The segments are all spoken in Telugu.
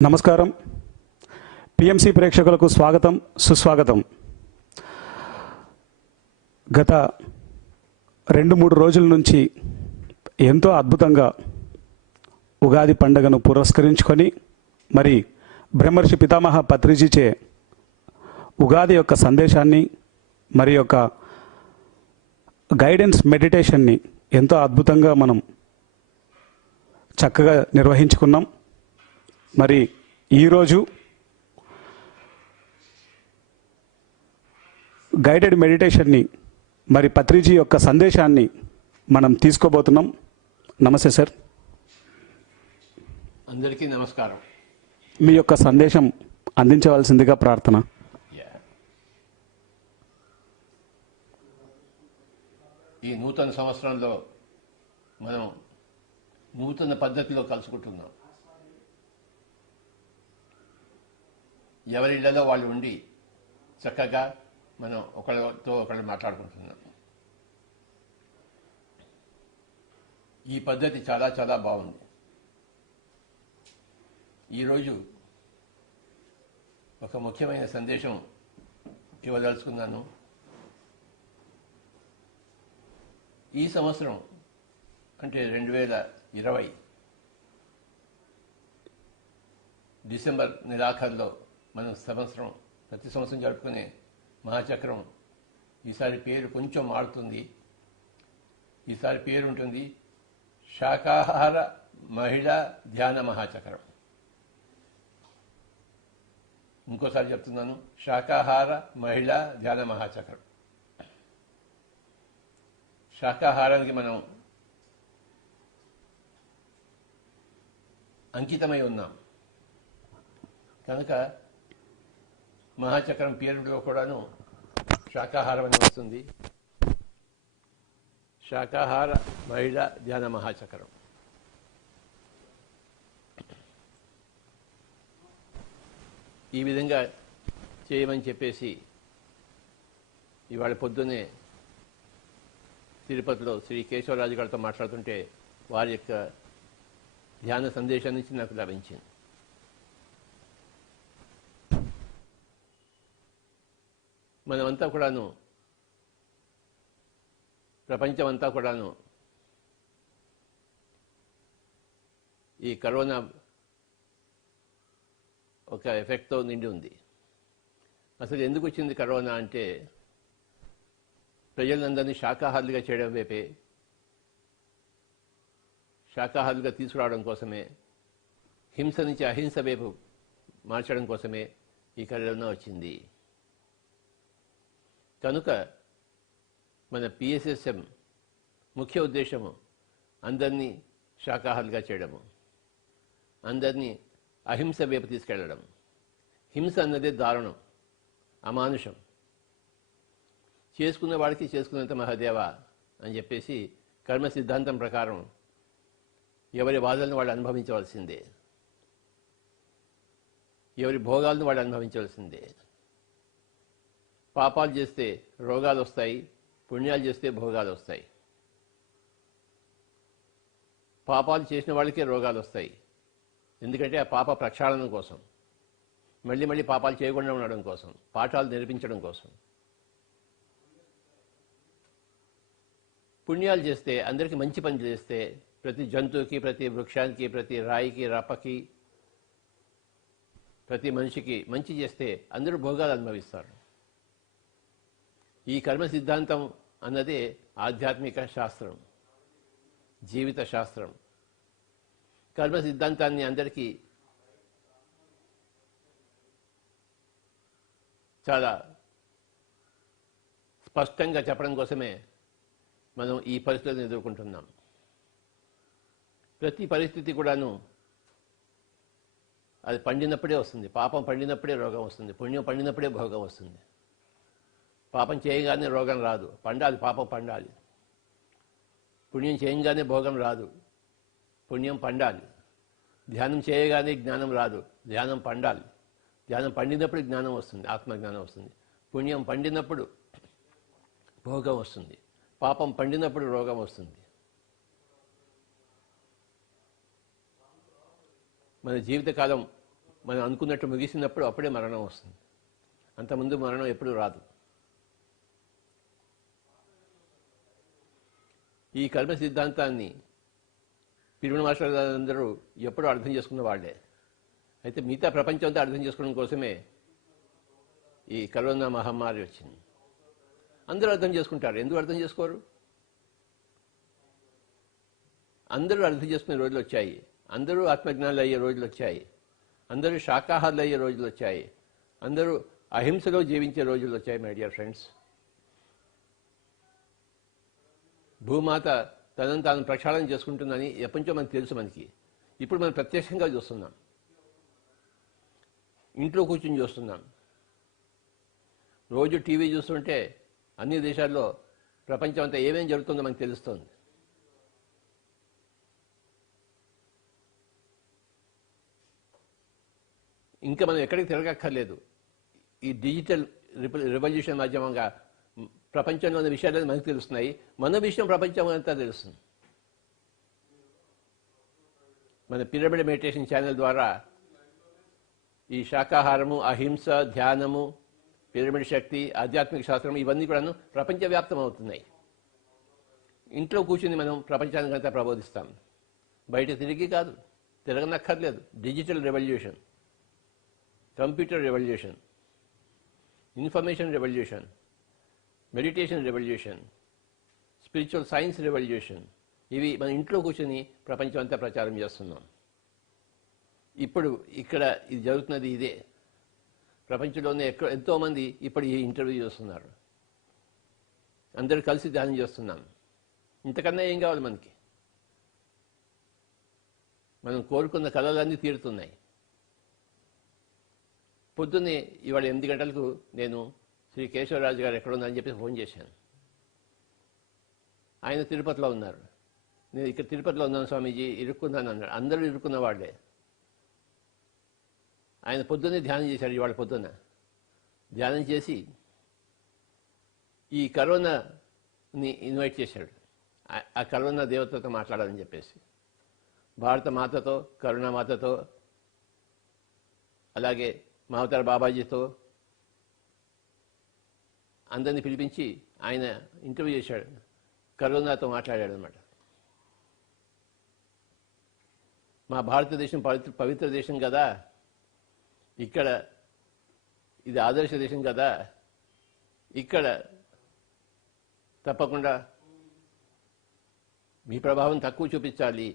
నమస్కారం. పిఎంసి ప్రేక్షకులకు స్వాగతం, సుస్వాగతం. గత 2-3 రోజుల నుంచి ఎంతో అద్భుతంగా ఉగాది పండుగను పురస్కరించుకొని మరి బ్రహ్మర్షి పితామహ పత్రిజీచే ఉగాది యొక్క సందేశాన్ని మరి యొక్క గైడెన్స్ మెడిటేషన్ని ఎంతో అద్భుతంగా మనం చక్కగా నిర్వహించుకున్నాం. మరి ఈరోజు గైడెడ్ మెడిటేషన్ని మరి పత్రిజీ యొక్క సందేశాన్ని మనం తీసుకోబోతున్నాం. నమస్తే సార్. అందరికీ నమస్కారం. మీ యొక్క సందేశం అందించవలసిందిగా ప్రార్థన. ఈ నూతన సంవత్సరంలో మనం నూతన పద్ధతిలో కలుసుకుంటున్నాం. ఎవరిళ్లలో వాళ్ళు ఉండి చక్కగా మనం ఒకరితో ఒకరు మాట్లాడుకుంటున్నాం. ఈ పద్ధతి చాలా చాలా బాగుంది. ఈరోజు ఒక ముఖ్యమైన సందేశం ఇవ్వదలుచుకున్నాను. ఈ సంవత్సరం అంటే 2020 డిసెంబర్ నెలాఖరులో మనం ప్రతి సంవత్సరం జరుపుకునే మహాచక్రం ఈసారి పేరు కొంచెం మారుతుంది. ఈసారి పేరు ఉంటుంది శాకాహార మహిళా ధ్యాన మహాచక్రం. ఇంకోసారి చెప్తున్నాను, శాకాహార మహిళా ధ్యాన మహాచక్రం. శాకాహారానికి మనం అంకితమై ఉన్నాం కనుక మహాచక్రం పేరులో కూడాను శాకాహారం అని వస్తుంది. శాకాహార మహిళా ధ్యాన మహాచక్రం. ఈ విధంగా చేయమని చెప్పేసి ఇవాళ పొద్దున్నే తిరుపతిలో శ్రీ కేశవరాజు గారితో మాట్లాడుతుంటే వారి యొక్క ధ్యాన సందేశం నుంచి నాకు లభించింది. మనమంతా కూడాను, ప్రపంచమంతా కూడాను ఈ కరోనా ఒక ఎఫెక్ట్తో నిండి ఉంది. అసలు ఎందుకు వచ్చింది కరోనా అంటే ప్రజలందరినీ శాకాహారులుగా చేయడం వైపే, శాకాహారులుగా తీసుకురావడం కోసమే, హింస నుంచి అహింస వైపు మార్చడం కోసమే ఈ కరోనా వచ్చింది. కనుక మన పిఎస్ఎస్ఎం ముఖ్య ఉద్దేశము అందరినీ శాకాహారులుగా చేయడము, అందరినీ అహింస వైపు తీసుకెళ్లడం. హింస అన్నదే దారుణం, అమానుషం. చేసుకున్న వాడికి చేసుకున్నంత మహాదేవ అని చెప్పేసి కర్మ సిద్ధాంతం ప్రకారం ఎవరి బాధలను వాళ్ళు అనుభవించవలసిందే, ఎవరి భోగాలను వాళ్ళు అనుభవించవలసిందే. పాపాలు చేస్తే రోగాలు వస్తాయి, పుణ్యాలు చేస్తే భోగాలు వస్తాయి. పాపాలు చేసిన వాళ్ళకే రోగాలు వస్తాయి, ఎందుకంటే ఆ పాప ప్రక్షాళన కోసం, మళ్ళీ మళ్ళీ పాపాలు చేయకుండా ఉండడం కోసం, పాఠాలు నేర్పించడం కోసం. పుణ్యాలు చేస్తే, అందరికీ మంచి పని చేస్తే, ప్రతి జంతువుకి, ప్రతి వృక్షానికి, ప్రతి రాయికి, రప్పకి, ప్రతి మనిషికి మంచి చేస్తే అందరూ భోగాలు అనుభవిస్తారు. ఈ కర్మ సిద్ధాంతం అన్నదే ఆధ్యాత్మిక శాస్త్రం, జీవిత శాస్త్రం. కర్మ సిద్ధాంతాన్ని అందరికీ చాలా స్పష్టంగా చెప్పడం కోసమే మనం ఈ పరిస్థితులను ఎదుర్కొంటున్నాం. ప్రతి పరిస్థితి కూడాను అది పండినప్పుడే వస్తుంది. పాపం పండినప్పుడే రోగం వస్తుంది, పుణ్యం పండినప్పుడే భోగం వస్తుంది. పాపం చేయగానే రోగం రాదు, పండాలి, పాపం పండాలి. పుణ్యం చేయగానే భోగం రాదు, పుణ్యం పండాలి. ధ్యానం చేయగానే జ్ఞానం రాదు, ధ్యానం పండాలి. ధ్యానం పండినప్పుడు జ్ఞానం వస్తుంది, ఆత్మజ్ఞానం వస్తుంది. పుణ్యం పండినప్పుడు భోగం వస్తుంది, పాపం పండినప్పుడు రోగం వస్తుంది. మన జీవితకాలం మనం అనుకున్నట్టు ముగిసినప్పుడు అప్పుడే మరణం వస్తుంది. అంతకుముందు మరణం ఎప్పుడూ రాదు. ఈ కర్మ సిద్ధాంతాన్ని పిరమిడ్ మాస్టర్ అందరూ ఎప్పుడూ అర్థం చేసుకున్న వాళ్ళే. అయితే మిగతా ప్రపంచం అంతా అర్థం చేసుకోవడం కోసమే ఈ కరోనా మహమ్మారి వచ్చింది. అందరూ అర్థం చేసుకుంటారు. ఎందుకు అర్థం చేసుకోరు? అందరూ అర్థం చేసుకునే రోజులు వచ్చాయి. అందరూ ఆత్మజ్ఞానులు అయ్యే రోజులు వచ్చాయి. అందరూ శాకాహారులు అయ్యే రోజులు వచ్చాయి. అందరూ అహింసలో జీవించే రోజులు వచ్చాయి. మై డియర్ ఫ్రెండ్స్, భూమాత తనను తాను ప్రక్షాళన చేసుకుంటుందని ఎప్పటి నుంచో మనకు తెలుసు. మనకి ఇప్పుడు మనం ప్రత్యక్షంగా చూస్తున్నాం. ఇంట్లో కూర్చొని చూస్తున్నాం. రోజు టీవీ చూస్తుంటే అన్ని దేశాల్లో ప్రపంచం అంతా ఏమేమి జరుగుతుందో మనకు తెలుస్తుంది. ఇంకా మనం ఎక్కడికి తిరగక్కర్లేదు. ఈ డిజిటల్ రెవల్యూషన్ మాధ్యమంగా ప్రపంచంలోని విషయాలు మనకు తెలుస్తున్నాయి. మన విషయం ప్రపంచం అంతా తెలుస్తుంది. మన పిరమిడ్ మెడిటేషన్ ఛానల్ ద్వారా ఈ శాకాహారము, అహింస, ధ్యానము, పిరమిడ్ శక్తి, ఆధ్యాత్మిక శాస్త్రం ఇవన్నీ కూడాను ప్రపంచవ్యాప్తం అవుతున్నాయి. ఇంట్లో కూర్చుని మనం ప్రపంచానికంతా ప్రబోధిస్తాం. బయట తిరిగి కాదు, తిరగనక్కర్లేదు. Digital revolution, computer revolution, information revolution, meditation revolution, spiritual science revolution, ఇవి మన ఇంట్లో కూర్చొని ప్రపంచం అంతా ప్రచారం చేస్తున్నాం. ఇప్పుడు ఇక్కడ ఇది జరుగుతున్నది ఇదే. ప్రపంచంలోనే ఎంతోమంది ఇప్పుడు ఈ ఇంటర్వ్యూ చేస్తున్నారు. అందరూ కలిసి ధ్యానం చేస్తున్నాం. ఇంతకన్నా ఏం కావాలి మనకి? మనం కోరుకున్న కళలన్నీ తీరుతున్నాయి. పొద్దున్నే ఇవాళ 8 గంటలకు నేను శ్రీ కేశవరాజు గారు ఎక్కడున్నారని చెప్పి ఫోన్ చేశాను. ఆయన తిరుపతిలో ఉన్నారు. నేను ఇక్కడ తిరుపతిలో ఉన్నాను స్వామీజీ, ఇరుక్కున్నాను అన్నాడు. అందరూ ఇరుక్కున్న వాళ్ళే. ఆయన పొద్దున్నే ధ్యానం చేశాడు. ఇవాళ పొద్దున్న ధ్యానం చేసి ఈ కరోనాని ఇన్వైట్ చేశాడు. ఆ కరోనా దేవతతో మాట్లాడాలని చెప్పేసి భారత మాతతో, కరుణామాతతో, అలాగే మావతార బాబాజీతో అందరినీ పిలిపించి ఆయన ఇంటర్వ్యూ చేశాడు. కరోనాతో మాట్లాడాడు అన్నమాట. మా భారతదేశం పవిత్ర దేశం కదా, ఇక్కడ ఇది ఆదర్శ దేశం కదా, ఇక్కడ తప్పకుండా మీ ప్రభావం తక్కువ చూపించాలి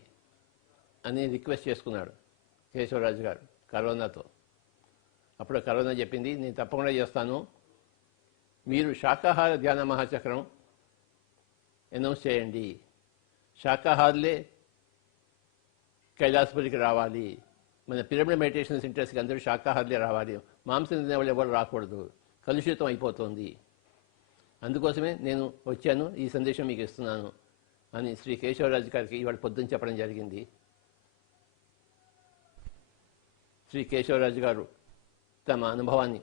అని రిక్వెస్ట్ చేసుకున్నాడు కేశవరాజు గారు కరోనాతో. అప్పుడు కరోనా చెప్పింది, నేను తప్పకుండా చేస్తాను, మీరు శాకాహార ధ్యాన మహాచక్రం అనౌన్స్ చేయండి. శాకాహారులే కైలాసపురికి రావాలి. మన పిరమిడ్ మెడిటేషన్ సెంటర్స్కి అందరూ శాకాహారులే రావాలి. మాంసం తినే వాళ్ళు ఎవరు రాకూడదు, కలుషితం అయిపోతుంది. అందుకోసమే నేను వచ్చాను, ఈ సందేశం మీకు ఇస్తున్నాను అని శ్రీ కేశవరాజు గారికి ఇవాళ పొద్దున్న చెప్పడం జరిగింది. శ్రీ కేశవరాజు గారు తమ అనుభవాన్ని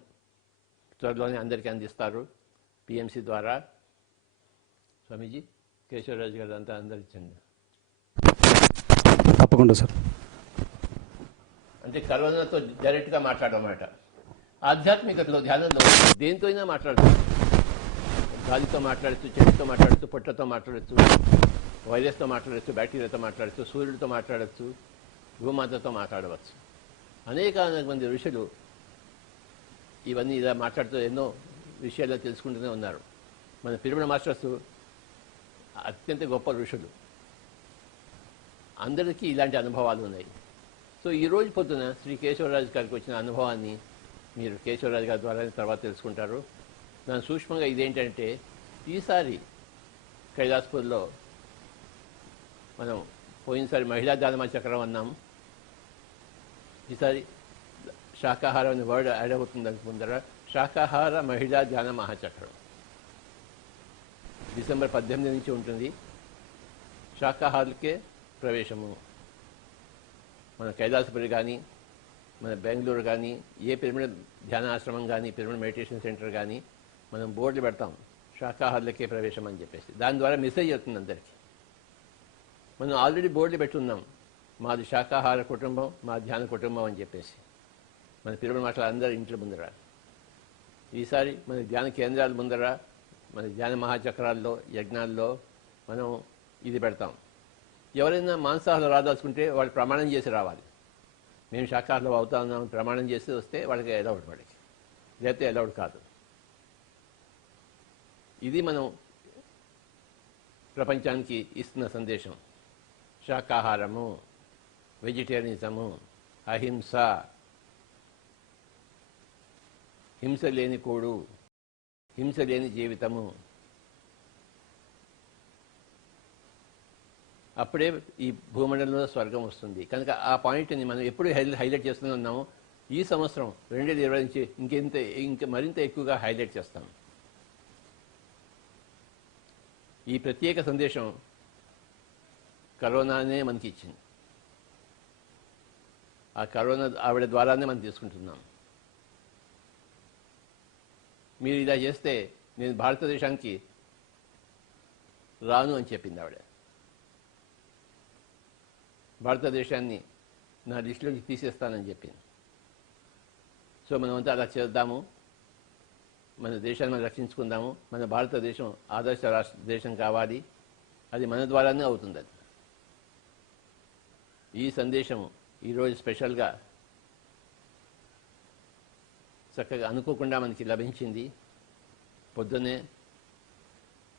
త్వరలోనే అందరికీ అందిస్తారు పిఎంసి ద్వారా. స్వామీజీ, కేశవరాజు గారు అంతా అందరిచ్చండి. తప్పకుండా సార్. అంటే కరోనాతో డైరెక్ట్గా మాట్లాడమాట. ఆధ్యాత్మికతలో, ధ్యానంలో దేనితో అయినా మాట్లాడచ్చు. గాలితో మాట్లాడచ్చు, చెట్టుతో మాట్లాడచ్చు, పొట్టతో మాట్లాడచ్చు, వైరస్తో మాట్లాడచ్చు, బ్యాక్టీరియాతో మాట్లాడచ్చు, సూర్యుడితో మాట్లాడచ్చు, భూమాతతో మాట్లాడవచ్చు. అనేక మంది ఋషులు ఇవన్నీ ఇలా మాట్లాడుతూ ఎన్నో విషయాల్లో తెలుసుకుంటూనే ఉన్నారు. మన పిరమిడ్ మాస్టర్స్ అత్యంత గొప్ప ఋషులు. అందరికీ ఇలాంటి అనుభవాలు ఉన్నాయి. సో ఈరోజు పొద్దున శ్రీ కేశవరాజు గారికి వచ్చిన అనుభవాన్ని మీరు కేశవరాజు గారి ద్వారా తర్వాత తెలుసుకుంటారు. దాని సూక్ష్మంగా ఇదేంటంటే, ఈసారి కైలాసపూర్లో మనం పోయినసారి మహిళా ధ్యానమా చక్రం అన్నాం. ఈసారి శాకాహారం అనే వర్డ్ యాడ్ అవుతుంది అనుకుంటారా. శాకాహార మహిళా ధ్యాన మహాచక్రం డిసెంబర్ 18 నుంచి ఉంటుంది. శాకాహారులకే ప్రవేశము. మన కైలాసపురి కానీ, మన బెంగళూరు కానీ, ఏ పిరమిడ్ ధ్యానాశ్రమం కానీ, పిరమిడ్ మెడిటేషన్ సెంటర్ కానీ మనం బోర్డులు పెడతాం, శాకాహారులకే ప్రవేశం అని చెప్పేసి. దాని ద్వారా మెసేజ్ అవుతుంది అందరికీ. మనం ఆల్రెడీ బోర్డులు పెట్టున్నాం, మాది శాకాహార కుటుంబం, మా ధ్యాన కుటుంబం అని చెప్పేసి. మన పిరమిడ్ మాస్టర్లు అందరూ ఇంట్లో ముందర. ఈసారి మన ధ్యాన కేంద్రాల ముందర, మన ధ్యాన మహాచక్రాల్లో, యజ్ఞాల్లో మనం ఇది పెడతాం. ఎవరైనా మాంసాహారం రాదాల్చుకుంటే వాళ్ళు ప్రమాణం చేసి రావాలి. మేము శాకాహారం అవుతా ఉన్నాం ప్రమాణం చేసి వస్తే వాళ్ళకి అలౌడ్, వాడికి లేకపోతే అలౌడ్ కాదు. ఇది మనం ప్రపంచానికి ఇస్తున్న సందేశం. శాకాహారము, వెజిటేరియనిజము, అహింస, హింస లేని కోడు, హింస లేని జీవితము. అప్పుడే ఈ భూమండలంలో స్వర్గం వస్తుంది. కనుక ఆ పాయింట్ని మనం ఎప్పుడు హైలైట్ చేస్తూనే ఉన్నాము. ఈ సంవత్సరం 2020 నుంచి ఇంకా మరింత ఎక్కువగా హైలైట్ చేస్తాం. ఈ ప్రత్యేక సందేశం కరోనానే మనకి ఇచ్చింది. ఆ కరోనా ఆవిడ ద్వారానే మనం తీసుకుంటున్నాం. మీరు ఇలా చేస్తే నేను భారతదేశానికి రాను అని చెప్పింది ఆవిడ. భారతదేశాన్ని నా లిస్టులోకి తీసేస్తానని చెప్పింది. సో మనమంతా అలా చేద్దాము. మన దేశాన్ని మనం రక్షించుకుందాము. మన భారతదేశం ఆదర్శ దేశం కావాలి. అది మన ద్వారానే అవుతుంది. అది ఈ సందేశం ఈరోజు స్పెషల్గా చక్కగా అనుకోకుండా మనకి లభించింది. పొద్దున్నే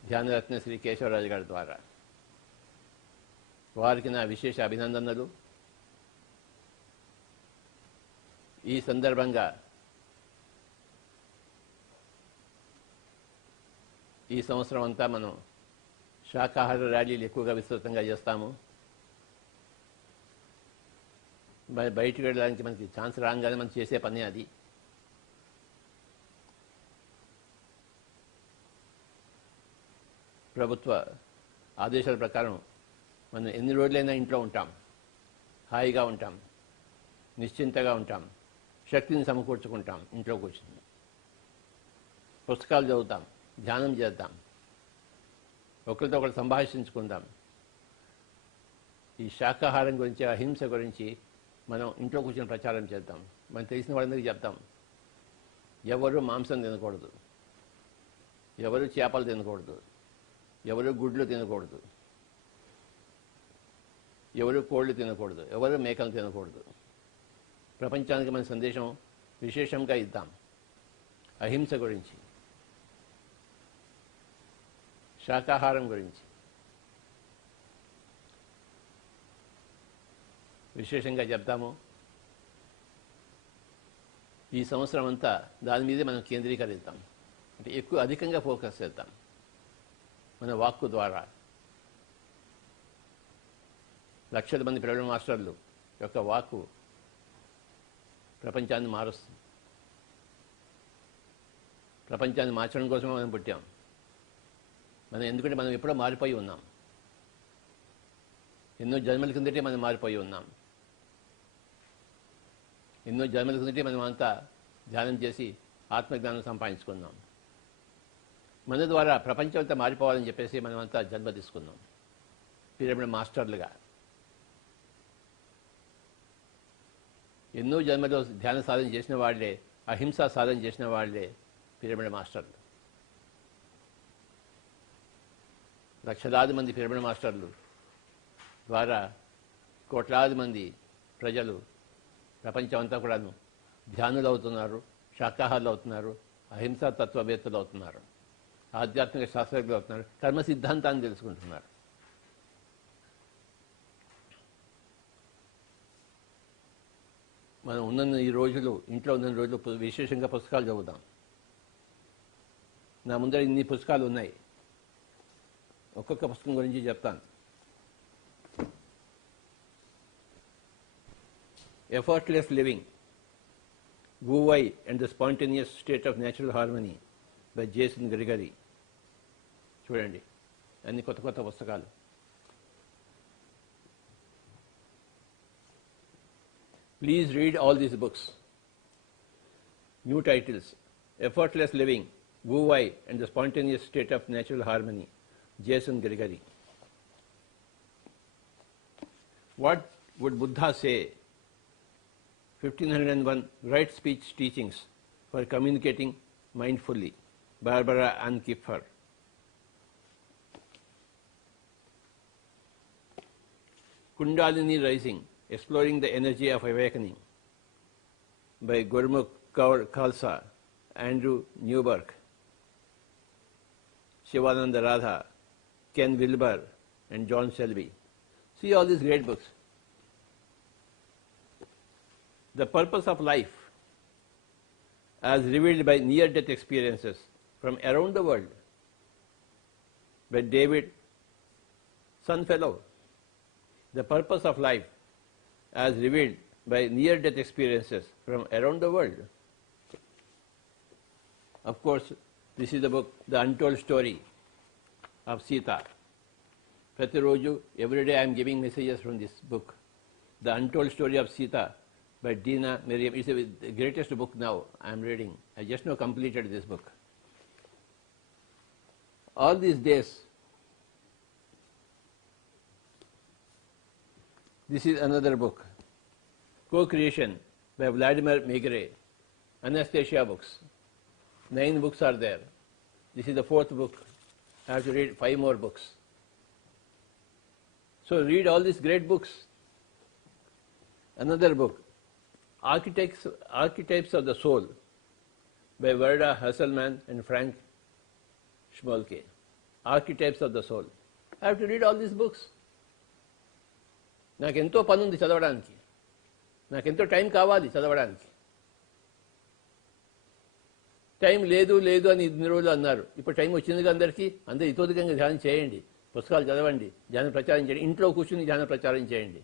ధ్యానరత్న శ్రీ కేశవరాజు గారి ద్వారా. వారికి నా విశేష అభినందనలు. ఈ సందర్భంగా ఈ సంవత్సరం అంతా మనం శాకాహార ర్యాలీలు ఎక్కువగా విస్తృతంగా చేస్తాము. బయటికి వెళ్ళడానికి మనకి ఛాన్స్ రాగానే మనం చేసే పని అది. ప్రభుత్వ ఆదేశాల ప్రకారం మనం ఎన్ని రోజులైనా ఇంట్లో ఉంటాం, హాయిగా ఉంటాం, నిశ్చింతగా ఉంటాం, శక్తిని సమకూర్చుకుంటాం. ఇంట్లో కూర్చుని పుస్తకాలు చదువుతాం, ధ్యానం చేద్దాం, ఒకరితో ఒకరు సంభాషించుకుందాం. ఈ శాకాహారం గురించి, అహింస గురించి మనం ఇంట్లో కూర్చొని ప్రచారం చేద్దాం. మనం తెలిసిన వాళ్ళందరికీ చెప్తాం. ఎవరు మాంసం తినకూడదు, ఎవరు చేపలు తినకూడదు, ఎవరు గుడ్లు తినకూడదు, ఎవరు కోళ్ళు తినకూడదు, ఎవరు మేకలు తినకూడదు. ప్రపంచానికి మన సందేశం విశేషంగా ఇద్దాం. అహింస గురించి, శాకాహారం గురించి విశేషంగా చెప్తాము. ఈ సంవత్సరం అంతా దాని మీదే మనం కేంద్రీకరిద్దాం. అంటే అధికంగా ఫోకస్ చేద్దాం. మన వాక్కు ద్వారా లక్షల మంది పిరమిడ్ మాస్టర్లు యొక్క వాక్కు ప్రపంచాన్ని మారుస్తుంది. ప్రపంచాన్ని మార్చడం కోసమే మనం పుట్టాం. ఎందుకంటే మనం ఎప్పుడో మారిపోయి ఉన్నాం. ఎన్నో జన్మల కిందటే మనం మారిపోయి ఉన్నాం. ఎన్నో జన్మల కిందటే మనం అంతా ధ్యానం చేసి ఆత్మజ్ఞానం సంపాదించుకున్నాం. మన ద్వారా ప్రపంచం అంతా మారిపోవాలని చెప్పేసి మనమంతా జన్మ తీసుకున్నాం పిరమిడ్ మాస్టర్లుగా. ఎన్నో జన్మలో ధ్యాన సాధన చేసిన వాళ్లే, అహింసా సాధన చేసిన వాళ్లే పిరమిడ్ మాస్టర్లు. లక్షలాది మంది పిరమిడ్ మాస్టర్లు ద్వారా కోట్లాది మంది ప్రజలు ప్రపంచం అంతా కూడాను ధ్యానులు అవుతున్నారు, శాకాహారులు అవుతున్నారు, అహింసా తత్వవేత్తలు అవుతున్నారు, ఆధ్యాత్మిక శాస్త్రజ్ఞులు అవుతున్నారు, కర్మ సిద్ధాంతాన్ని తెలుసుకుంటున్నారు. మనం ఉన్న ఈ రోజులు, ఇంట్లో ఉన్న రోజులు విశేషంగా పుస్తకాలు చదువుతాం. నా ముందర ఇన్ని పుస్తకాలు ఉన్నాయి. ఒక్కొక్క పుస్తకం గురించి చెప్తాను. Effortless living, wu wei and the spontaneous state of natural harmony by Jason Gregory. చూడండి, అన్ని కొత్త కొత్త పుస్తకాలు. Please read all these books. New titles: Effortless Living, Wu Wei and the Spontaneous State of Natural Harmony, Jason Gregory. What would Buddha say 1501 Right Speech Teachings for Communicating Mindfully, Barbara Ann Kipfer. Kundalini Rising, Exploring the Energy of Awakening by Gurmukh Kaur Khalsa, Andrew Newberg, Shivananda Radha, Ken Wilber, and John Selby. See all these great books. The Purpose of Life, as revealed by near-death experiences from around the world, by David Sunfellow. The Purpose of Life, as revealed by near-death experiences from around the world. Of course, this is the book, The Untold Story of Sita. Pratiroju, every day I am giving messages from this book. The Untold Story of Sita by Dina Miriam. It's the greatest book now I am reading. I just now completed this book. All these days, this is another book, Co-Creation by Vladimir Megre, Anastasia books. 9 books are there. This is the 4th book. I have to read 5 more books. So read all these great books. Another book, Archetypes of the Soul by Verda Hasselman and Frank Schmolke. Archetypes of the Soul. I have to read all these books. నాకెంతో పని ఉంది చదవడానికి, నాకెంతో టైం కావాలి చదవడానికి. టైం లేదు లేదు అని ఇన్ని రోజులు అన్నారు. ఇప్పుడు టైం వచ్చిందిగా అందరికీ. అందరూ ఇతోధికంగా ధ్యానం చేయండి, పుస్తకాలు చదవండి, ధ్యాన ప్రచారం చేయండి, ఇంట్లో కూర్చుని ధ్యాన ప్రచారం చేయండి.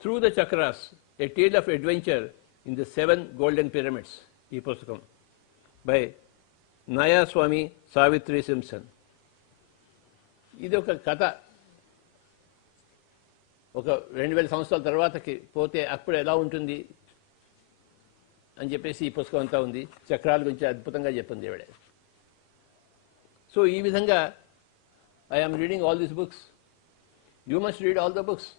Through the Chakras, A Tale of Adventure in the 7 Golden Pyramids, ఈ పుస్తకం బై నయా స్వామి సావిత్రి సింప్సన్. ఇది ఒక కథ. ఒక 2000 సంవత్సరాల తర్వాతకి పోతే అప్పుడు ఎలా ఉంటుంది అని చెప్పేసి ఈ పుస్తకం అంతా ఉంది. చక్రాల గురించి అద్భుతంగా చెప్పింది ఈవిడ. సో ఈ విధంగా I am reading all these books. You must read all the books.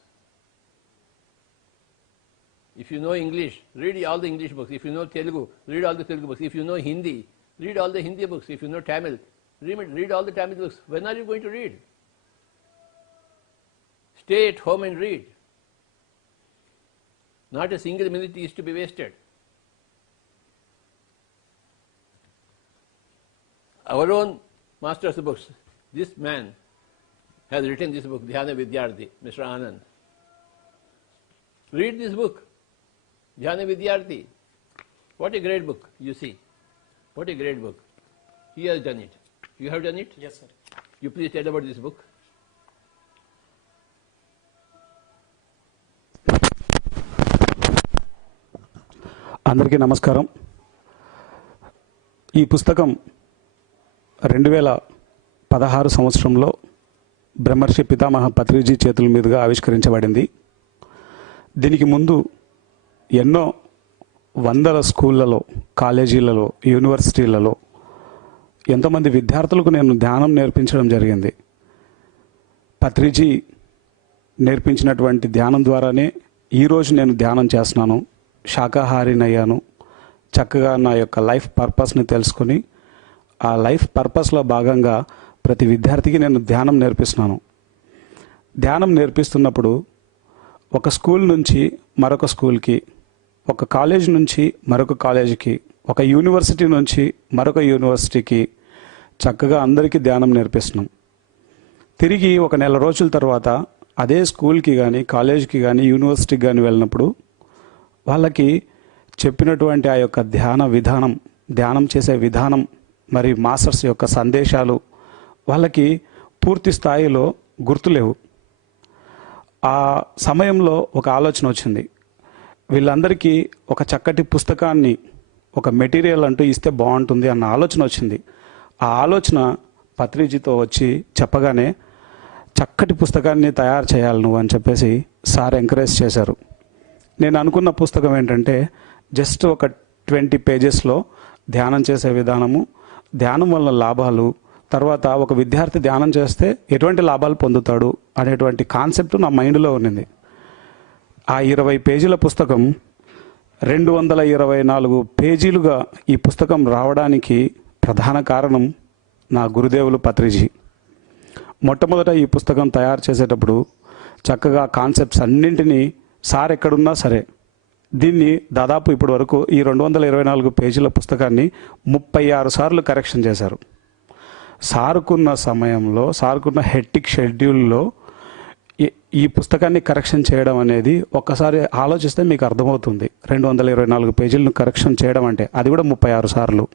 If you know English, read all the English books. If you know Telugu, read all the Telugu books. If you know Hindi, read all the Hindi books. If you know Tamil, read all the Tamil books. When are you going to read? Stay at home and read. Not a single minute is to be wasted. Our own master's books. This man has written this book, Dhyana Vidyarthi, Mr. Anand. Read this book, Dhyana Vidyarthi. What a great book, you see. What a great book. He has done it. You have done it? Yes, sir. You please tell about this book. అందరికీ నమస్కారం. ఈ పుస్తకం 2016 సంవత్సరంలో బ్రహ్మర్షి పితామహ పత్రిజీ చేతుల మీదుగా ఆవిష్కరించబడింది. దీనికి ముందు ఎన్నో వందల స్కూళ్ళలో, కాలేజీలలో, యూనివర్సిటీలలో ఎంతోమంది విద్యార్థులకు నేను ధ్యానం నేర్పించడం జరిగింది. పత్రిజీ నేర్పించినటువంటి ధ్యానం ద్వారానే ఈరోజు నేను ధ్యానం చేస్తున్నాను, శాకాహారినయ్యాను. చక్కగా నా యొక్క లైఫ్ పర్పస్ని తెలుసుకొని ఆ లైఫ్ పర్పస్లో భాగంగా ప్రతి విద్యార్థికి నేను ధ్యానం నేర్పిస్తున్నాను. ధ్యానం నేర్పిస్తున్నప్పుడు ఒక స్కూల్ నుంచి మరొక స్కూల్కి, ఒక కాలేజ్ నుంచి మరొక కాలేజీకి, ఒక యూనివర్సిటీ నుంచి మరొక యూనివర్సిటీకి చక్కగా అందరికీ ధ్యానం నేర్పిస్తున్నాం. తిరిగి ఒక నెల రోజుల తర్వాత అదే స్కూల్కి కానీ, కాలేజీకి కానీ, యూనివర్సిటీకి కానీ వెళ్ళినప్పుడు వాళ్ళకి చెప్పినటువంటి ఆ యొక్క ధ్యాన విధానం, ధ్యానం చేసే విధానం, మరి మాస్టర్స్ యొక్క సందేశాలు వాళ్ళకి పూర్తి స్థాయిలో గుర్తులేవు. ఆ సమయంలో ఒక ఆలోచన వచ్చింది. వీళ్ళందరికీ ఒక చక్కటి పుస్తకాన్ని, ఒక మెటీరియల్ అంటూ ఇస్తే బాగుంటుంది అన్న ఆలోచన వచ్చింది. ఆ ఆలోచన పత్రిజీతో వచ్చి చెప్పగానే చక్కటి పుస్తకాన్ని తయారు చేయాలి నువ్వు అని చెప్పేసి సార్ ఎంకరేజ్ చేశారు. నేను అనుకున్న పుస్తకం ఏంటంటే జస్ట్ ఒక 20 పేజెస్లో ధ్యానం చేసే విధానము, ధ్యానం వల్ల లాభాలు, తర్వాత ఒక విద్యార్థి ధ్యానం చేస్తే ఎటువంటి లాభాలు పొందుతాడు అనేటువంటి కాన్సెప్ట్ నా మైండ్లో ఉన్నింది. ఆ 20 పేజీల పుస్తకం 224 పేజీలుగా ఈ పుస్తకం రావడానికి ప్రధాన కారణం నా గురుదేవులు పత్రిజీ. మొట్టమొదట ఈ పుస్తకం తయారు చేసేటప్పుడు చక్కగా కాన్సెప్ట్స్ అన్నింటినీ సార్ ఎక్కడున్నా సరే దీన్ని దాదాపు ఇప్పటి వరకు ఈ 224 పేజీల పుస్తకాన్ని 36 సార్లు కరెక్షన్ చేశారు. సార్కున్న సమయంలో, సార్కున్న హెక్టిక్ షెడ్యూల్లో ఈ పుస్తకాన్ని కరెక్షన్ చేయడం అనేది ఒక్కసారి ఆలోచిస్తే మీకు అర్థమవుతుంది. 224 పేజీలను కరెక్షన్ చేయడం అంటే అది కూడా 36 సార్లు.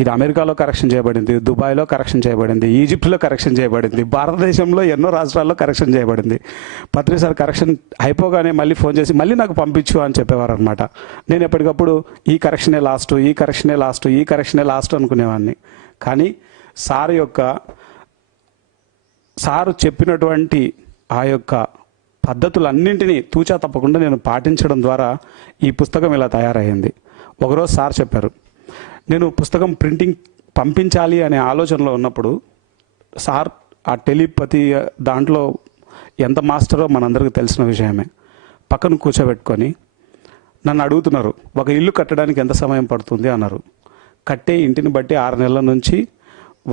ఇది అమెరికాలో కరెక్షన్ చేయబడింది, దుబాయ్లో కరెక్షన్ చేయబడింది, ఈజిప్ట్లో కరెక్షన్ చేయబడింది, భారతదేశంలో ఎన్నో రాష్ట్రాల్లో కరెక్షన్ చేయబడింది. పత్రి సార్ కరెక్షన్ అయిపోగానే మళ్ళీ ఫోన్ చేసి మళ్ళీ నాకు పంపించు అని చెప్పేవారు అనమాట. నేను ఎప్పటికప్పుడు ఈ కరెక్షనే లాస్ట్, ఈ కరెక్షనే లాస్ట్, ఈ కరెక్షనే లాస్ట్ అనుకునేవాడిని. కానీ సారు చెప్పినటువంటి ఆ యొక్క పద్ధతులన్నింటినీ తూచా తప్పకుండా నేను పాటించడం ద్వారా ఈ పుస్తకం ఇలా తయారైంది. ఒకరోజు సార్ చెప్పారు, నేను పుస్తకం ప్రింటింగ్ పంపించాలి అనే ఆలోచనలో ఉన్నప్పుడు సార్ ఆ టెలిపతి దాంట్లో ఎంత మాస్టరో మనందరికీ తెలిసిన విషయమే. పక్కన కూర్చోబెట్టుకొని నన్ను అడుగుతున్నారు, ఒక ఇల్లు కట్టడానికి ఎంత సమయం పడుతుంది అన్నారు. కట్టే ఇంటిని బట్టి 6 నెలల నుంచి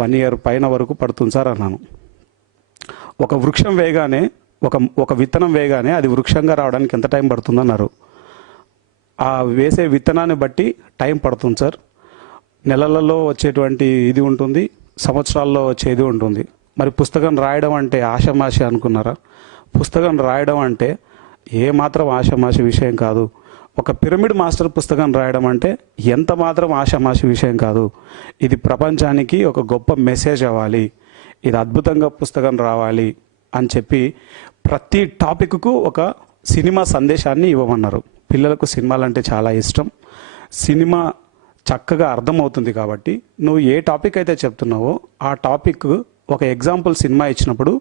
1 ఇయర్ పైన వరకు పడుతుంది సార్ అన్నాను. ఒక వృక్షం వేయగానే ఒక విత్తనం వేయగానే అది వృక్షంగా రావడానికి ఎంత టైం పడుతుందన్నారు. ఆ వేసే విత్తనాన్ని బట్టి టైం పడుతుంది సార్. నెలలలో వచ్చేటువంటి ఇది ఉంటుంది, సంవత్సరాల్లో వచ్చేది ఉంటుంది. మరి పుస్తకం రాయడం అంటే ఆషామాషి అనుకున్నారా? పుస్తకం రాయడం అంటే ఏమాత్రం ఆషామాషి విషయం కాదు. ఒక పిరమిడ్ మాస్టర్ పుస్తకం రాయడం అంటే ఎంత మాత్రం ఆషామాషి విషయం కాదు. ఇది ప్రపంచానికి ఒక గొప్ప మెసేజ్ అవ్వాలి, ఇది అద్భుతంగా పుస్తకం రావాలి అని చెప్పి ప్రతి టాపిక్కు ఒక సినిమా సందేశాన్ని ఇవ్వమన్నారు. పిల్లలకు సినిమాలంటే చాలా ఇష్టం. సినిమా చక్కగా అర్థమవుతుంది కాబట్టి నువ్వు ఏ టాపిక్ అయితే చెప్తున్నావో ఆ టాపిక్ ఒక ఎగ్జాంపుల్ సినిమా ఇచ్చినప్పుడు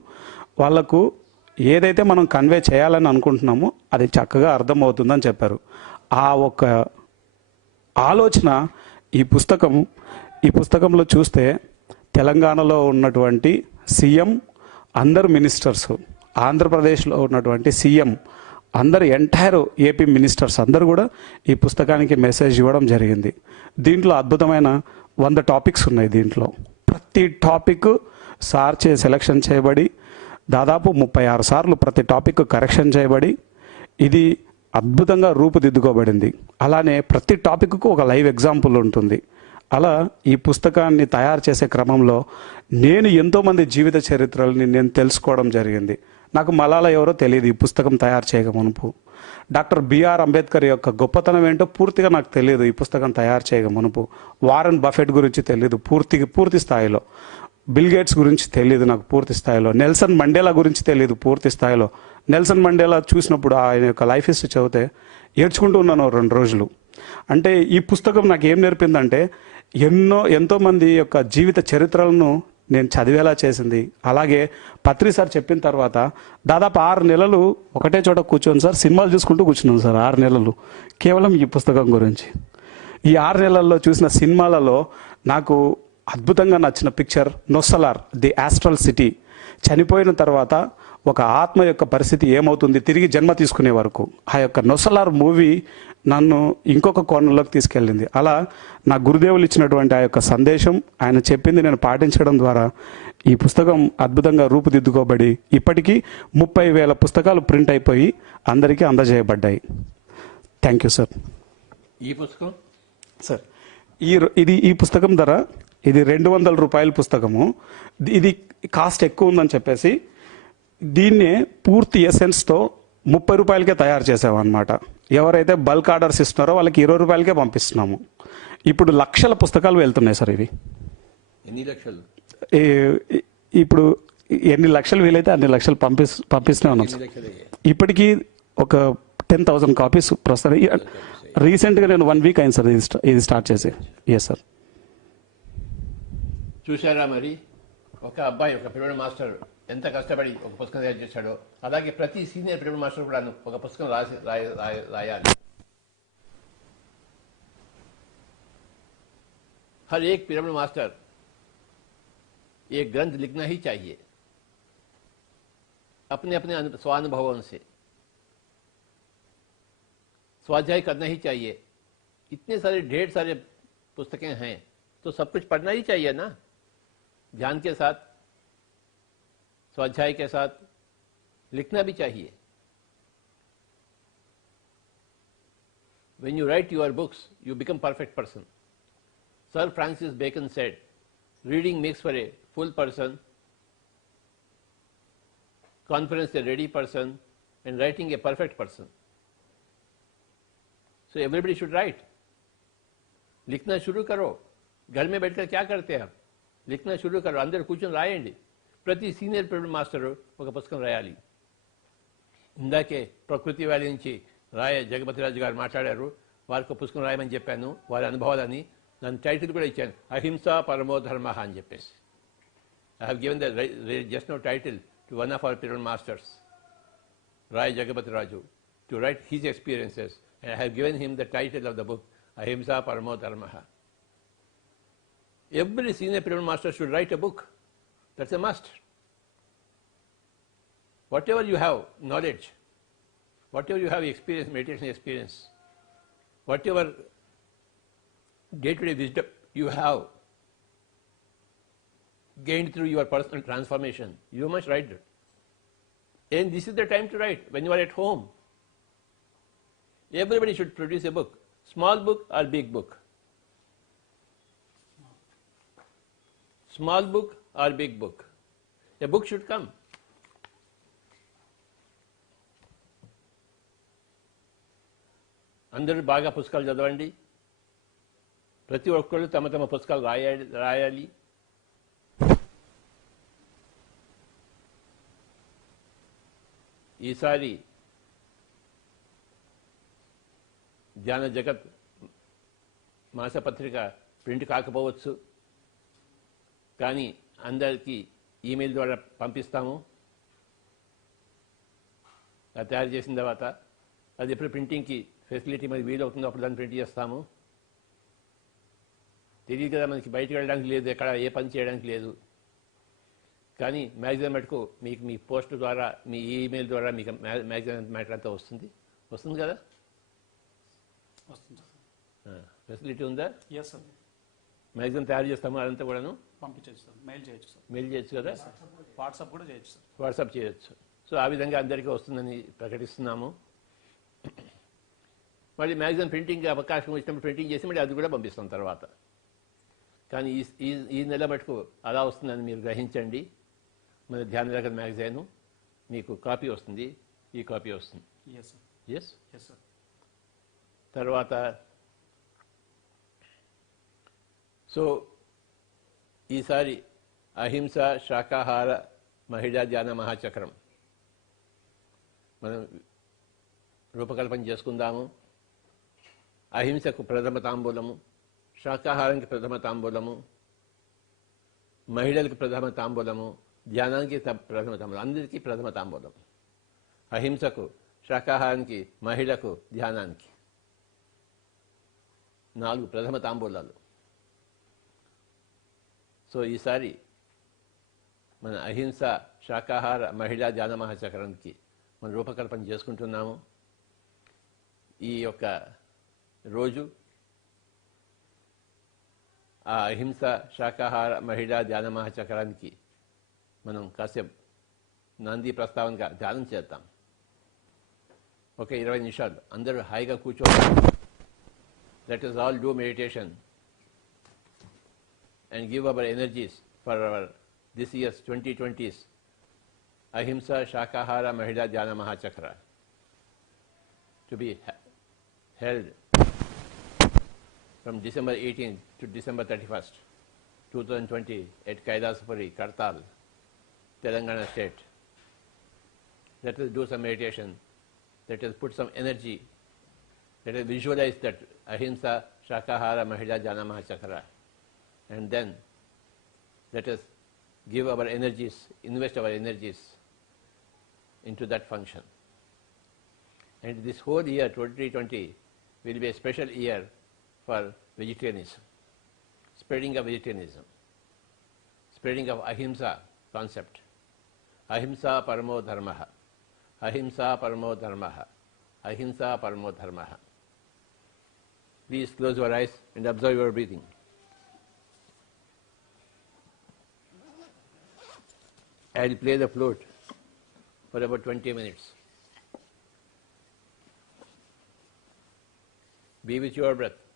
వాళ్ళకు ఏదైతే మనం కన్వే చేయాలని అనుకుంటున్నామో అది చక్కగా అర్థమవుతుందని చెప్పారు. ఆ ఒక ఆలోచన ఈ పుస్తకంలో చూస్తే తెలంగాణలో ఉన్నటువంటి సీఎం, అందరు మినిస్టర్స్, ఆంధ్రప్రదేశ్లో ఉన్నటువంటి సీఎం, అందరు ఎంటైర్ ఏపీ మినిస్టర్స్ అందరూ కూడా ఈ పుస్తకానికి మెసేజ్ ఇవ్వడం జరిగింది. దీంట్లో అద్భుతమైన 100 టాపిక్స్ ఉన్నాయి. దీంట్లో ప్రతి టాపిక్ సార్ సెలెక్షన్ చేయబడి దాదాపు 36 సార్లు ప్రతి టాపిక్ కరెక్షన్ చేయబడి ఇది అద్భుతంగా రూపుదిద్దుకోబడింది. అలానే ప్రతి టాపిక్కు ఒక లైవ్ ఎగ్జాంపుల్ ఉంటుంది. అలా ఈ పుస్తకాన్ని తయారు చేసే క్రమంలో నేను ఎంతోమంది జీవిత చరిత్రలని నేను తెలుసుకోవడం జరిగింది. నాకు మలాలా ఎవరో తెలియదు ఈ పుస్తకం తయారు చేయక మునుపు. డాక్టర్ బిఆర్ అంబేద్కర్ యొక్క గొప్పతనం ఏంటో పూర్తిగా నాకు తెలియదు ఈ పుస్తకం తయారు చేయక మునుపు. వారన్ బఫెట్ గురించి తెలియదు పూర్తి స్థాయిలో. బిల్ గేట్స్ గురించి తెలియదు నాకు పూర్తి స్థాయిలో. నెల్సన్ మండేలా గురించి తెలియదు పూర్తి స్థాయిలో. నెల్సన్ మండేలా చూసినప్పుడు ఆయన యొక్క లైఫ్ హిస్టరీ చదివితే ఏడ్చుకుంటూ ఉన్నాను 2 రోజులు. అంటే ఈ పుస్తకం నాకు ఏం నేర్పిందంటే ఎంతోమంది యొక్క జీవిత చరిత్రలను నేను చదివేలా చేసింది. అలాగే పత్రి సార్ చెప్పిన తర్వాత దాదాపు 6 నెలలు ఒకటే చోట కూర్చొని సార్ సినిమాలు చూసుకుంటూ కూర్చున్నాను సార్. 6 నెలలు కేవలం ఈ పుస్తకం గురించి. ఈ 6 నెలల్లో చూసిన సినిమాలలో నాకు అద్భుతంగా నచ్చిన పిక్చర్ నొసలార్, ది ఆస్ట్రల్ సిటీ. చనిపోయిన తర్వాత ఒక ఆత్మ యొక్క పరిస్థితి ఏమవుతుంది తిరిగి జన్మ తీసుకునే వరకు ఆ యొక్క నొసలార్ మూవీ నన్ను ఇంకొక కోణంలోకి తీసుకెళ్ళింది. అలా నా గురుదేవులు ఇచ్చినటువంటి ఆ యొక్క సందేశం, ఆయన చెప్పింది నేను పాటించడం ద్వారా ఈ పుస్తకం అద్భుతంగా రూపుదిద్దుకోబడి ఇప్పటికీ 30,000 పుస్తకాలు ప్రింట్ అయిపోయి అందరికీ అందజేయబడ్డాయి. Thank you sir. ఈ పుస్తకం సార్ ఈ పుస్తకం ధర ఇది 200 రూపాయల పుస్తకము. ఇది కాస్ట్ ఎక్కువ ఉందని చెప్పేసి దీన్నే పూర్తి ఎసెన్స్తో 30 రూపాయలకే తయారు చేసామన్నమాట. ఎవరైతే బల్క్ ఆర్డర్స్ ఇస్తున్నారో వాళ్ళకి 20 రూపాయలకే పంపిస్తున్నాము. ఇప్పుడు లక్షల పుస్తకాలు వెళ్తున్నాయి సార్. ఇవి ఎన్ని లక్షలు? ఇప్పుడు ఎన్ని లక్షలు వీలైతే అన్ని లక్షలు పంపిస్తూనే ఉన్నాం సార్. ఇప్పటికీ ఒక 10,000 కాపీస్ ప్రస్తుతం. రీసెంట్గా నేను 1 వీక్ అయింది సార్ ఇది స్టార్ట్ చేసి. Yes sir. చూశారా మరి ఒక అబ్బాయి, ఒక పిరమిడ్ మాస్టర్ ఎంత కష్టపడి ఒక పుస్తకం తయారు చేశాడో, అలాగే ప్రతి సీనియర్ పిరమిడ్ మాస్టర్ కూడా ఒక పుస్తకం రాయాలి. हर एक पिरामिड मास्टर एक ग्रंथ लिखना ही चाहिए अपने अपने स्वानुभवों से, स्वाध्याय करना ही चाहिए। इतने सारे ढेर सारे पुस्तकें हैं तो सब कुछ पढ़ना ही चाहिए ना, ध्यान के साथ, स्वाध्याय के साथ लिखना भी चाहिए। When you write your books, you become perfect person. Sir Francis Bacon said, reading makes for a full person, conference a ready person, and writing a perfect person. So everybody should write. लिखना शुरू करो। घर में बैठकर क्या करते हैं आप? लिखना शुरू करो, అందరూ కూర్చొని రాయండి। ప్రతి సీనియర్ ప్రిపరేటరీ మాస్టర్ ఒక పుస్తకం రాయాలి। ఇందాకే ప్రకృతి వ్యాలీ నుంచి రాయ జగపతిరాజు గారు మాట్లాడారు, వారికి ఒక పుస్తకం రాయమని చెప్పాను, వారి అనుభవాలని। దాని టైటిల్ కూడా ఇచ్చాను, అహింస పరమో ధర్మ అని చెప్పేసి। I have given the just no title to one of our preparatory masters, Raya Jagapatiraju, to write his experiences, and I have given him the title of the book, Ahimsa Paramo ధర్మ. Every senior pyramid master should write a book. That's a must. Whatever you have knowledge, whatever you have experience, meditation experience, whatever day-to-day wisdom you have gained through your personal transformation, you must write it. And this is the time to write, when you are at home. Everybody should produce a book, small book or big book. Small book or big book. A book should come. అందరూ బాగా పుస్తకాలు చదవండి, ప్రతి ఒక్కళ్ళు తమ తమ పుస్తకాలు రాయాలి. ఈసారి ధ్యాన జగత్ మాసపత్రిక ప్రింట్ కాకపోవచ్చు, కానీ అందరికీ ఈమెయిల్ ద్వారా పంపిస్తాము. అది తయారు చేసిన తర్వాత అది ఎప్పుడు ప్రింటింగ్కి ఫెసిలిటీ మనకి వీలవుతుందో అప్పుడు దాన్ని ప్రింట్ చేస్తాము. తెలియదు కదా, మనకి బయటకు వెళ్ళడానికి లేదు, ఎక్కడ ఏ పని చేయడానికి లేదు. కానీ మ్యాగజైన్ మటుకు మీకు మీ పోస్ట్ ద్వారా, మీ ఈమెయిల్ ద్వారా మీకు మ్యాగజైన్ మ్యాటర్ అంతా వస్తుంది కదా. ఫెసిలిటీ ఉందా? Yes sir. మ్యాగజైన్ తయారు చేస్తాము, అదంతా కూడాను పంపించవచ్చు సార్, మెయిల్ చేయొచ్చు కదా, వాట్సాప్ కూడా చేయొచ్చు సార్. వాట్సాప్ చేయొచ్చు. సో ఆ విధంగా అందరికీ వస్తుందని ప్రకటిస్తున్నాము. మళ్ళీ మ్యాగజైన్ ప్రింటింగ్ అవకాశం వచ్చినప్పుడు ప్రింటింగ్ చేసి మళ్ళీ అది కూడా పంపిస్తాం తర్వాత. కానీ ఈ నెల మటుకు అలా వస్తుందని మీరు గ్రహించండి. మన ధ్యాన జగత్ మ్యాగజైన్ మీకు కాపీ వస్తుంది, ఈ కాపీ వస్తుంది. Yes sir. తర్వాత సో ఈసారి అహింస శాకాహార మహిళా ధ్యాన మహాచక్రం మనం రూపకల్పన చేసుకుందాము. అహింసకు ప్రథమ తాంబూలము, శాకాహారానికి ప్రథమ తాంబూలము, మహిళలకు ప్రథమ తాంబూలము, ధ్యానానికి ప్రథమ తాంబూలం, అందరికీ ప్రథమ తాంబూలం. అహింసకు, శాకాహారానికి, మహిళకు, ధ్యానానికి 4 ప్రథమ తాంబూలాలు. సో ఈసారి మన అహింస శాకాహార మహిళా ధ్యాన మహాచక్రానికి మనం రూపకల్పన చేసుకుంటున్నాము. ఈ యొక్క రోజు ఆ అహింస శాకాహార మహిళా ధ్యాన మహాచక్రానికి మనం కాసేపు నాంది ప్రస్తావనగా ధ్యానం చేద్దాం. ఒక 20 నిమిషాలు అందరూ హాయిగా కూర్చోవాలి. Let us all do meditation and give our energies for our this year's 2020's Ahimsa Shakahara Mahila Dhyana Mahachakra to be held from December 18th to December 31st, 2020 at Kailasapuri, Kartal, Telangana State. Let us do some meditation. Let us put some energy. Let us visualize that Ahimsa Shakahara Mahila Dhyana Mahachakra. And then let us give our energies, invest our energies into that function. And this whole year, 2020, will be a special year for vegetarianism, spreading of vegetarianism, spreading of ahimsa concept. Ahimsa paramo dharmaha. Ahimsa paramo dharmaha. Ahimsa paramo dharmaha. Please close your eyes and observe your breathing. I'll play the flute for about 20 minutes. Be with your breath.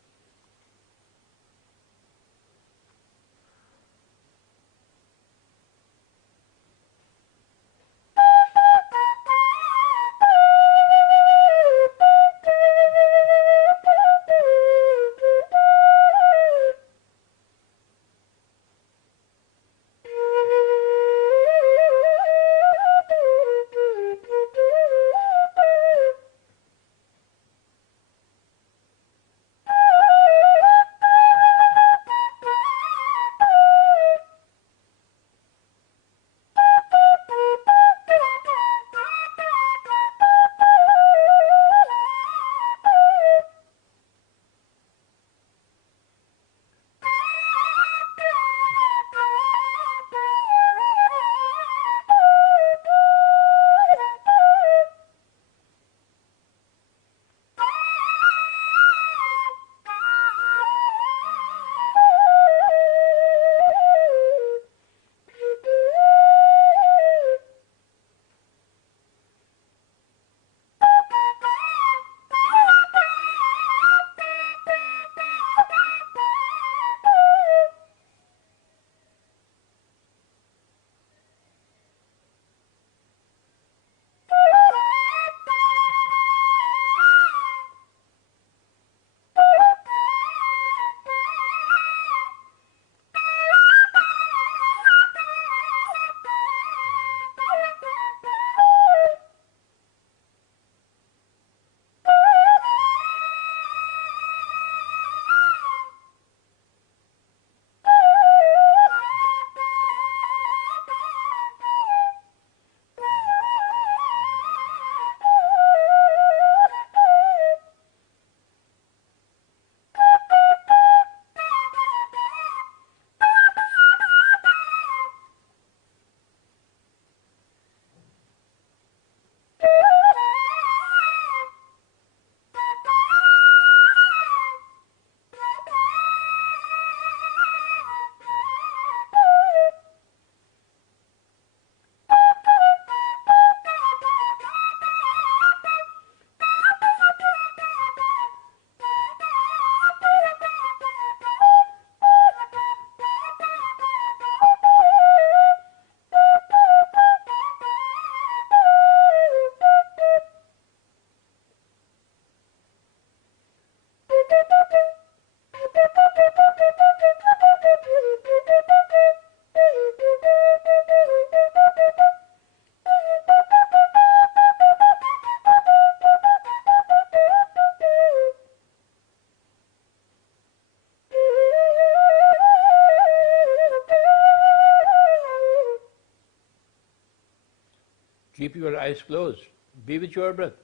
Keep your eyes closed. Be with your breath.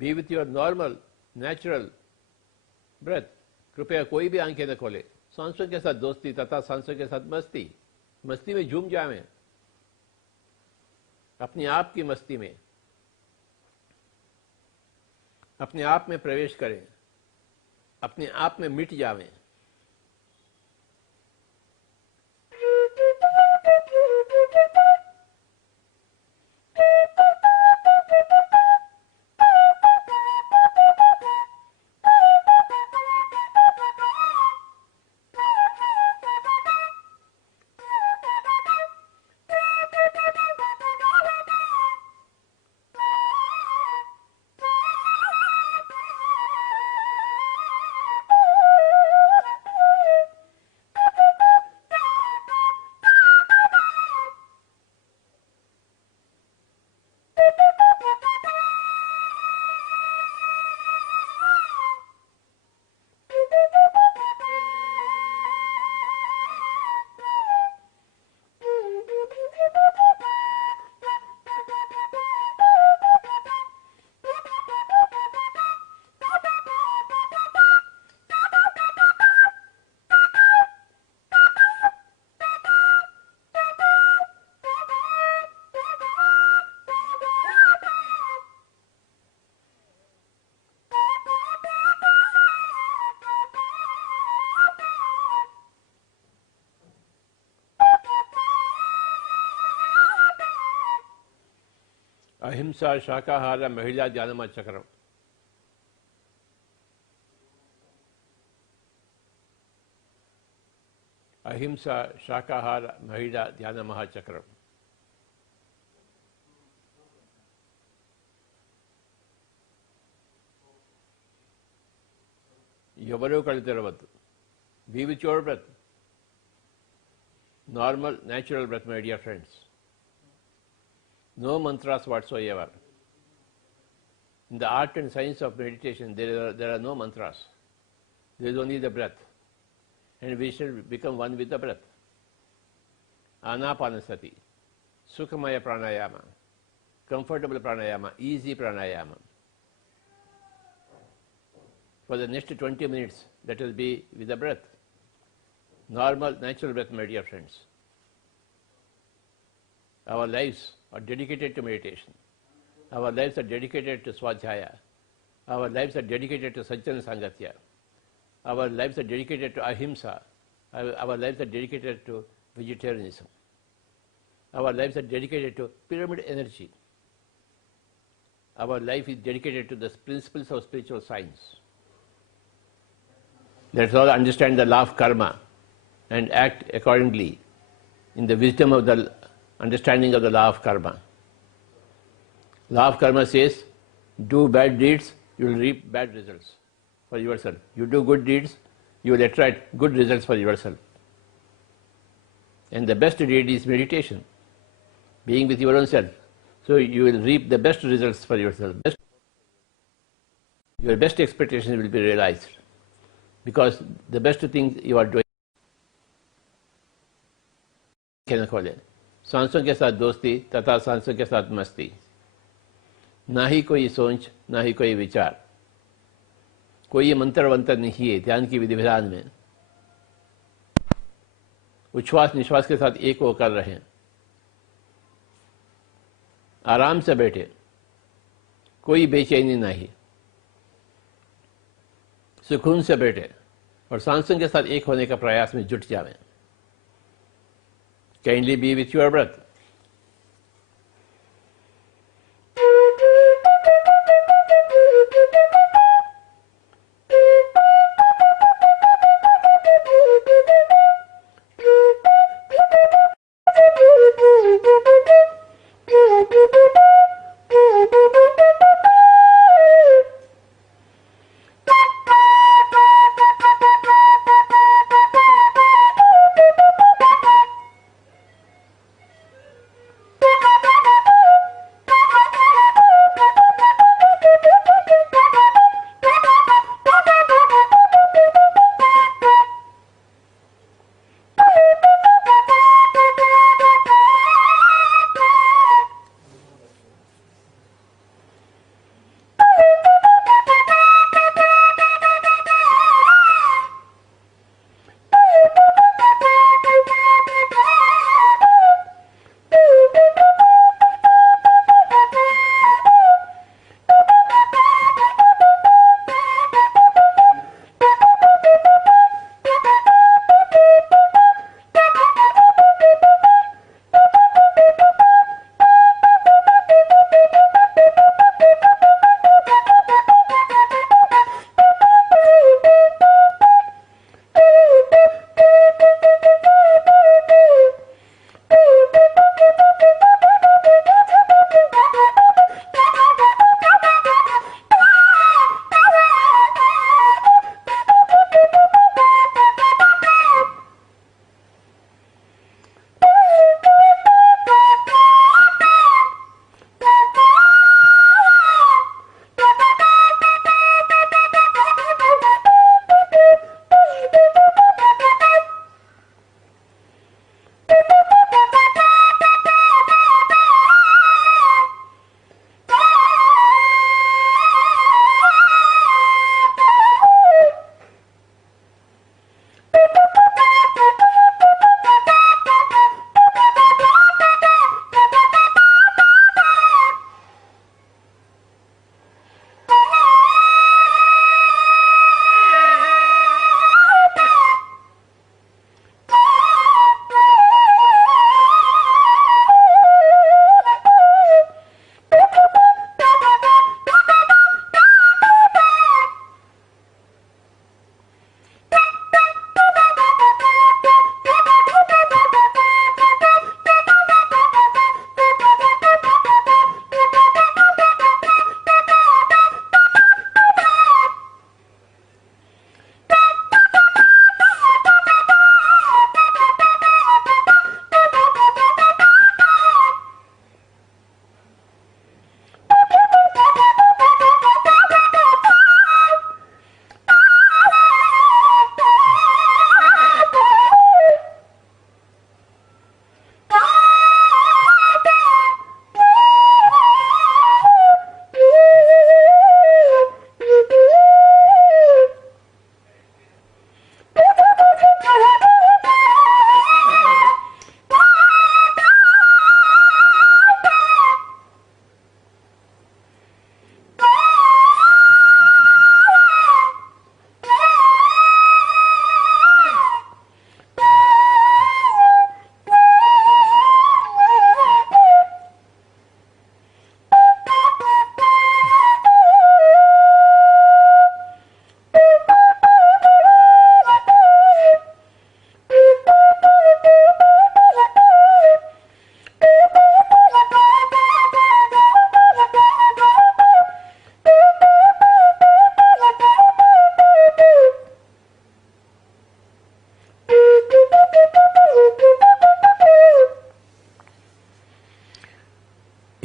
Be with your normal, natural breath. कृपया कोई भी आंखें न खोले. सांसों के साथ दोस्ती तथा सांसों के साथ मस्ती. मस्ती में झूम जाएं. अपने आप की मस्ती में. अपने आप में प्रवेश करें. अपने आप में मिट जावें. अहिंसा शाकाहार महिला ध्यानमा चक्रम. अहिंसा शाकाहार महिला ध्यान महाचक्रम. ఎవరో కళ్ళు తెరవద్దు. Be with your breath. Normal, natural breath, my dear friends. No mantras whatsoever. In the art and science of meditation, there are no mantras. There is only the breath. And we shall become one with the breath. Anapanasati, Sukhamaya pranayama, comfortable pranayama, easy pranayama. For the next 20 minutes, let us be with the breath. Normal, natural breath, my dear friends. Our lives are dedicated to meditation. Our lives are dedicated to Swadhyaya. Our lives are dedicated to Sajjana Sangatya. Our lives are dedicated to Ahimsa. Our lives are dedicated to vegetarianism. Our lives are dedicated to pyramid energy. Our life is dedicated to the principles of spiritual science. Let us all understand the law of karma and act accordingly in the wisdom of the understanding of the law of karma. Law of karma says, do bad deeds, you will reap bad results for yourself. You do good deeds, you will attract good results for yourself. And the best deed is meditation, being with your own self. So you will reap the best results for yourself. Your best expectations will be realized because the best things you are doing. कहना खोले सांसों के साथ दोस्ती तथा सांसों के साथ मस्ती. ना ही कोई सोच, ना ही कोई विचार. कोई मंत्र वंत्र नहीं है ध्यान की विधि विधान में. उच्छ्वास निश्वास के साथ एक होकर रहें. आराम से बैठे, कोई बेचैनी नहीं. सुकून से बैठे और सांसों के साथ एक होने का प्रयास में जुट जाएं. Kindly be with your breath.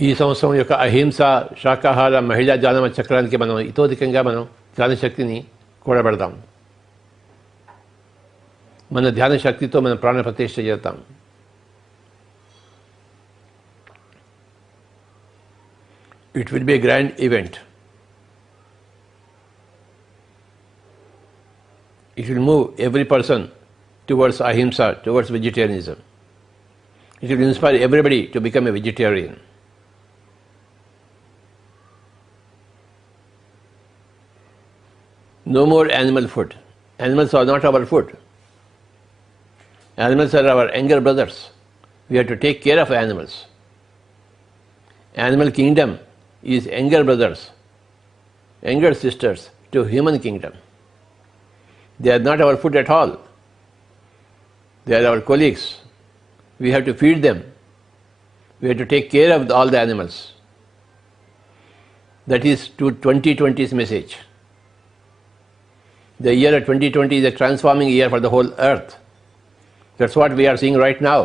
ఈ సంవత్సరం యొక్క అహింస శాకాహార మహిళా జ్ఞాన చక్రానికి మనం ఇతోధికంగా మనం ధ్యాన శక్తిని కూడబెడతాం. మన ధ్యాన శక్తితో మనం ప్రాణ ప్రతిష్ఠ చేస్తాం. It will be a grand event. It will move every person towards ahimsa, towards vegetarianism. It will inspire everybody to become a vegetarian. No more animal food. Animals are not our food. Animals are our younger brothers. We have to take care of animals. Animal kingdom is younger brothers, younger sisters to human kingdom. They are not our food at all. They are our colleagues. We have to feed them. We have to take care of all the animals. That is to 2020's message. The year of 2020 is a transforming year for the whole earth. That's what we are seeing right now.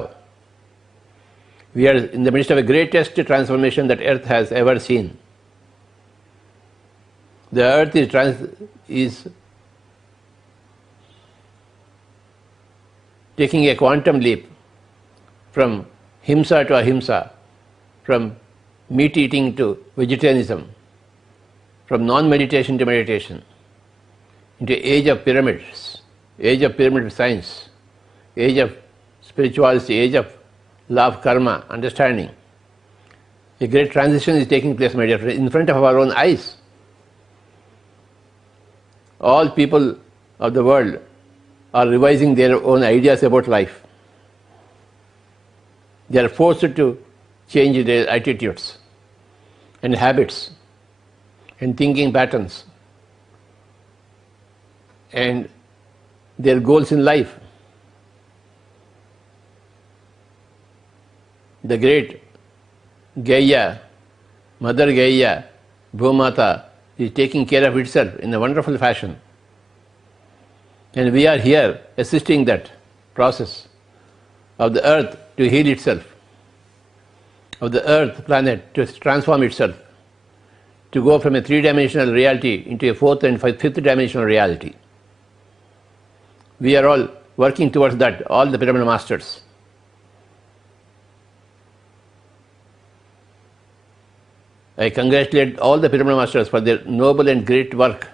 We are in the midst of a greatest transformation that earth has ever seen. The earth is taking a quantum leap from himsa to ahimsa, from meat eating to vegetarianism, from non-meditation to meditation, into age of pyramids, age of pyramid science, age of spirituality, age of love, karma, understanding. A great transition is taking place, my dear friends, in front of our own eyes. All people of the world are revising their own ideas about life. They are forced to change their attitudes and habits and thinking patterns and their goals in life. The great Gaia, Mother Gaia, Bhumata, is taking care of itself in a wonderful fashion. And we are here assisting that process of the earth to heal itself, of the earth planet to transform itself, to go from a three-dimensional reality into a fourth and fifth dimensional reality. We are all working towards that, all the pyramid masters. I congratulate all the pyramid masters for their noble and great work,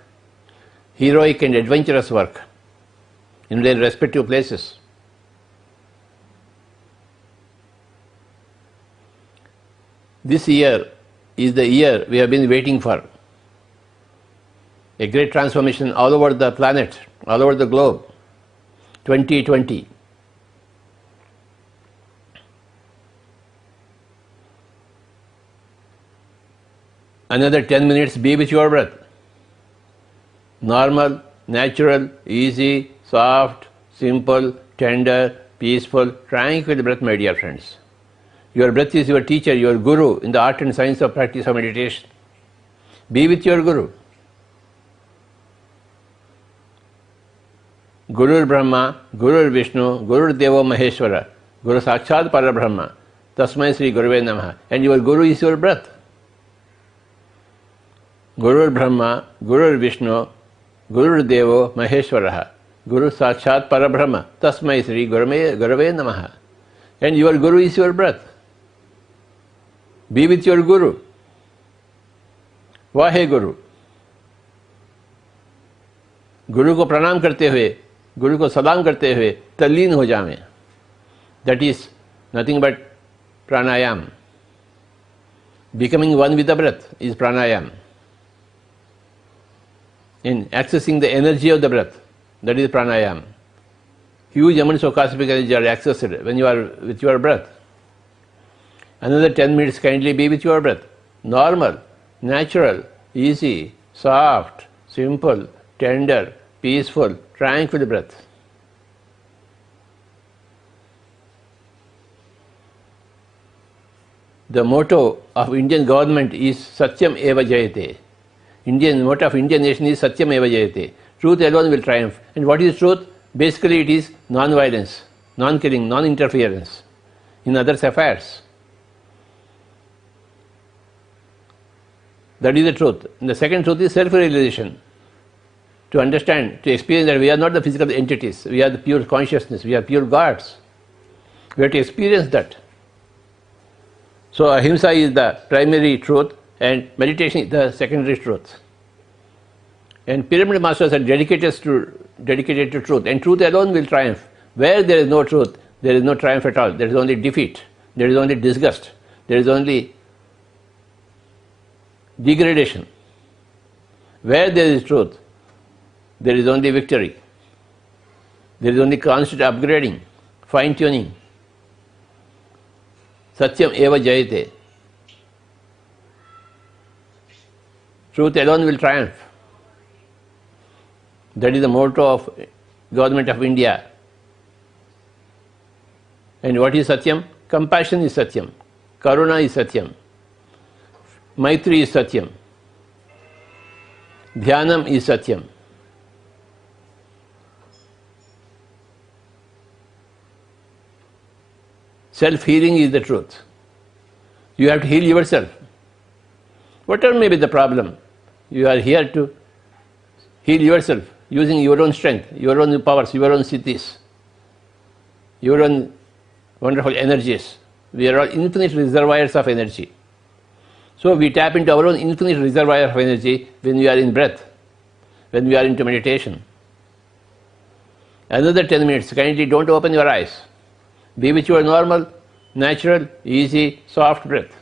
heroic and adventurous work in their respective places. This year is the year we have been waiting for. A great transformation all over the planet, all over the globe. 2020. Another 10 minutes, be with your breath. Normal, natural, easy, soft, simple, tender, peaceful, tranquil breath, my dear friends. Your breath is your teacher, your guru in the art and science of practice of meditation. Be with your guru. Gurur Brahma, Gurur Vishnu, Gurur Devo Maheshwara, Guru Sakshat Parabrahma, Tasmai Sri Guruve Namaha. And your guru is your breath. Gurur Brahma, Gurur Vishnu, Gurur Devo Maheshwara, Guru Sakshat Parabrahma, Tasmai Sri Guruve Namaha. And your guru is your breath. Be with your guru. Vahe Guru. गुरु को प्रणाम करते हुए, गुरु को सलाम करते हुए तल्लीन हो जाएं. That is nothing but pranayam. Becoming one with the breath is pranayam. In accessing the energy of the breath, that is pranayam. Huge amounts of cosmic energy are accessed when you are with your breath. Another 10 minutes, kindly be with your breath. Normal, natural, easy, soft, simple, tender, peaceful, tranquil breath. The motto of Indian government is Satyam Eva Jayate. Motto of Indian nation is Satyam Eva Jayate. Truth alone will triumph. And what is truth? Basically it is non-violence, non-killing, non-interference in others' affairs. That is the truth. And the second truth is self-realization. To understand, to experience that we are not the physical entities, we are the pure consciousness, we are pure gods. We have to experience that. So ahimsa is the primary truth and meditation is the secondary truth. And pyramid masters are dedicated to truth, and truth alone will triumph. Where there is no truth, there is no triumph at all. There is only defeat, there is only disgust, there is only degradation. Where there is truth, there is only victory. There is only constant upgrading, fine-tuning. Satyam eva jayate. Truth alone will triumph. That is the motto of Government of India. And what is Satyam? Compassion is Satyam. Karuna is Satyam. Maitri is Satyam. Dhyanam is Satyam. Self-healing is the truth. You have to heal yourself. Whatever may be the problem, you are here to heal yourself using your own strength, your own powers, your own siddhis, your own wonderful energies. We are all infinite reservoirs of energy. So we tap into our own infinite reservoir of energy when we are in breath, when we are into meditation. Another 10 minutes, kindly don't open your eyes. Be with your normal, natural, easy, soft breath.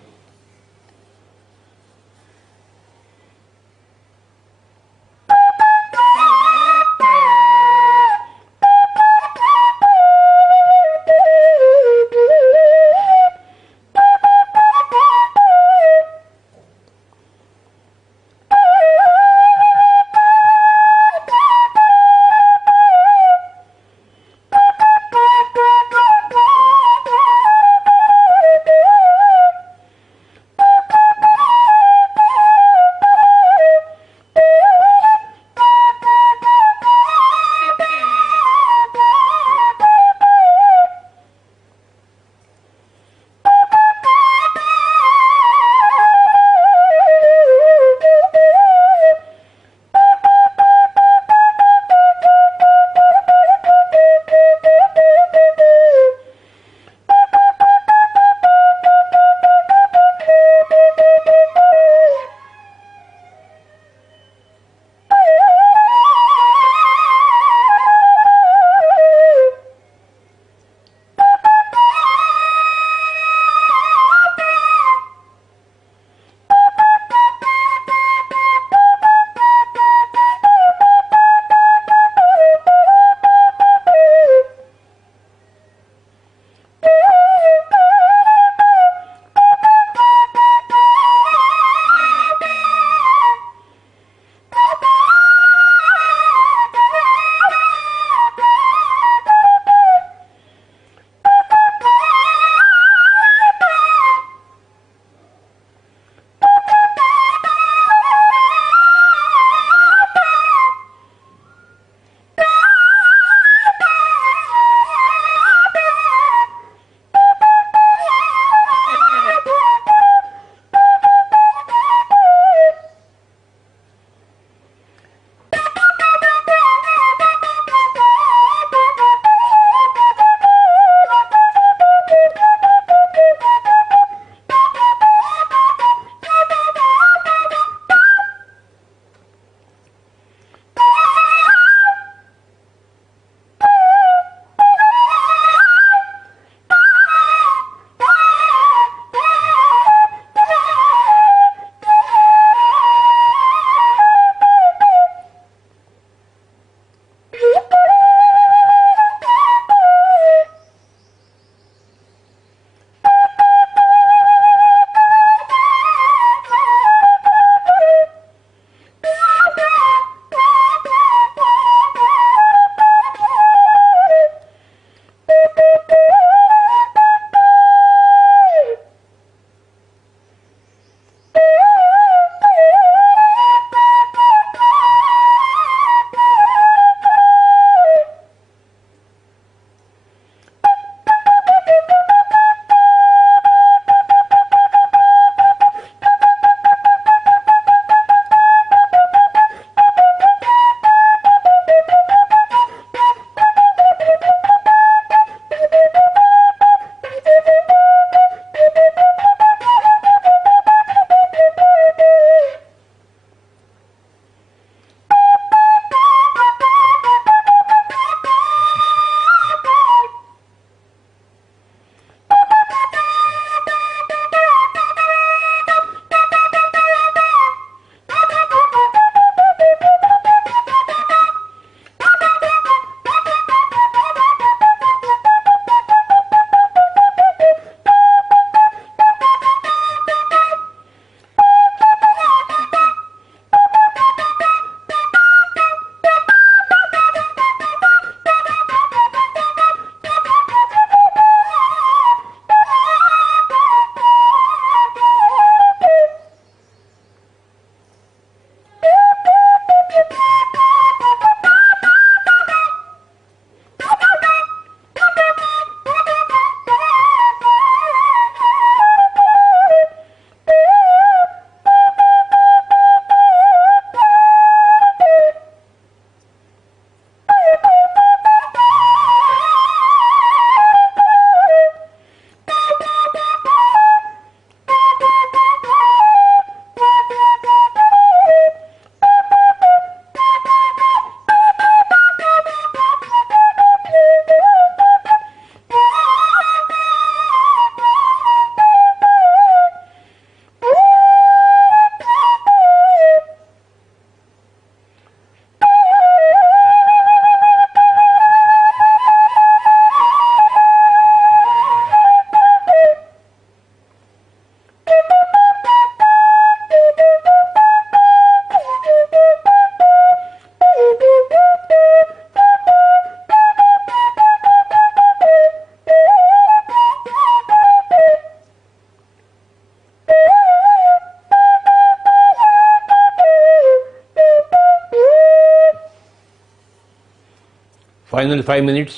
Final 5 minutes,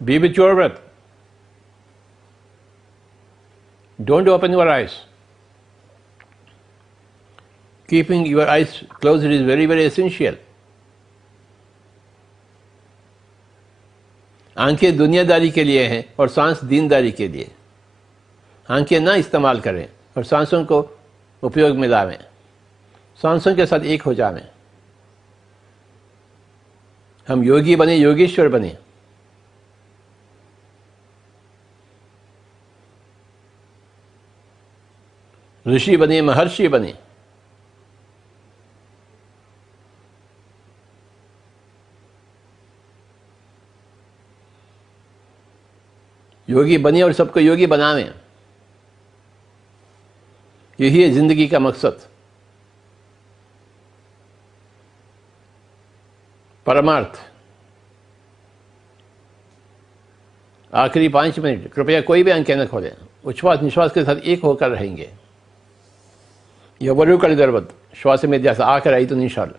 be with your breath. Don't open your eyes. Keeping your eyes closed is very, very essential. आंखें दुनियादारी के लिए हैं और सांस दीनदारी के लिए। आंखें ना इस्तेमाल करें और सांसों को उपयोग में लावें, सांसों के साथ एक हो जावें। हम योगी बने, योगेश्वर बने। ऋषि बने, महर्षि बने। योगी बने और सबको योगी बनावें। यही है जिंदगी का मकसद, परमार्थ। आखिरी 5 मिनट कृपया कोई भी आंखें न खोलें, उच्छ्वास निश्वास के साथ एक होकर रहेंगे। ఎవరు కళ్ళు తెరవద్దు, శ్వాస మీద ధ్యాస ఆఖరి 5 నిమిషాలు।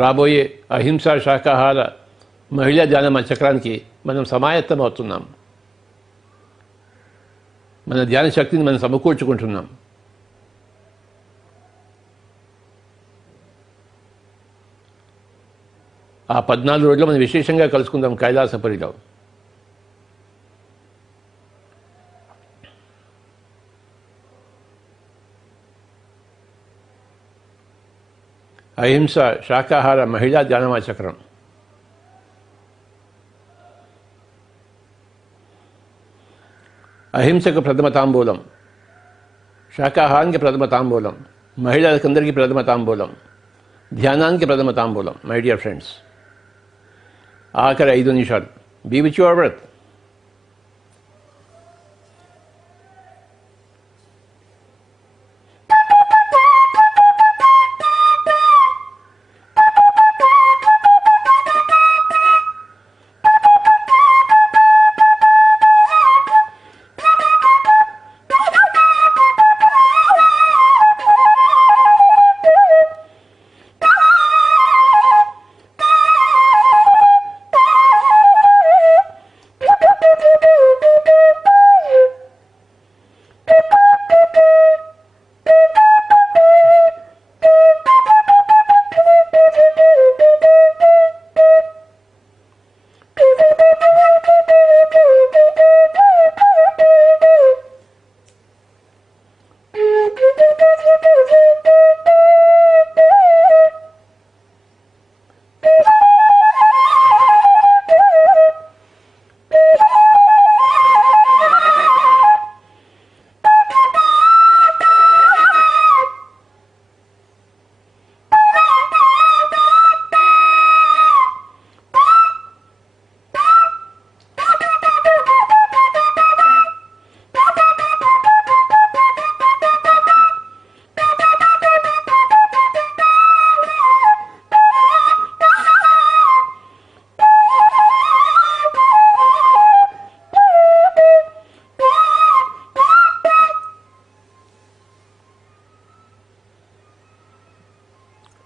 రాబోయే అహింస శాకాహార మహిళా ధ్యాన చక్రానికి మనం సమాయత్తం అవుతున్నాం. మన ధ్యాన శక్తిని మనం సమకూర్చుకుంటున్నాం. ఆ 14 రోజుల్లో మనం విశేషంగా కలుసుకుందాం కైలాసపురిలో. అహింస శాకాహార మహిళా ధ్యానమా చక్రం. అహింసకు ప్రథమ తాంబూలం, శాకాహారానికి ప్రథమ తాంబూలం, మహిళలకందరికీ ప్రథమ తాంబూలం, ధ్యానానికి ప్రథమ తాంబూలం. మై డియర్ ఫ్రెండ్స్, ఆఖరి 5 నిమిషాలు. Be with your breath.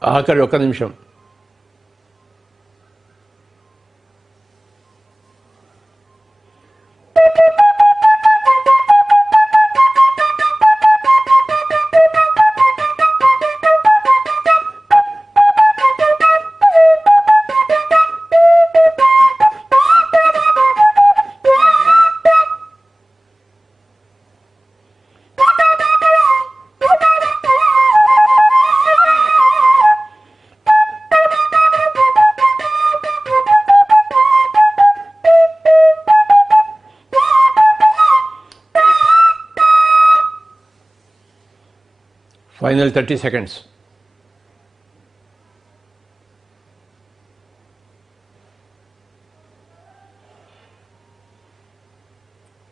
ఆఖరి 1 నిమిషం. Final 30 seconds.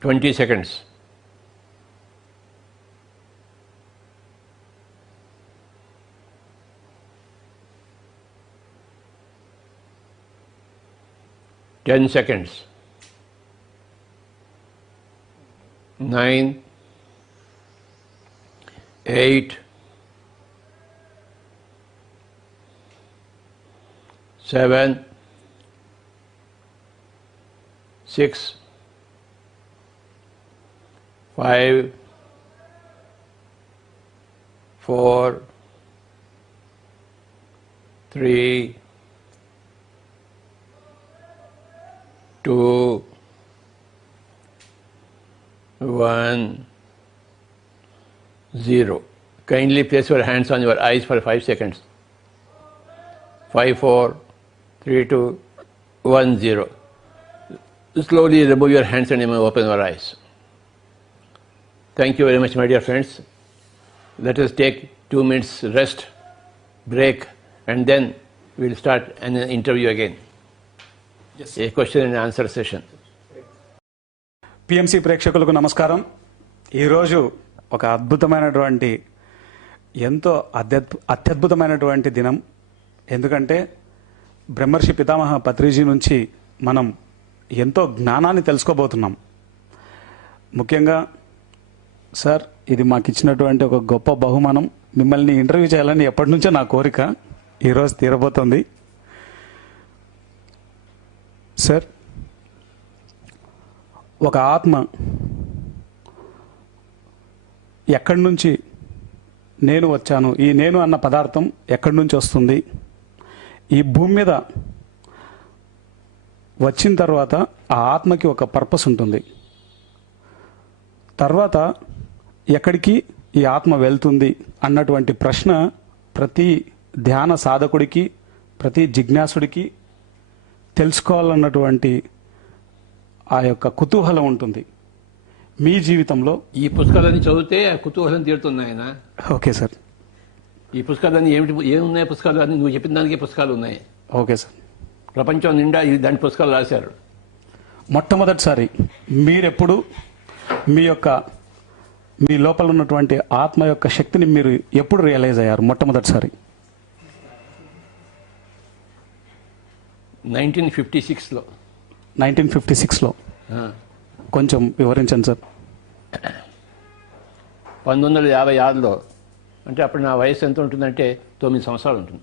Twenty seconds. 10 seconds. 9, 8, 7, 6, 5, 4, 3, 2, 1, 0. Kindly place your hands on your eyes for 5 seconds. 5, 4, 3, 2, 1, 0. Slowly remove your hands and open your eyes. Thank you very much, my dear friends. Let us take 2 minutes rest, break, and then we'll start an interview again. Yes. A question and answer session. PMC ప్రేక్షకులకు నమస్కారం. ఈరోజు ఒక అద్భుతమైనటువంటి ఎంతో అత్యద్భుతమైనటువంటి దినం. ఎందుకంటే బ్రహ్మర్షి పితామహ పత్రిజీ నుంచి మనం ఎంతో జ్ఞానాన్ని తెలుసుకోబోతున్నాం. ముఖ్యంగా సార్, ఇది మాకు ఇచ్చినటువంటి ఒక గొప్ప బహుమానం. మిమ్మల్ని ఇంటర్వ్యూ చేయాలని ఎప్పటి నుంచో నా కోరిక ఈరోజు తీరబోతోంది. సార్, ఒక ఆత్మ ఎక్కడి నుంచి నేను వచ్చాను, ఈ నేను అన్న పదార్థం ఎక్కడి నుంచి వస్తుంది, ఈ భూమి మీద వచ్చిన తర్వాత ఆ ఆత్మకి ఒక పర్పస్ ఉంటుంది, తర్వాత ఎక్కడికి ఈ ఆత్మ వెళ్తుంది అన్నటువంటి ప్రశ్న ప్రతి ధ్యాన సాధకుడికి, ప్రతి జిజ్ఞాసుడికి తెలుసుకోవాలన్నటువంటి ఆ యొక్క కుతూహలం ఉంటుంది. మీ జీవితంలో ఈ పుస్తకాలన్నీ చదివితే ఆ కుతూహలం తీరుతుంది ఆయన. Okay sir. ఈ పుస్తకాలన్నీ ఏమున్నాయి? పుస్తకాలు అన్నీ నువ్వు చెప్పిన దానికి పుస్తకాలు ఉన్నాయి. Okay sir. ప్రపంచం నిండా దాని పుస్తకాలు రాశారు. మొట్టమొదటిసారి మీరెప్పుడు మీ లోపల ఉన్నటువంటి ఆత్మ యొక్క శక్తిని మీరు ఎప్పుడు రియలైజ్ అయ్యారు మొట్టమొదటిసారి? 1956లో. 1956లో. కొంచెం వివరించండి సార్. 1956లో అంటే అప్పుడు నా వయసు ఎంత ఉంటుందంటే 9 సంవత్సరాలు ఉంటుంది.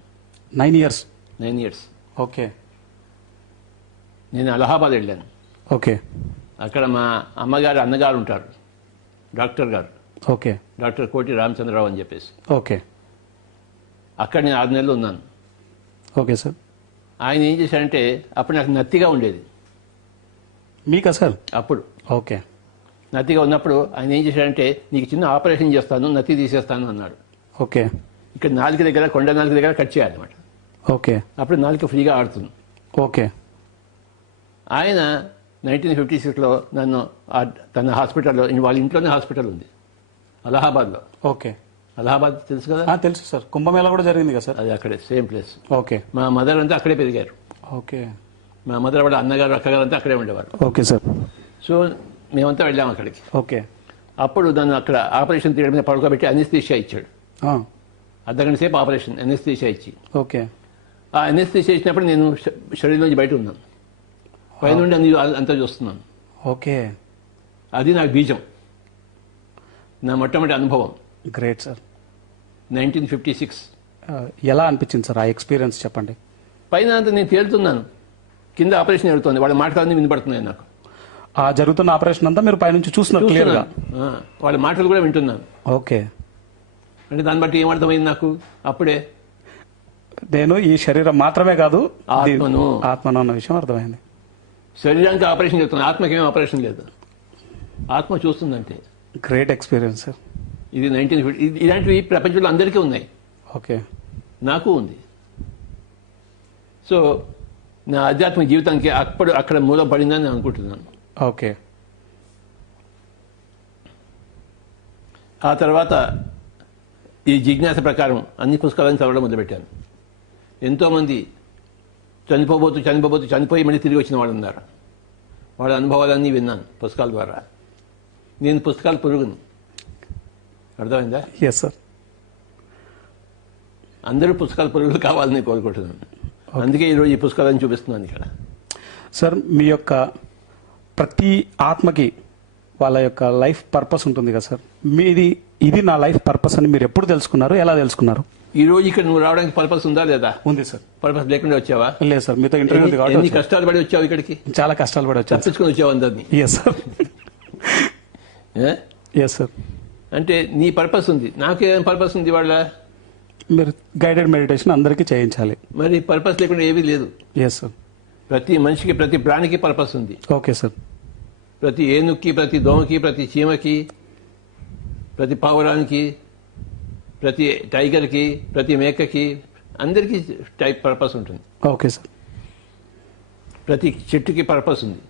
9 ఇయర్స్. 9 ఇయర్స్. ఓకే. నేను అలహాబాద్ వెళ్ళాను. ఓకే. అక్కడ మా అమ్మగారు అన్నగారు ఉంటారు, డాక్టర్ గారు. ఓకే. డాక్టర్ కోటి రామచంద్రరావు అని చెప్పేసి. ఓకే. అక్కడ నేను 6 నెలలు ఉన్నాను. Okay sir. ఆయన ఏం చేశారంటే అప్పుడు నాకు నత్తిగా ఉండేది. మీకా సార్? అప్పుడు ఓకే. నత్తిగా ఉన్నప్పుడు ఆయన ఏం చేశాడంటే నీకు చిన్న ఆపరేషన్ చేస్తాను, నత్తి తీసేస్తాను అన్నాడు. ఓకే. ఇక్కడ నాలుక దగ్గర, కొండ నాలుక దగ్గర కట్ చేయాలన్నమాట. ఓకే. అప్పుడు నాలుక ఫ్రీగా ఆడుతుంది. ఓకే. ఆయన 1956లో నన్ను తన హాస్పిటల్లో, వాళ్ళ ఇంట్లోనే హాస్పిటల్ ఉంది అలహాబాద్లో. ఓకే. అలహాబాద్ తెలుసు కదా? తెలుసు సార్. కుంభమేళ కూడా జరిగింది కదా సార్? అది అక్కడే, సేమ్ ప్లేస్. ఓకే. మా మదర్ అంతా అక్కడే పెరిగారు. ఓకే. మా మదర్ వాళ్ళ అన్నగారు, అక్కగారు అంతా అక్కడే ఉండేవారు. Okay sir. సో మేమంతా వెళ్ళాము అక్కడికి. ఓకే. అప్పుడు నన్ను అక్కడ ఆపరేషన్ తీయడం మీద పడుకోబెట్టి అనెస్థీషియా ఇచ్చాడు. అర్ధగంట సేపు ఆపరేషన్ అనెస్థీషియా ఇచ్చి. ఓకే. ఆ అనెస్థీషియా ఇచ్చినప్పుడు నేను శరీరంలోంచి బయట ఉన్నాను, పైనుండి అంతా చూస్తున్నాను. ఓకే. అది నాకు బీజం, నా మొట్టమొదటి అనుభవం. Great sir. 1956. ఎలా అనిపించింది సార్ ఆ ఎక్స్పీరియన్స్ చెప్పండి? పైన అంతా నేను తేలుతున్నాను, కింద ఆపరేషన్ జరుగుతుంది, వాళ్ళ మాటలన్నీ వినపడుతున్నాయి నాకు. ఆ జరుగుతున్న ఆపరేషన్ అంతా మీరు పైనుంచి చూస్తున్నారు క్లియర్గా? వాళ్ళ మాటలు కూడా వింటున్నాను. ఓకే. అంటే దాన్ని బట్టి ఏమర్థమైంది నాకు అప్పుడే, నేను ఈ శరీరం మాత్రమే కాదు, ఆత్మను అన్న విషయం అర్థమైంది. శరీరానికి ఆపరేషన్ చేస్తుంది, ఆత్మకి ఏం ఆపరేషన్ లేదు, ఆత్మ చూస్తుందంటే. Great experience sir. ఇది 1950. ఇలాంటివి ప్రపంచంలో అందరికీ ఉన్నాయి. ఓకే. నాకు ఉంది. సో నా ఆధ్యాత్మిక జీవితానికి అక్కడ మూలం పడిందని నేను అనుకుంటున్నాను. ఈ జిజ్ఞాస ప్రకారం అన్ని పుస్తకాలను చదవడం మొదలుపెట్టాను. ఎంతోమంది చనిపోయి మళ్ళీ తిరిగి వచ్చిన వాళ్ళు ఉన్నారు. వాళ్ళ అనుభవాలన్నీ విన్నాను పుస్తకాల ద్వారా. నేను పుస్తకాల పురుగుని, అర్థమైందా? Yes sir. అందరూ పుస్తకాల పురుగులు కావాలని కోరుకుంటున్నాను. అందుకే ఈరోజు ఈ పుస్తకాలను చూపిస్తున్నాను ఇక్కడ. సార్, మీ యొక్క ప్రతి ఆత్మకి వాళ్ళ యొక్క లైఫ్ పర్పస్ ఉంటుంది కదా సార్. ఇది నా లైఫ్ పర్పస్ అని మీరు ఎప్పుడు తెలుసుకున్నారు, ఎలా తెలుసుకున్నారు? ఈ రోజు ఇక్కడ నువ్వు రావడానికి పర్పస్ ఉందా లేదా? ఉంది సార్. పర్పస్ లేకుండా వచ్చావా? లేదు సార్, మీతో ఇంటర్వ్యూ ఉంది ఎన్ని కాబట్టి కష్టాలు పడి వచ్చావు ఇక్కడికి? చాలా కష్టాలు పడి వచ్చాను. తప్పించుకొని వచ్చావు అందరినీ. Yes sir. ఏ? Yes sir. అంటే నీ పర్పస్ ఉంది, నాకేం పర్పస్ ఉంది? వాళ్ళ మీరు గైడెడ్ మెడిటేషన్ అందరికీ చేయించాలి. మరి పర్పస్ లేకుండా ఏమీ లేదు. Yes sir. ప్రతి మనిషికి, ప్రతి ప్రాణికి పర్పస్ ఉంది. Okay sir. ప్రతి ఏనుక్కి, ప్రతి దోమకి, ప్రతి చీమకి, ప్రతి పావురానికి, ప్రతి టైగర్కి, ప్రతి మేకకి, అందరికీ టైప్ పర్పస్ ఉంటుంది. Okay sir. ప్రతి చెట్టుకి పర్పస్ ఉంది,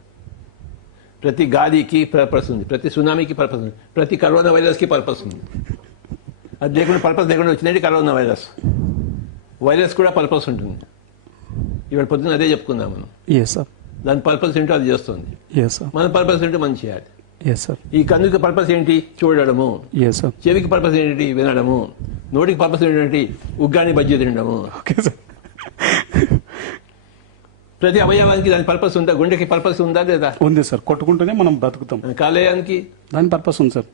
ప్రతి గాలికి పర్పస్ ఉంది, ప్రతి సునామీకి పర్పస్ ఉంది, ప్రతి కరోనా వైరస్కి పర్పస్ ఉంది. అది లేకుండా, పర్పస్ లేకుండా వచ్చినట్టు కరోనా వైరస్ కూడా పర్పస్ ఉంటుంది. ఇవాళ పొద్దున్న అదే చెప్పుకుందాం మనం. Yes sir. దాని పర్పస్ ఏంటో అది చేస్తుంది. Yes sir. మన పర్పస్ ఏంటో మనం చేయాలి. Yes sir. ఈ కన్నుకి పర్పస్ ఏంటి? చూడడము. Yes sir. చెవికి పర్పస్ ఏంటి? వినడము. నోటికి పర్పస్ ఏంటి? ఉగ్గాని బజ్జీ తినడము. Okay sir. ప్రతి అవయవానికి దాని పర్పస్ ఉందా? గుండెకి పర్పస్ ఉందా లేదా? ఉంది సార్. కొట్టుకుంటూనే మనం బతుకుతాం. కాలేయానికి దాని పర్పస్ ఉంది సార్.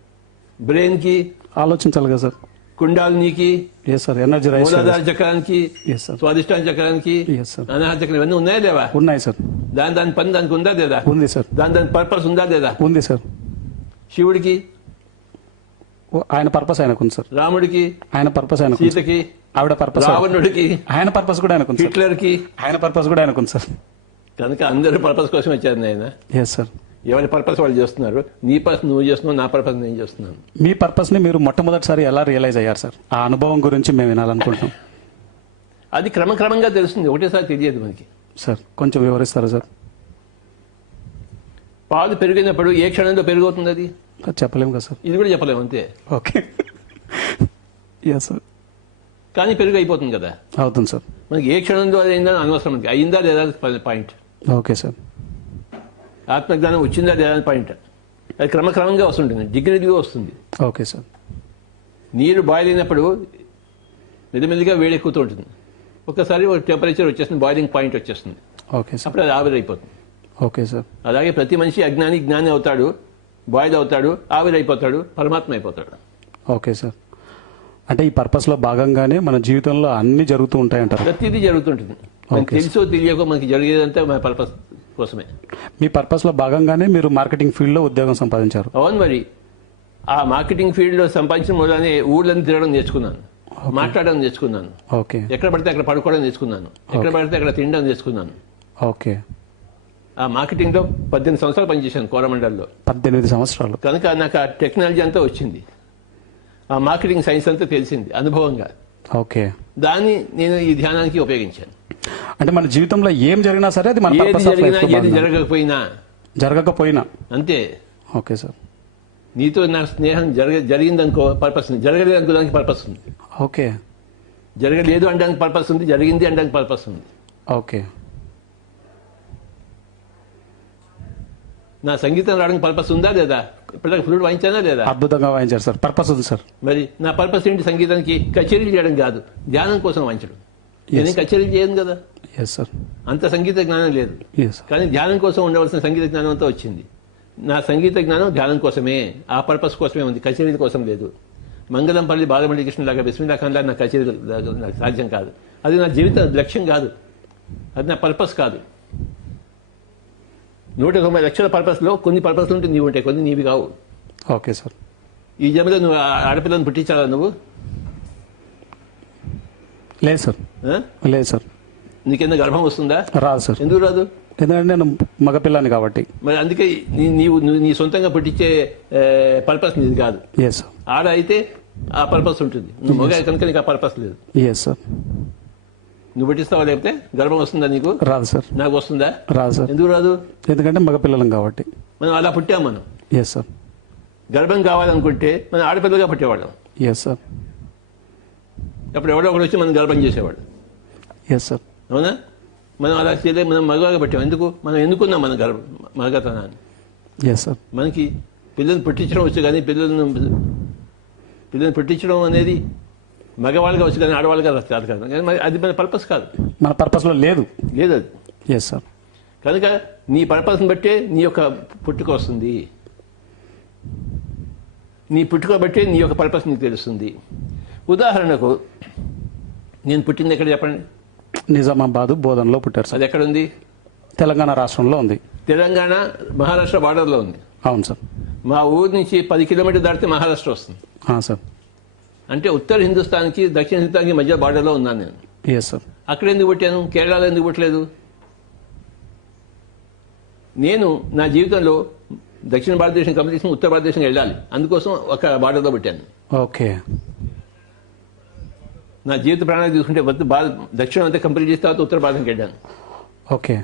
బ్రెయిన్కి ఆలోచించాలి కదా సార్. కుండాలినికి, ఎస్ సార్. Energy rise. మూలాధార చక్రానికి, ఎస్ సార్. స్వాదిష్టాన చక్రానికి, ఎస్ సార్. అనాహత చక్రం, ఇవన్నీ ఉన్నాయా లేవా? ఉన్నాయి సార్. దాని పని దానికి ఉందా లేదా? ఉంది సార్. దాని పర్పస్ ఉందా లేదా? ఉంది సార్. శివుడికి, ఆయన పర్పస్ ఆయనకు ఉంది సార్. రాముడికి, ఆయన పర్పస్ ఆయనకు ఉంది సార్. సీతకి, ఆవిడ పర్పస్ రావణుడికి, ఆయన పర్పస్ కూడా ఆయనకు ఉంది సార్. హిట్లర్కి, ఆయన పర్పస్ కూడా ఆయనకు ఉంది సార్. కనుక అందరూ పర్పస్ కోసం వచ్చారు ఆయన. Yes sir. ఎవరి పర్పస్ వాళ్ళు చేస్తున్నారు. నీ పర్పస్ నువ్వు చేస్తున్నావు, నా పర్పస్ నేను చేస్తున్నాను. మీ పర్పస్ ని మీరు మొట్టమొదటిసారి ఎలా రియలైజ్ అయ్యారు సార్? ఆ అనుభవం గురించి మేము వినాలనుకుంటున్నాం. అది క్రమక్రమంగా తెలుస్తుంది, ఒకటేసారి తెలియదు మనకి. సార్, కొంచెం వివరిస్తారా సార్? పాలు పెరిగినప్పుడు ఏ క్షణంలో పెరిగవుతుంది అది చెప్పలేము కదా సార్. ఇది కూడా చెప్పలేము, అంతే. ఓకే. Yes sir. కానీ పెరుగు అయిపోతుంది కదా. అవుతుంది సార్. మనకి ఏ క్షణంలో అది అయిందా అనవసరం, మనకి అయిందా లేదా పాయింట్. Okay sir. ఆత్మజ్ఞానం వచ్చిందా లేదా పాయింట్. అది క్రమక్రమంగా వస్తుంటుంది, డిగ్రీగా వస్తుంది. Okay sir. నీరు బాయిల్ అయినప్పుడు మెల్లిమెల్లిగా వేడి ఎక్కుతూ ఉంటుంది. ఒకసారి ఒక టెంపరేచర్ వచ్చేస్తుంది, బాయిలింగ్ పాయింట్ వచ్చేస్తుంది. Okay sir. అప్పుడు అది ఆవిరైపోతుంది. Okay sir. అలాగే ప్రతి మనిషి అజ్ఞాని జ్ఞాని అవుతాడు, బాయిల్ అవుతాడు, ఆవిరైపోతాడు, పరమాత్మ అయిపోతాడు. Okay sir. అంటే ఈ పర్పస్ లో భాగంగానే మన జీవితంలో అన్ని జరుగుతూ ఉంటాయంటారు. ప్రతిదీ జరుగుతుంటుంది. మనకి తెలుసో తెలియకో మనకి జరిగేదంతా మన పర్పస్ కోసమే. మీ పర్పస్ లో భాగంగానే మీరు మార్కెటింగ్ ఫీల్డ్ లో ఉద్యోగం సంపాదించారు. అవును, మరి ఆ మార్కెటింగ్ ఫీల్డ్ లో సంపాదించిన మూలానే ఊళ్ళని తిరగడం నేర్చుకున్నాను, మాట్లాడడం నేర్చుకున్నాను, ఓకే. ఎక్కడ పడితే అక్కడ పడుకోవడం నేర్చుకున్నాను, ఎక్కడ పడితే అక్కడ తినడం నేర్చుకున్నాను. ఓకే. ఆ మార్కెటింగ్ లో 18 సంవత్సరాలు పనిచేశాను కోరమండల్లో. 18 సంవత్సరాలు. కనుక నాకు ఆ టెక్నాలజీ అంతా వచ్చింది, ఆ మార్కెటింగ్ సైన్స్ అంతా తెలిసింది అనుభవంగా. ఓకే. దాన్ని నేను ఈ ధ్యానానికి ఉపయోగించాను. అంటే మన జీవితంలో ఏం జరిగినా సరే అది మన ఏది పర్పస్ ఆఫ్ జరిగినా లైఫ్ లో ఏది భాగంగా. జరగకపోయినా అంతే. Okay sir. నీతో నాకు స్నేహం జరిగిందనుకో పర్పస్ ఉంది, జరగలేదు అనుకో దానికి పర్పస్ ఉంది. ఓకే. జరగలేదు అనడానికి పర్పస్ ఉంది, జరిగింది అనడానికి పర్పస్ ఉంది. ఓకే. నా సంగీతం రావడానికి పర్పస్ ఉందా లేదా? ఇప్పటిదాకా ఫ్లూట్ వాయించానా లేదా? అద్భుతంగా వాయించారు సార్. పర్పస్ ఉంది సార్. మరి నా పర్పస్ ఏంటి? సంగీతానికి కచేరీలు చేయడం కాదు, ధ్యానం కోసం వాయించడం. నేను కచేరీలు చేయను కదా. Yes sir. అంత సంగీత జ్ఞానం లేదు, ఎస్ సార్. కానీ ధ్యానం కోసం ఉండవలసిన సంగీత జ్ఞానం అంతా వచ్చింది. నా సంగీత జ్ఞానం ధ్యానం కోసమే, ఆ పర్పస్ కోసమే ఉంది, కచేరీల కోసం లేదు. మంగళంపల్లి బాలమల్లి కృష్ణలాగా, బిస్మిల్లా ఖాన్ లాగా నా కచేరీ నాకు సాధ్యం కాదు. అది నా జీవిత లక్ష్యం కాదు, అది నా పర్పస్ కాదు. 190 లక్షల పర్పస్లో కొన్ని పర్పస్లు ఉంటే నీవు ఉంటాయి, కొన్ని నీవి కావు. Okay sir. ఈ జన్మలో నువ్వు ఆడపిల్లను పుట్టించాలా? నువ్వు లేదు సార్. లేదు సార్. నీకెందుకు గర్భం వస్తుందా? రాదు సార్. ఎందుకు రాదు? ఎందుకంటే నేను మగపిల్లాన్ని కాబట్టి. మరి అందుకే నీవు నీ సొంతంగా పుట్టించే పర్పస్ నీది కాదు. Yes sir. ఆడ అయితే ఆ పర్పస్ ఉంటుంది, నువ్వు మగ కనుక నీకు ఆ పర్పస్ లేదు. Yes sir. నువ్వు పుట్టిస్తావా? లేకపోతే గర్భం వస్తుందా నీకు? రాదు సార్. నాకు వస్తుందా? రాదు సార్. ఎందుకు రాదు? ఎందుకంటే మగపిల్లలం కాబట్టి. మనం అలా పుట్టాం. మనం ఎస్ సార్. గర్భం కావాలనుకుంటే మనం ఆడపిల్లగా పుట్టేవాళ్ళం. Yes sir. అప్పుడు ఎవడో ఒకడు వచ్చి మనం గర్భం చేసేవాడు. Yes sir. అవునా? మనం అలా చేయలేదు, మనం మగవాగా పెట్టాం. ఎందుకు? మనం ఎన్నుకున్నాం మన మగతనాన్ని. Yes sir. మనకి పిల్లల్ని పుట్టించడం వచ్చు, కానీ పిల్లల్ని పుట్టించడం అనేది మగవాళ్ళగా వచ్చు, కానీ ఆడవాళ్ళగా రాదు కదా. కానీ మరి అది మన పర్పస్ కాదు, మన పర్పస్లో లేదు. లేదు అది. Yes sir. కనుక నీ పర్పస్ని బట్టే నీ యొక్క పుట్టుక వస్తుంది. నీ పుట్టుక బట్టే నీ యొక్క పర్పస్ నీకు తెలుస్తుంది. ఉదాహరణకు నేను పుట్టింది ఎక్కడ చెప్పండి? నిజామాబాద్ బోధనలో పుట్టారు సార్. అది ఎక్కడుంది? తెలంగాణ రాష్ట్రంలో ఉంది. తెలంగాణ మహారాష్ట్ర బార్డర్లో ఉంది. అవును సార్. మా ఊరు నుంచి 10 కిలోమీటర్లు దాటితే మహారాష్ట్ర వస్తుంది. సార్. అంటే ఉత్తర హిందుస్థాన్కి దక్షిణ హిందుస్థాన్కి మధ్య బార్డర్లో ఉన్నాను నేను. Yes sir. అక్కడ ఎందుకు పుట్టాను? కేరళలో ఎందుకు పుట్టలేదు? నేను నా జీవితంలో దక్షిణ భారతదేశం కంప్లీట్ ఉత్తర భారతదేశం వెళ్ళాలి, అందుకోసం ఒక బార్డర్లో పుట్టాను. ఓకే. నా జీవిత ప్రాణాలు తీసుకుంటే దక్షిణం అంతా కంప్లీట్ చేసిన తర్వాత ఉత్తర భారతంకి వెళ్ళాను. ఓకే.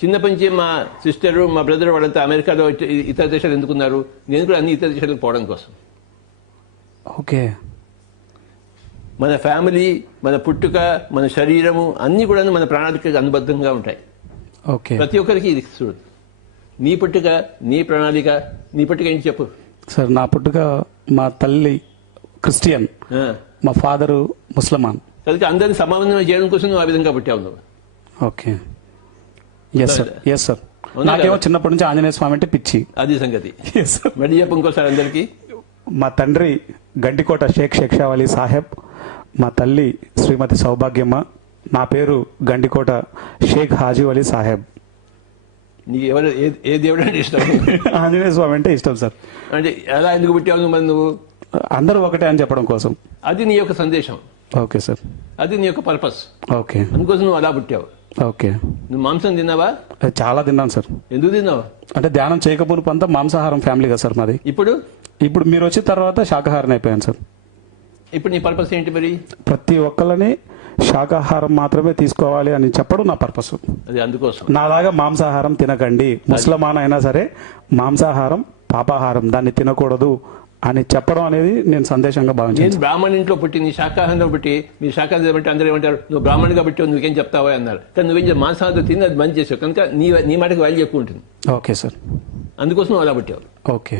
చిన్నప్పటి నుంచి మా సిస్టరు, మా బ్రదర్ వాళ్ళంతా అమెరికాలో ఇతర దేశాలు ఎందుకున్నారు, నేను కూడా అన్ని ఇతర దేశాలకు పోవడం కోసం. ఓకే. మన ఫ్యామిలీ, మన పుట్టుక, మన శరీరము అన్నీ కూడా మన ప్రణాళికకు అనుబద్ధంగా ఉంటాయి. ఓకే. ప్రతి ఒక్కరికి ఇది చూడు. నీ పుట్టుక, నీ ప్రణాళిక. నీ పుట్టుక ఏంటి చెప్పు? సార్, నా పుట్టుక మా తల్లి క్రిస్టియన్, మా ఫాదరు ముస్లిమాన్. కనుక అందరినీ సమానంగా చేయడం కోసం నువ్వు ఆ విధంగా పుట్టావు నువ్వు. Okay. Yes sir. Yes sir. నాకేమో చిన్నప్పటి నుంచి ఆంజనేయ స్వామి అంటే పిచ్చి. అది సంగతి. Yes sir. మళ్ళీ చెప్పు ఇంకోసారి అందరికీ. మా తండ్రి గండికోట షేక్ షేక్షావలి సాహెబ్, మా తల్లి శ్రీమతి సౌభాగ్యమ్మ, నా పేరు గండికోట షేక్ హాజీ అలీ సాహెబ్. నీకు ఎవరు ఏ దేవుడు అంటే ఇష్టం? ఆంజనేయ స్వామి అంటే ఇష్టం సార్. అంటే ఎలా ఎందుకు పుట్టావు మరి నువ్వు? అందరూ ఒకటే అని చెప్పడం కోసం. అది నీ యొక్క సందేశం. Okay sir. అది నీ యొక్క పర్పస్. ఓకే. అందుకోసం నువ్వు అలా పుట్టావు. ఓకే. నువ్వు మాంసం తిన్నావా? చాలా తిన్నాను సార్. ఎందుకు తిన్నావా? అంటే ధ్యానం చేయకపోతే అంతా మాంసాహారం ఫ్యామిలీ కదా సార్ మాది. ఇప్పుడు మీరు వచ్చిన తర్వాత శాకాహారం అయిపోయాను సార్. ఇప్పుడు నీ పర్పస్ ఏంటి మరి? ప్రతి ఒక్కళ్ళని శాకాహారం మాత్రమే తీసుకోవాలి అని చెప్పడం నా పర్పస్. అది అందుకోసం. నాలాగా మాంసాహారం తినకండి, ముస్లిమాన్ అయినా సరే మాంసాహారం పాపాహారం, దాన్ని తినకూడదు అని చెప్పడం అనేది నేను సందేశంగా భావించాను. నేను బ్రాహ్మణ ఇంట్లో పుట్టి నీ శాకాహారంలో పుట్టి మీ శాకాహారం బట్టి అందరూ ఏమంటారు, నువ్వు బ్రాహ్మణుగా బట్టి నువ్వేం చెప్తావా అన్నారు. కానీ నువ్వేం మాంసాహారం తిని అది మంచి చేసావు కనుక నీ మాటకి వాల్యూ ఎక్కువ ఉంటుంది. Okay sir. అందుకోసం నువ్వు అలా పుట్టావు. ఓకే.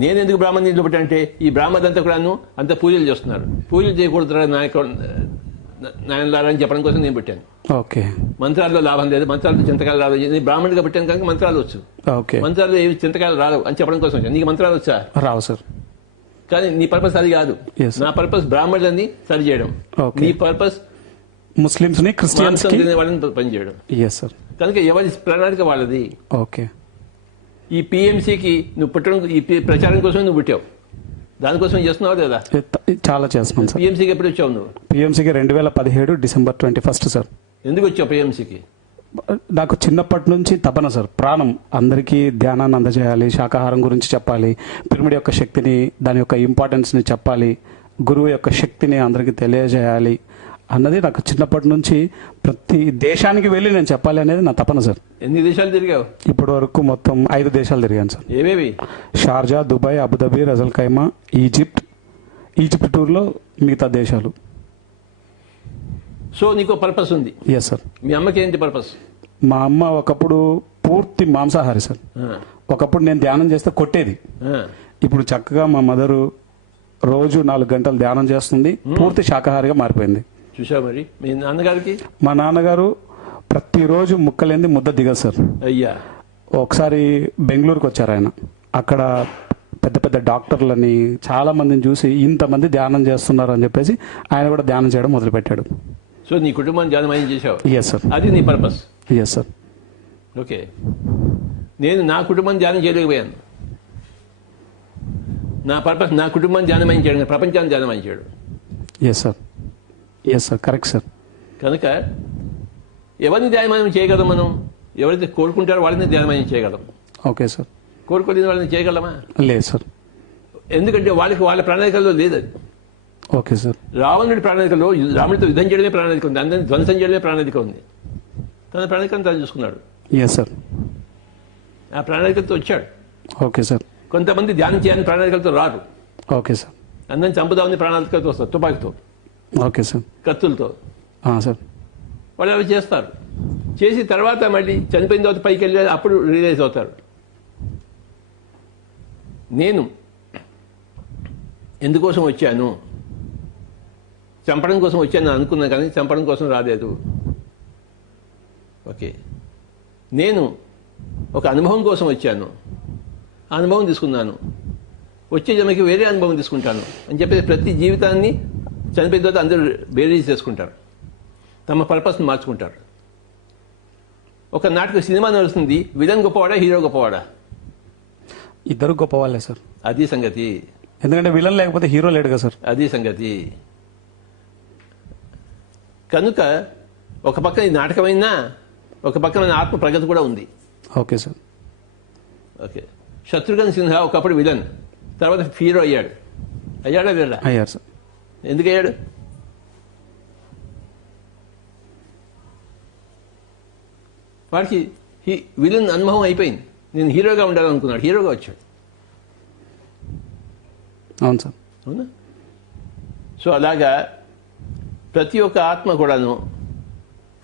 నేను ఎందుకు బ్రాహ్మణ ఇంట్లో పుట్టా అంటే ఈ బ్రాహ్మణంతా కూడాను అంత పూజలు చేస్తున్నారు. పూజలు చేయకూడదు నాయనలారా అని చెప్పడం కోసం నేను పెట్టాను. ఓకే. మంత్రాల్లో లాభం లేదు, మంత్రాలతో చింతకాయలు రాదు. నేను బ్రాహ్మణుడిగా పెట్టాను కనుక మంత్రాలు వచ్చు. ఓకే. మంత్రాలు ఏవి చింతకాయలు రాదు అని చెప్పడం కోసం వచ్చాను. నీకు మంత్రాలు వచ్చా? రావు సార్. కానీ నీ పర్పస్ అది కాదు. నా పర్పస్ బ్రాహ్మణులని సరి చేయడం. నీ పర్పస్ ముస్లిమ్స్ ని క్రిస్టియన్స్ వాళ్ళని పనిచేయడం. Yes sir. కనుక ఎవరి ప్రణాళిక వాళ్ళది. ఓకే. ఈ పిఎంసీకి నువ్వు పుట్టడం, ఈ ప్రచారం కోసం నువ్వు పుట్టావు, దానికోసం చేస్తున్నావు కదా? చాలా చేస్తున్నాను సార్. పిఎంసీకి ఎప్పుడు వచ్చావు నువ్వు? పిఎంసీకి 2017 డిసెంబర్ 21 సార్. ఎందుకు వచ్చావు పిఎంసీకి? నాకు చిన్నప్పటి నుంచి తపన సార్, ప్రాణం అందరికీ ధ్యానాన్ని అందజేయాలి, శాకాహారం గురించి చెప్పాలి, పిరమిడ్ యొక్క శక్తిని, దాని యొక్క ఇంపార్టెన్స్ని చెప్పాలి, గురువు యొక్క శక్తిని అందరికీ తెలియజేయాలి అన్నది నాకు చిన్నప్పటి నుంచి ప్రతి దేశానికి వెళ్ళి నేను చెప్పాలి అనేది నా తపన సార్. ఎన్ని దేశాలు తిరిగావు? ఇప్పటి వరకు మొత్తం 5 దేశాలు తిరిగాను సార్. ఏవేవి? షార్జా, దుబాయ్, అబుదాబి, రజల్ ఖైమా, ఈజిప్ట్ టూర్లో మిగతా దేశాలు. సో నీకు పర్పస్ ఉంది. Yes sir. మీ అమ్మకి ఏంటి పర్పస్? మా అమ్మ ఒకప్పుడు పూర్తి మాంసాహారి సార్. ఒకప్పుడు నేను ధ్యానం చేస్తే కొట్టేది. ఇప్పుడు చక్కగా మా మదరు రోజు 4 గంటలు ధ్యానం చేస్తుంది, పూర్తి శాకాహారిగా మారిపోయింది. చూసావు మరి మీ నాన్నగారికి? మా నాన్నగారు ప్రతిరోజు ముక్కలేంది ముద్ద దిగదు సార్. అయ్యా. ఒకసారి బెంగళూరుకి వచ్చారు ఆయన. అక్కడ పెద్ద పెద్ద డాక్టర్లని చాలా మందిని చూసి ఇంతమంది ధ్యానం చేస్తున్నారు అని చెప్పేసి ఆయన కూడా ధ్యానం చేయడం మొదలుపెట్టాడు. సో నీ కుటుంబాన్ని ధ్యానం చేసావు? Yes sir. అది నీ పర్పస్? Yes sir. ఓకే. నేను నా కుటుంబాన్ని ధ్యానం చేయలేకపోయాను. నా పర్పస్ నా కుటుంబాన్ని ధ్యానం చేయడం, ప్రపంచాన్ని ధ్యానం చేయడం. Yes sir. Yes sir. Correct sir. కనుక ఎవరిని ధ్యానం చేయగలం మనం? ఎవరైతే కోరుకుంటారో వాళ్ళని ధ్యానం చేయగలం. Okay sir. కోరుకోలేని వాళ్ళని చేయగలమా? లేదు సార్. ఎందుకంటే వాళ్ళ ప్రణాళికల్లో లేదు అది. Okay sir. రావణుడి ప్రణాళికలో రాముడితో యుద్ధం చేయడమే ప్రణాళిక ఉంది, అందరినీ ధ్వంసం చేయడమే ప్రణాళిక ఉంది. తన ప్రణాళికను తను చూసుకున్నాడు. Yes sir. ఆ ప్రణాళికలతో వచ్చాడు. Okay sir. కొంతమంది ధ్యానం చేయాలని ప్రణాళికలతో రారు. Okay sir. అందరిని చంపుదామని ప్రాణాలతో వస్తారు, తుపాకీతో, ఓకే సార్. కత్తులతో. సార్. వాళ్ళు అవి చేస్తారు. చేసి తర్వాత మళ్ళీ చనిపోయిన తర్వాత పైకి వెళ్ళి అప్పుడు రియలైజ్ అవుతారు. నేను ఎందుకోసం వచ్చాను, చంపడం కోసం వచ్చాను అనుకున్నాను, కానీ చంపడం కోసం రాలేదు. ఓకే, నేను ఒక అనుభవం కోసం వచ్చాను, ఆ అనుభవం తీసుకున్నాను, వచ్చే జన్మకి వేరే అనుభవం తీసుకుంటాను అని చెప్పేసి ప్రతి జీవితాన్ని చనిపోయిన తర్వాత అందరూ బేరీజ్ చేసుకుంటారు, తమ పర్పస్ని మార్చుకుంటారు. ఒక నాటక సినిమా నడుస్తుంది, విలన్ గొప్పవాడా హీరో గొప్పవాడా? ఇద్దరు గొప్ప వాళ్ళే సార్. అది సంగతి. ఎందుకంటే విలన్ లేకపోతే హీరో లేడు కదా సార్. అది సంగతి. కనుక ఒక పక్కన ఈ నాటకమైనా ఒక పక్కన ఆత్మ ప్రగతి కూడా ఉంది. Okay sir. Okay, Shatrughna Sinha ఒకప్పుడు విలన్, తర్వాత హీరో అయ్యాడు. అయ్యాడా వీళ్ళ? అయ్యారు సార్. ఎందుకు అయ్యాడు? వాడికి విలన్ అనుభవం అయిపోయింది. నేను హీరోగా ఉండాలనుకున్నాడు, హీరోగా వచ్చాడు. అవును సార్. అవునా? సో అలాగా ప్రతి ఒక్క ఆత్మ కూడాను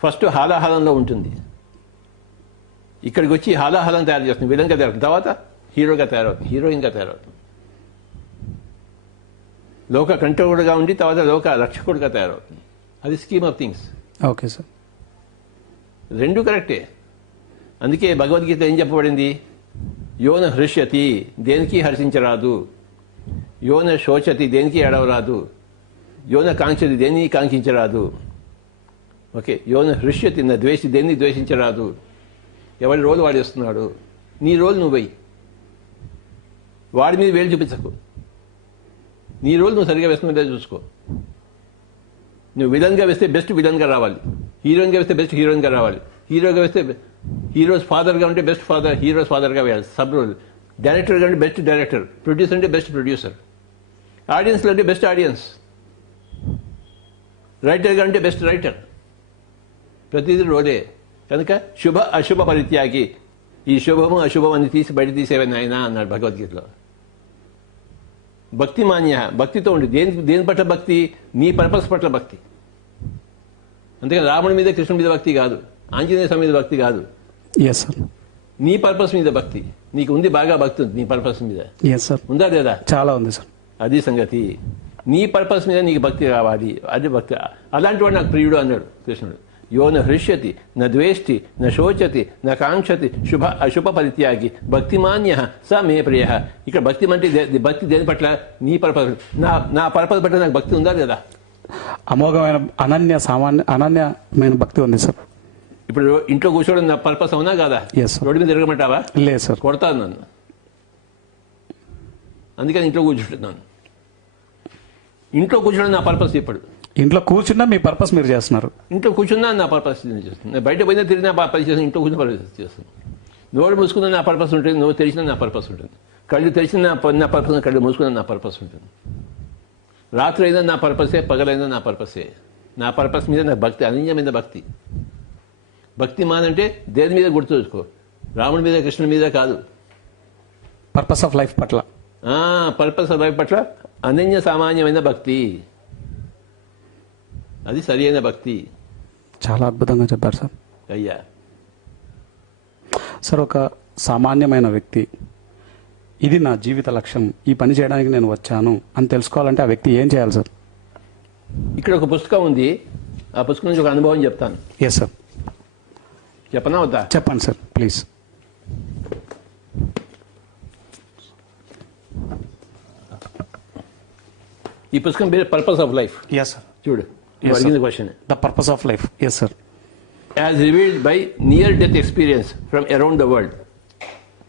ఫస్ట్ హాలాహలంలో ఉంటుంది. ఇక్కడికి వచ్చి హాలాహలం తయారు చేస్తుంది, విలన్గా తయారవుతుంది, తర్వాత హీరోగా తయారవుతుంది, హీరోయిన్గా తయారవుతుంది. లోక కంట్రోల్గా ఉండి తర్వాత లోక రక్షకుడిగా తయారవుతుంది. అది scheme of things. Okay sir. రెండు కరెక్టే. అందుకే భగవద్గీత ఏం చెప్పబడింది? యోన హృష్యతి, దేనికి హర్షించరాదు. యోన శోచతి, దేనికి ఏడవరాదు. యోన కాంక్షతి, దేన్ని కాంక్షించరాదు. ఓకే, యోన హృష్యతి నా ద్వేషి, దేన్ని ద్వేషించరాదు. ఎవరి రోలు వాడేస్తున్నాడు, నీ రోలు నువ్వు వెయ్యి, వాడి మీద వేలు చూపించకు. నీ రోలు నువ్వు సరిగా వేస్తున్నదే చూసుకో. నువ్వు విలన్గా వేస్తే బెస్ట్ విలన్గా రావాలి, హీరోయిన్గా వేస్తే బెస్ట్ హీరోయిన్గా రావాలి, హీరోగా వేస్తే హీరోస్ ఫాదర్గా ఉంటే బెస్ట్ ఫాదర్, హీరోస్ ఫాదర్గా వేయాలి. Sub role. డైరెక్టర్గా అంటే బెస్ట్ డైరెక్టర్, ప్రొడ్యూసర్ అంటే బెస్ట్ ప్రొడ్యూసర్, ఆడియన్స్లో అంటే బెస్ట్ ఆడియన్స్, రైటర్గా అంటే బెస్ట్ రైటర్. ప్రతిదీ రోలే. కనుక శుభ అశుభ పరిత్యాగి, ఈ శుభము అశుభం అని తీసి బయట తీసేవే నాయనా అన్నాడు భగవద్గీతలో. భక్తి మాన్య, భక్తితో ఉండి. దేని పట్ల భక్తి? నీ పర్పస్ పట్ల భక్తి. అంతేకాని రాముడి మీద కృష్ణుడి మీద భక్తి కాదు, ఆంజనేయ స్వామి మీద భక్తి కాదు. Yes sir. నీ పర్పస్ మీద భక్తి. నీకు ఉంది, బాగా భక్తి ఉంది నీ పర్పస్ మీద. Yes sir. ఉందా లేదా? చాలా ఉంది సార్. అది సంగతి. నీ పర్పస్ మీద నీకు భక్తి కావాలి, అది భక్తి. అలాంటి వాడు నాకు ప్రియుడు అన్నాడు కృష్ణుడు. యో న హృష్యతి న ద్వేష్టి న శోచతి న కాంక్షతి శుభ అశుభ పరిత్యాగి భక్తిమాన్య స మే ప్రియ. ఇక్కడ భక్తి అంటే భక్తి దేని పట్ల? నీ పర్పస్. నా పర్పస్ పట్ల నాకు భక్తి ఉందా లేదా? అమోఘమైన అనన్యమైన భక్తి ఉంది సార్. ఇప్పుడు ఇంట్లో కూర్చోవడం నా పర్పస్ అవునా కాదా? Yes, sir. రోడ్డు మీద తిరగమంటావా? లేదు సార్. కొడతాను నన్ను. అందుకని ఇంట్లో కూర్చుంటున్నాను. ఇంట్లో కూర్చోవడం నా పర్పస్. ఇప్పుడు ఇంట్లో కూర్చున్నా మీ పర్పస్ మీరు చేస్తున్నారు. ఇంట్లో కూర్చున్నా నా పర్పస్ చేస్తుంది. నేను బయట పోయినా తిరిగినా పని చేస్తాను, ఇంట్లో కూర్చుని పర్పస్ చేస్తాను. నోరు మూసుకున్న నా పర్పస్ ఉంటుంది, నోరు తెరిచినా నా పర్పస్ ఉంటుంది, కళ్ళు తెరిచిన నా పర్పస్, కళ్ళు మూసుకున్న నా పర్పస్ ఉంటుంది. రాత్రి అయినా నా పర్పసే, పగలైనా నా పర్పసే. నా పర్పస్ మీద నా భక్తి, అనన్యమైన భక్తి. భక్తి మానంటే దేని మీద గుర్తుంచుకో, రాముడి మీద కృష్ణుడి మీద కాదు. పర్పస్ ఆఫ్ లైఫ్ పట్ల. పర్పస్ ఆఫ్ లైఫ్ పట్ల అనన్య సామాన్యమైన భక్తి, అది సరి అయిన భక్తి. చాలా అద్భుతంగా చెప్పారు సార్. అయ్యా సార్, ఒక సామాన్యమైన వ్యక్తి ఇది నా జీవిత లక్ష్యం, ఈ పని చేయడానికి నేను వచ్చాను అని తెలుసుకోవాలంటే ఆ వ్యక్తి ఏం చేయాలి సార్? ఇక్కడ ఒక పుస్తకం ఉంది, ఆ పుస్తకం నుంచి ఒక అనుభవం చెప్తాను. Yes sir. చెప్పనా వద్దా? చెప్పండి సార్ ప్లీజ్. ఈ పుస్తకం పేరు purpose of life. Yes sir. చూడు, Yes, sir. అడిగిన question. The purpose of life. Yes sir. As revealed by near death experience from around the world.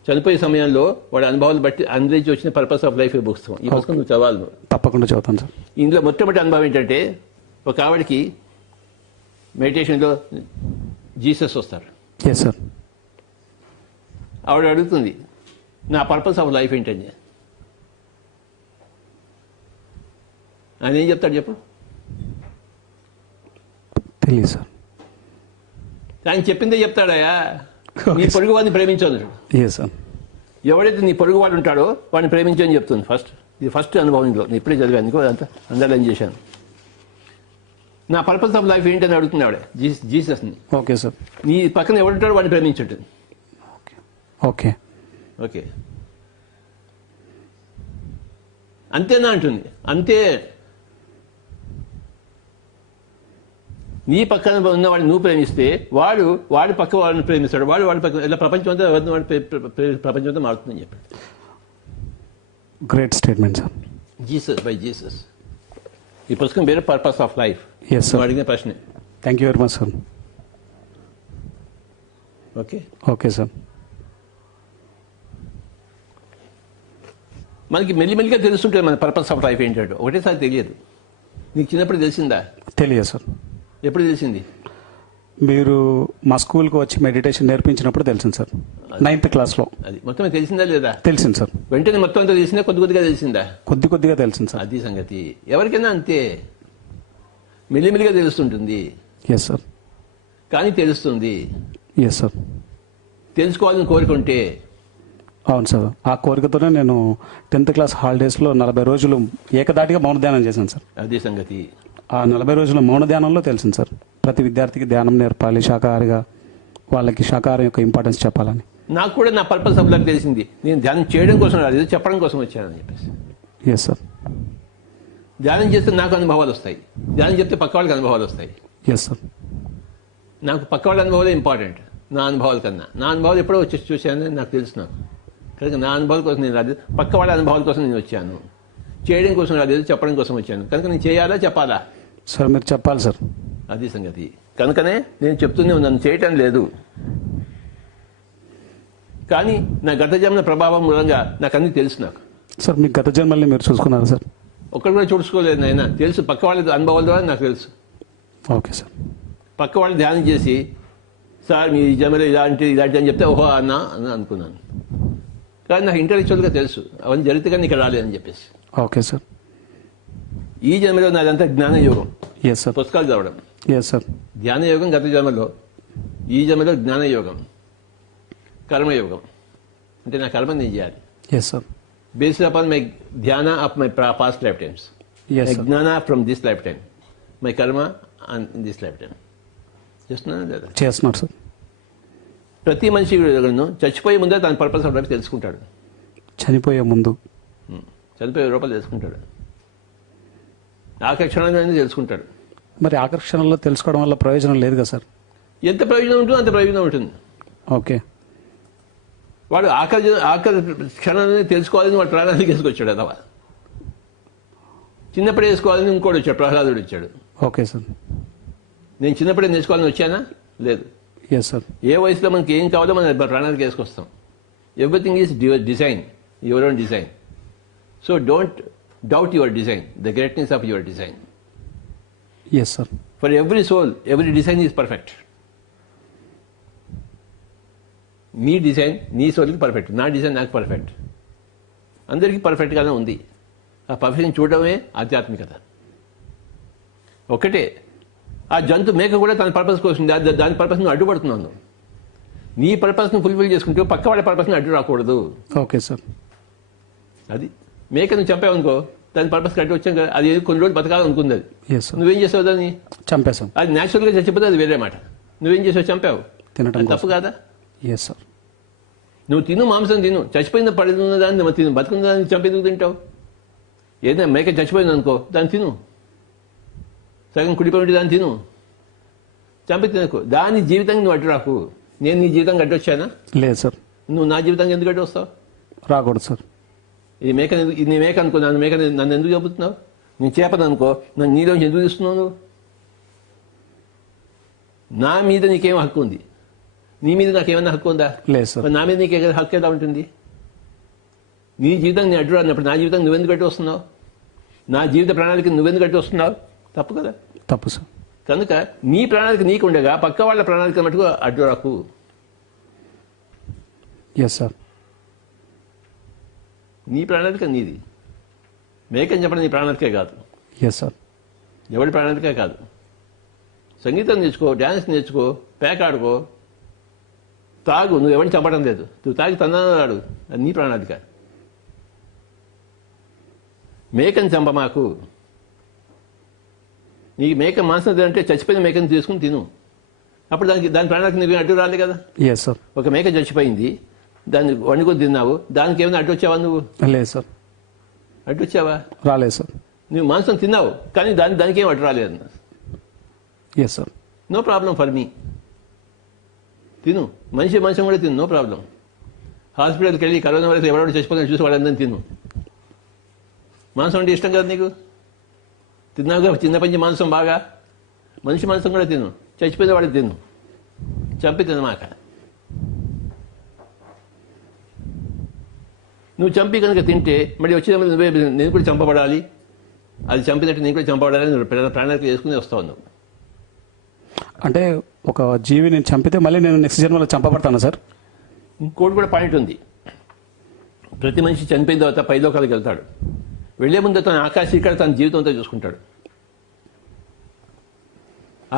చనిపోయే సమయంలో వాడి అనుభవాలు బట్టి అందించి వచ్చిన పర్పస్ ఆఫ్ లైఫ్ పుస్తకం. ఈ పుస్తకం నువ్వు చదవాలి. నువ్వు తప్పకుండా చదువుతాను సార్. ఇందులో మొట్టమొదటి అనుభవం ఏంటంటే, ఒక ఆవిడకి మెడిటేషన్లో జీసస్ వస్తారు. Yes sir. ఆవిడ అడుగుతుంది, నా పర్పస్ ఆఫ్ లైఫ్ ఏంటని. ఆయన ఏం చెప్తాడు చెప్పు? తెలియదు సార్. ఆయన చెప్పిందే చెప్తాడయా. నీ పొరుగు వాడిని ప్రేమించదు. Yes sir. ఎవడైతే నీ పొరుగు వాడు ఉంటాడో వాడిని ప్రేమించని చెప్తుంది ఫస్ట్. ఇది ఫస్ట్ అనుభవంలో నేను ఇప్పుడే చదివాను ఇంకో అంతా అండర్లైన్ చేశాను. నా పర్పస్ ఆఫ్ లైఫ్ ఏంటని అడుగుతుంది ఆవిడ జీసస్ని. Okay sir. నీ పక్కన ఎవడుంటాడో వాడిని ప్రేమించట్టు. ఓకే. ఓకే అంతేనా అంటుంది. అంతే. నీ పక్కన ఉన్నవాడిని నువ్వు ప్రేమిస్తే వాడి పక్క వాడిని ప్రేమిస్తాడు, వాడి పక్క ఇలా ప్రపంచం అంతా ప్రపంచం అంతా మారుతుందని చెప్పాడు. Great statement sir. Jesus by Jesus. ఈ పుస్తకం పేరు purpose of life. Yes sir. అడిగిన ప్రశ్నే. Thank you very much sir. Okay. Okay sir. మనకి మెల్లిమెల్లిగా తెలుస్తుంటుంది మన పర్పస్ ఆఫ్ లైఫ్ ఏంటంటే. ఒకటేసారి తెలియదు. నీకు చిన్నప్పుడు తెలిసిందా? తెలియదు సార్. ఎప్పుడు తెలిసింది? మీరు మా స్కూల్కి వచ్చి మెడిటేషన్ నేర్పించినప్పుడు తెలిసింది సార్, 9th క్లాస్లో. అది మొత్తం తెలిసిందా లేదా? తెలిసింది సార్. వెంటనే మొత్తం అంతా తెలిసిందా, కొద్దిగా తెలిసిందా? కొద్దిగా తెలిసింది సార్. అది సంగతి. ఎవరికైనా అంతే, మెల్లిమెల్లిగా తెలుస్తుంటుంది. Yes sir. కానీ తెలుస్తుంది. Yes sir. తెలుసుకోవాలని కోరుకుంటే. అవును సార్. ఆ కోరికతోనే నేను 10th క్లాస్ హాలిడేస్లో 40 రోజులు ఏకదాటిగా మౌన ధ్యానం చేశాను సార్. అదే సంగతి. ఆ 40 రోజుల మౌన ధ్యానంలో తెలిసింది సార్, ప్రతి విద్యార్థికి ధ్యానం నేర్పాలి, శాకాహారిగా వాళ్ళకి శాకాహారం యొక్క ఇంపార్టెన్స్ చెప్పాలని. నాకు కూడా నా పర్పస్ ఆఫ్ లైఫ్ తెలిసింది. నేను ధ్యానం చేయడం కోసం రాలేదు, చెప్పడం కోసం వచ్చానని చెప్పేసి. Yes sir. ధ్యానం చేస్తే నాకు అనుభవాలు వస్తాయి, ధ్యానం చెప్తే పక్క వాళ్ళకి అనుభవాలు వస్తాయి. Yes sir. నాకు పక్క వాళ్ళ అనుభవాలే ఇంపార్టెంట్ నా అనుభవాల కన్నా. నా అనుభవాలు ఎప్పుడో వచ్చి చూశానని నాకు తెలుసు. నాకు కనుక నా అనుభవాల కోసం నేను రాలేదు, పక్క వాళ్ళ అనుభవాల కోసం నేను వచ్చాను. చేయడం కోసం రాలేదు, చెప్పడం కోసం వచ్చాను. కనుక నేను చేయాలా చెప్పాలా? సార్ మీరు చెప్పాలి సార్. అది సంగతి. కనుకనే నేను చెప్తూనే ఉన్నాను, చేయటం లేదు. కానీ నా గత జన్మ ప్రభావం మూలంగా నాకు అన్నీ తెలుసు. నాకు సార్ మీ గత జన్మల్ని మీరు చూసుకున్నారు సార్? ఒక్కరు కూడా చూసుకోలేదు నాయన. తెలుసు, పక్క వాళ్ళ అనుభవాల ద్వారా నాకు తెలుసు. Okay sir. పక్క వాళ్ళు ధ్యానం చేసి సార్ మీ జన్మలో ఇలాంటి అని చెప్తే ఓహో అని అనుకున్నాను. కానీ నాకు ఇంటలెక్చువల్గా తెలుసు అవన్నీ జరిగితే కానీ ఇక్కడ రాలేదని చెప్పేసి. Okay sir. ఈ జన్మలో నాదంతా జ్ఞానయోగం. Yes sir. పుస్తకాలు చదవడం. Yes sir. ధ్యానయోగం గత జన్మలో, ఈ జన్మలో జ్ఞానయోగం, కర్మయోగం. అంటే నా కర్మ నేను చేయాలి. Yes sir. Based upon my dhyana of my past life times, yes my sir. Jnana from this life time, my karma and this life time. చేస్తున్నానా లేదా? చేస్తున్నారు సార్. ప్రతి మనిషి చచ్చిపోయే ముందే తన పర్పస్ ఆఫ్ లైఫ్ తెలుసుకుంటాడు. చనిపోయే ముందు, చనిపోయే రూపాయలు తెలుసుకుంటాడు. ఆఖరి క్షణంగా తెలుసుకుంటాడు. మరి ఆకర్షణలో తెలుసుకోవడం వల్ల ప్రయోజనం లేదు కదా సార్? ఎంత ప్రయోజనం ఉంటుందో అంత ప్రయోజనం ఉంటుంది. ఓకే. వాడు ఆఖరి క్షణాన్ని తెలుసుకోవాలని వాడు ప్రాణానికి వేసుకొచ్చాడు. అదవా చిన్నప్పుడే వేసుకోవాలని ఇంకోటి వచ్చాడు, ప్రహ్లాదుడు వచ్చాడు. Okay sir. నేను చిన్నప్పుడే నేర్చుకోవాలని వచ్చానా? లేదు. Yes sir. ఏ వయసులో మనకి ఏం కావాలో మనం ప్రాణానికి వేసుకొస్తాం. Everything is design, your own design. So don't doubt your design, the greatness of your design. Yes sir. For every soul, every design is perfect. నీ డిజైన్ నీ సోల్కి పర్ఫెక్ట్, నా డిజైన్ నాకు పర్ఫెక్ట్. అందరికీ పర్ఫెక్ట్గానే ఉంది. ఆ పర్ఫెక్షన్ చూడడమే ఆధ్యాత్మికత. ఒకటే. ఆ జంతు మేక కూడా తన పర్పస్ కోసం దాని పర్పస్ నువ్వు అడ్డుపడుతున్నాను. నీ పర్పస్ను ఫుల్ఫిల్ చేసుకుంటూ పక్క వాళ్ళ పర్పస్ని అడ్డు రాకూడదు. Okay sir. అది మేకను చంపావనుకో, దాని పర్పస్కి అడ్డు వచ్చాక అది కొన్ని రోజులు బతకాలనుకుంది. అది ఎస్ సార్. నువ్వేం చేసావు? దాన్ని చంపేశాం. అది న్యాచురల్గా చచ్చిపోతే అది వేరే మాట. నువ్వేం చేసావు? చంపావు. తినడం తప్పు కాదా? Yes sir. నువ్వు తిను, మాంసం తిను. చచ్చిపోయిన పడుతున్న దాన్ని నువ్వు తిను, బతుకున్న దాన్ని చంపేందుకు తింటావు? ఏదైనా మేక చచ్చిపోయింది అనుకో, దాన్ని తిను. సగం కుడిపోయి దాన్ని తిను, చంపి తినకు. దాని జీవితానికి నువ్వు అడ్డు రాకు. నేను నీ జీవితానికి అడ్డు వచ్చానా? లేదు సార్. నువ్వు నా జీవితానికి ఎందుకు అడ్డు వస్తావు? రాకూడదు సార్. ఈ మేక నీ మేక అనుకో, నన్ను ఎందుకు చెబుతున్నావు? నేను చేపను అనుకో, నన్ను నీలోంచి ఎందుకు తీస్తున్నావు నువ్వు? నా మీద నీకేం హక్కు ఉంది? నీ మీద నాకేమన్నా హక్కు ఉందా? లేదు సార్. మరి నా మీద నీకే హక్కు ఎలా ఉంటుంది? నీ జీవితం నీ అడ్డు రానప్పుడు నా జీవితం నువ్వెందుకు అడ్డు వస్తున్నావు? నా జీవిత ప్రణాళిక నువ్వెందుకు అడ్డు వస్తున్నావు? తప్పు కదా? తప్పు సార్. కనుక నీ ప్రణాళిక నీకు ఉండగా పక్క వాళ్ళ ప్రణాళిక మటుకు అడ్డు రాకు. Yes sir. నీ ప్రణాళిక నీది. మేకని చెప్పడం నీ ప్రణాళికే కాదు. Yes sir. ఎవరి ప్రణాళికే కాదు. సంగీతం నేర్చుకో, డ్యాన్స్ నేర్చుకో, పేక ఆడుకో, తాగు. నువ్వు ఎవరిని చంపడం లేదు. నువ్వు తాగి తన్నాడు, అది నీ ప్రణాళిక. మేకని చంప మాకు. నీకు మేక మాంసం తినంటే చచ్చిపోయిన మేకని తీసుకుని తిను. అప్పుడు దాని ప్రాణానికి నీకు అడ్డు రాలే కదా. Yes sir. ఒక మేక చచ్చిపోయింది, దాన్ని వండుకొని తిన్నావు, దానికి ఏమైనా అడ్డు వచ్చావా నువ్వు? లేదు సార్. అడ్డు వచ్చావా? రాలేదు సార్. నువ్వు మాంసం తిన్నావు కానీ దానికి ఏం అడ్డు రాలేదు. Yes sir. No problem for me. తిను, మనిషి మాంసం కూడా తిను, నో ప్రాబ్లం. హాస్పిటల్కి వెళ్ళి కరోనా వైరస్ ఎవరెవరు చచ్చిపోతాను చూసి వాళ్ళందరినీ తిను. మాంసం అంటే ఇష్టం కదా నీకు, తిన్నావుగా చిన్న పంచి మాంసం బాగా. మనిషి మాంసం కూడా తిను, చచ్చిపోయిన వాడికి తిను, చంపి తినమాక. నువ్వు చంపి కనుక తింటే మళ్ళీ వచ్చేటప్పుడు నువ్వే నేను కూడా చంపబడాలి, అది చంపినట్టు నేను కూడా చంపబడాలి, నువ్వు ప్రాణాలకు వేసుకుని వస్తావు నువ్వు. అంటే ఒక జీవి నేను చంపితే మళ్ళీ నేను నెక్స్ట్ జన్మలో చంపబడతాను సార్? ఇంకోటి కూడా పాయింట్ ఉంది. ప్రతి మనిషి చనిపోయిన తర్వాత పైలోకాలకు వెళ్తాడు. వెళ్లే ముందు తన ఆకాశ ఇక్కడ తన జీవితం అంతా చూసుకుంటాడు.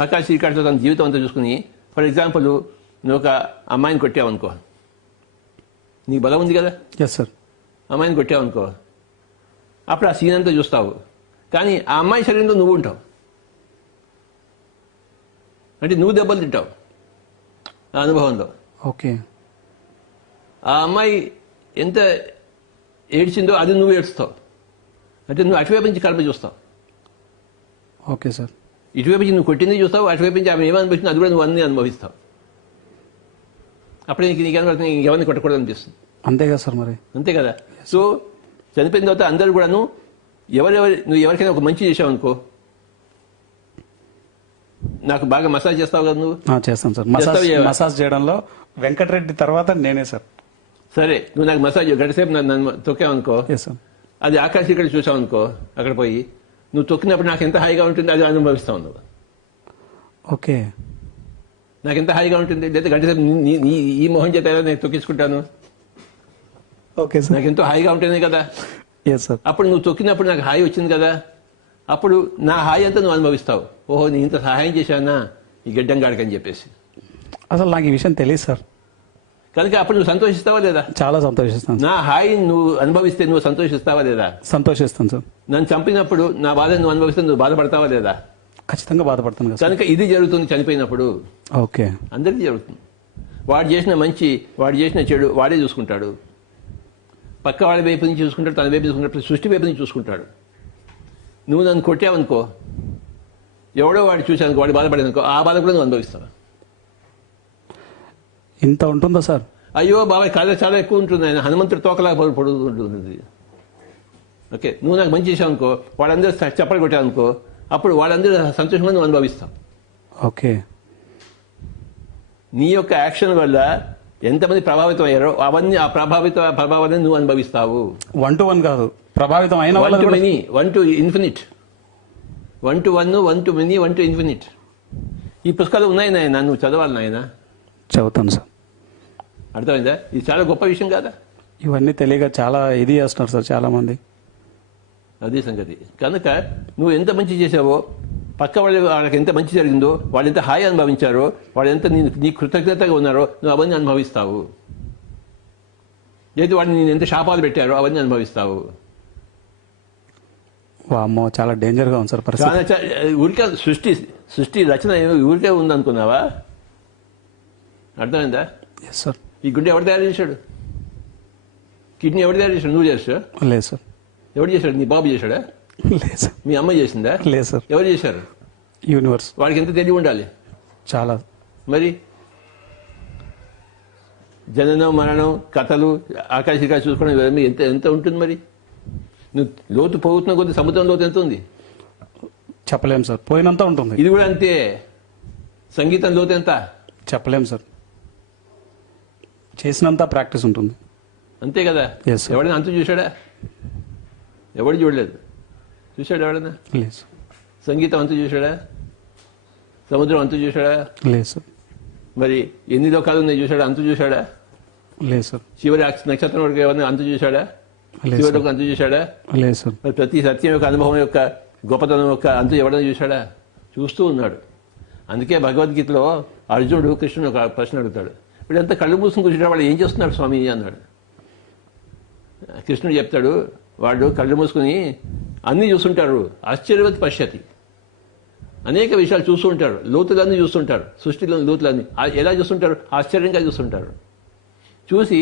ఆకాశ ఇక్కడతో తన జీవితం అంతా చూసుకుని, ఫర్ ఎగ్జాంపుల్ నువ్వు ఒక అమ్మాయిని కొట్టావనుకో, నీకు బలం ఉంది కదా. Yes sir. అమ్మాయిని కొట్టావనుకో, అప్పుడు ఆ సీన్ అంతా చూస్తావు, కానీ ఆ అమ్మాయి శరీరంలో నువ్వు ఉంటావు. అంటే నువ్వు దెబ్బలు తింటావు ఆ అనుభవంలో. ఓకే. ఆ అమ్మాయి ఎంత ఏడ్చిందో అది నువ్వు ఏడుస్తావు. అంటే నువ్వు అటువైపు నుంచి కలప చూస్తావు. Okay sir. ఇటువైపు నుంచి నువ్వు కొట్టింది చూస్తావు, అటువైపు నుంచి ఆమె ఏమనిపిస్తుంది అది కూడా నువ్వు అన్నీ అనుభవిస్తావు. అప్పుడే నీకు ఏమనిపిస్తుంది, ఇంకెవరిని కొట్టకూడదు అనిపిస్తుంది. అంతే కదా సార్. మరి అంతే కదా. సో చనిపోయిన తర్వాత అందరూ కూడాను నువ్వు ఎవరికైనా ఒక మంచి చేసావు అనుకో, నాకు బాగా మసాజ్ చేస్తావు కదా నువ్వు. చేస్తాను సార్. మసాజ్ చేయడంలో వెంకటరెడ్డి తర్వాత నేనే సార్. సరే, నువ్వు నాకు మసాజ్ గంటసేపు నన్ను తొక్కావనుకో, అది ఆకాశ ఇక్కడ చూసావు అనుకో, అక్కడ పోయి నువ్వు తొక్కినప్పుడు నాకు ఎంత హాయిగా ఉంటుంది అది అనుభవిస్తావు నువ్వు. ఓకే. నాకు ఎంత హాయిగా ఉంటుంది, లేదా గంటసేపు ఈ మొహం చేత నేను తొక్కించుకుంటాను. Okay sir. నాకు ఎంతో హాయిగా ఉంటుంది కదా. Yes sir. అప్పుడు నువ్వు తొక్కినప్పుడు నాకు హాయి వచ్చింది కదా, అప్పుడు నా హాయి అంతా నువ్వు అనుభవిస్తావు. ఓహో, నేను ఇంత సహాయం చేశానా ఈ గడ్డంగాడికని చెప్పేసి. అసలు నాకు ఈ విషయం తెలియదు సార్. కనుక అప్పుడు నువ్వు సంతోషిస్తావా లేదా? చాలా సంతోషిస్తాను. నా హాయి నువ్వు అనుభవిస్తే నువ్వు సంతోషిస్తావా లేదా? సంతోషిస్తాను సార్. నన్ను చంపినప్పుడు నా బాధ నువ్వు అనుభవిస్తే నువ్వు బాధపడతావా లేదా? ఖచ్చితంగా బాధపడతాను కదా. కనుక ఇది జరుగుతుంది చనిపోయినప్పుడు. ఓకే. అందరికీ జరుగుతుంది. వాడు చేసిన మంచి, వాడు చేసిన చెడు వాడే చూసుకుంటాడు. పక్క వాడి వైపు నుంచి చూసుకుంటాడు, తన వైపు చూసుకుంటాడు, సృష్టి వైపు నుంచి చూసుకుంటాడు. నువ్వు నన్ను కొట్టావనుకో, ఎవడో వాడు చూశానుకో, వాడు బాధపడేదనుకో, ఆ బాధ కూడా నువ్వు అనుభవిస్తావు. ఇంత ఉంటుందా సార్? అయ్యో బాబాయ్, కళ చాలా ఎక్కువ ఉంటుంది. ఆయన హనుమంతుడి తోకలా పొడుగుతుంటుంది. ఓకే, నువ్వు నాకు మంచి చేసావు అనుకో, వాళ్ళందరూ చప్పలు కొట్టావనుకో, అప్పుడు వాళ్ళందరూ సంతోషంగా నువ్వు అనుభవిస్తావు. ఓకే. నీ యొక్క యాక్షన్ వల్ల ఎంతమంది ప్రభావితం అయ్యారో అవన్నీ ఆ ప్రభావాన్ని నువ్వు అనుభవిస్తావు. 1 to 1 కాదు, ప్రభావితం అయిన 1 to many, 1 to infinite, 1 to 1, 1 to many, 1 to infinite. ఈ పుస్తకాలు ఉన్నాయి నాయన, నువ్వు చదవాలి నాయన. చదువుతాను సార్. అర్థమైందా? ఇది చాలా గొప్ప విషయం కాదా? ఇవన్నీ తెలియక చాలా ఇది చేస్తున్నారు సార్ చాలా మంది. అదే సంగతి. కనుక నువ్వు ఎంత మంచి చేసావో, పక్క వాళ్ళకి ఎంత మంచి జరిగిందో, వాళ్ళు ఎంత హాయి అనుభవించారో, వాళ్ళు ఎంత నీ కృతజ్ఞతగా ఉన్నారో నువ్వు అవన్నీ అనుభవిస్తావు. లేదు వాడిని నేను ఎంత శాపాలు పెట్టారో అవన్నీ అనుభవిస్తావు. వామ్మో, చాలా డేంజర్గా ఉంది సార్ పరిస్థితి. ఊరికే సృష్టి రచన ఊరికే ఉందనుకున్నావా? అర్థమైందా? Yes sir. ఈ గుండె ఎవరు తయారు చేశాడు? కిడ్నీ ఎవరు తయారు చేశాడు? నువ్వు చేస్తావు? లేదు సార్. ఎవరు చేశాడు? నీ బాబు చేశాడా? లేదు సార్. మీ అమ్మ చేసిందా? లేదు సార్. ఎవరు చేశారు? యూనివర్స్. వాడికి ఎంత తెలివి ఉండాలి? చాలా. మరి జననం మరణం కథలు ఆకాశికా చూసుకోవడం ఇవన్నీ ఎంత ఉంటుంది? మరి నువ్వు లోతు పోతున్న కొద్ది సముద్రం లోతు ఎంత ఉంది చెప్పలేం సార్. పోయినంత ఉంటుంది. ఇది కూడా అంతే. సంగీతం లోతు ఎంత చెప్పలేం సార్. చేసినంత ప్రాక్టీస్ ఉంటుంది. అంతే కదా. Yes, sir. ఎవడైనా అంతు చూశాడా? ఎవడు చూడలేదు. చూశాడు ఎవడన్నా? లేదు సార్. సంగీతం అంతు చూశాడా? సముద్రం అంతు చూశాడా? లేదు సార్. మరి ఎన్ని లోకాలు ఉన్నాయి చూశాడా? అంతు చూశాడా? లేదు సార్. చివరి నక్షత్రం వరకు ఎవరైనా అంతు చూశాడా? లేదు చివరికి సార్. అంతు చూశాడా? లేదు సార్. మరి ప్రతి సత్యం యొక్క అనుభవం యొక్క గొప్పతనం యొక్క అంతు ఎవడన్నా చూశాడా? చూస్తూ ఉన్నాడు. అందుకే భగవద్గీతలో అర్జునుడు కృష్ణుడు ఒక ప్రశ్న అడుగుతాడు. వీడంతా కళ్ళు మూసుకుని కూర్చుంటే వాడు ఏం చేస్తున్నాడు స్వామి అన్నాడు. కృష్ణుడు చెప్తాడు, వాడు కళ్ళు మూసుకుని అన్నీ చూస్తుంటారు. ఆశ్చర్యవత్ పశ్యతి, అనేక విషయాలు చూస్తూ ఉంటారు, లోతులన్నీ చూస్తుంటారు, సృష్టిలోని లోతులన్నీ ఎలా చూస్తుంటారు? ఆశ్చర్యంగా చూస్తుంటారు. చూసి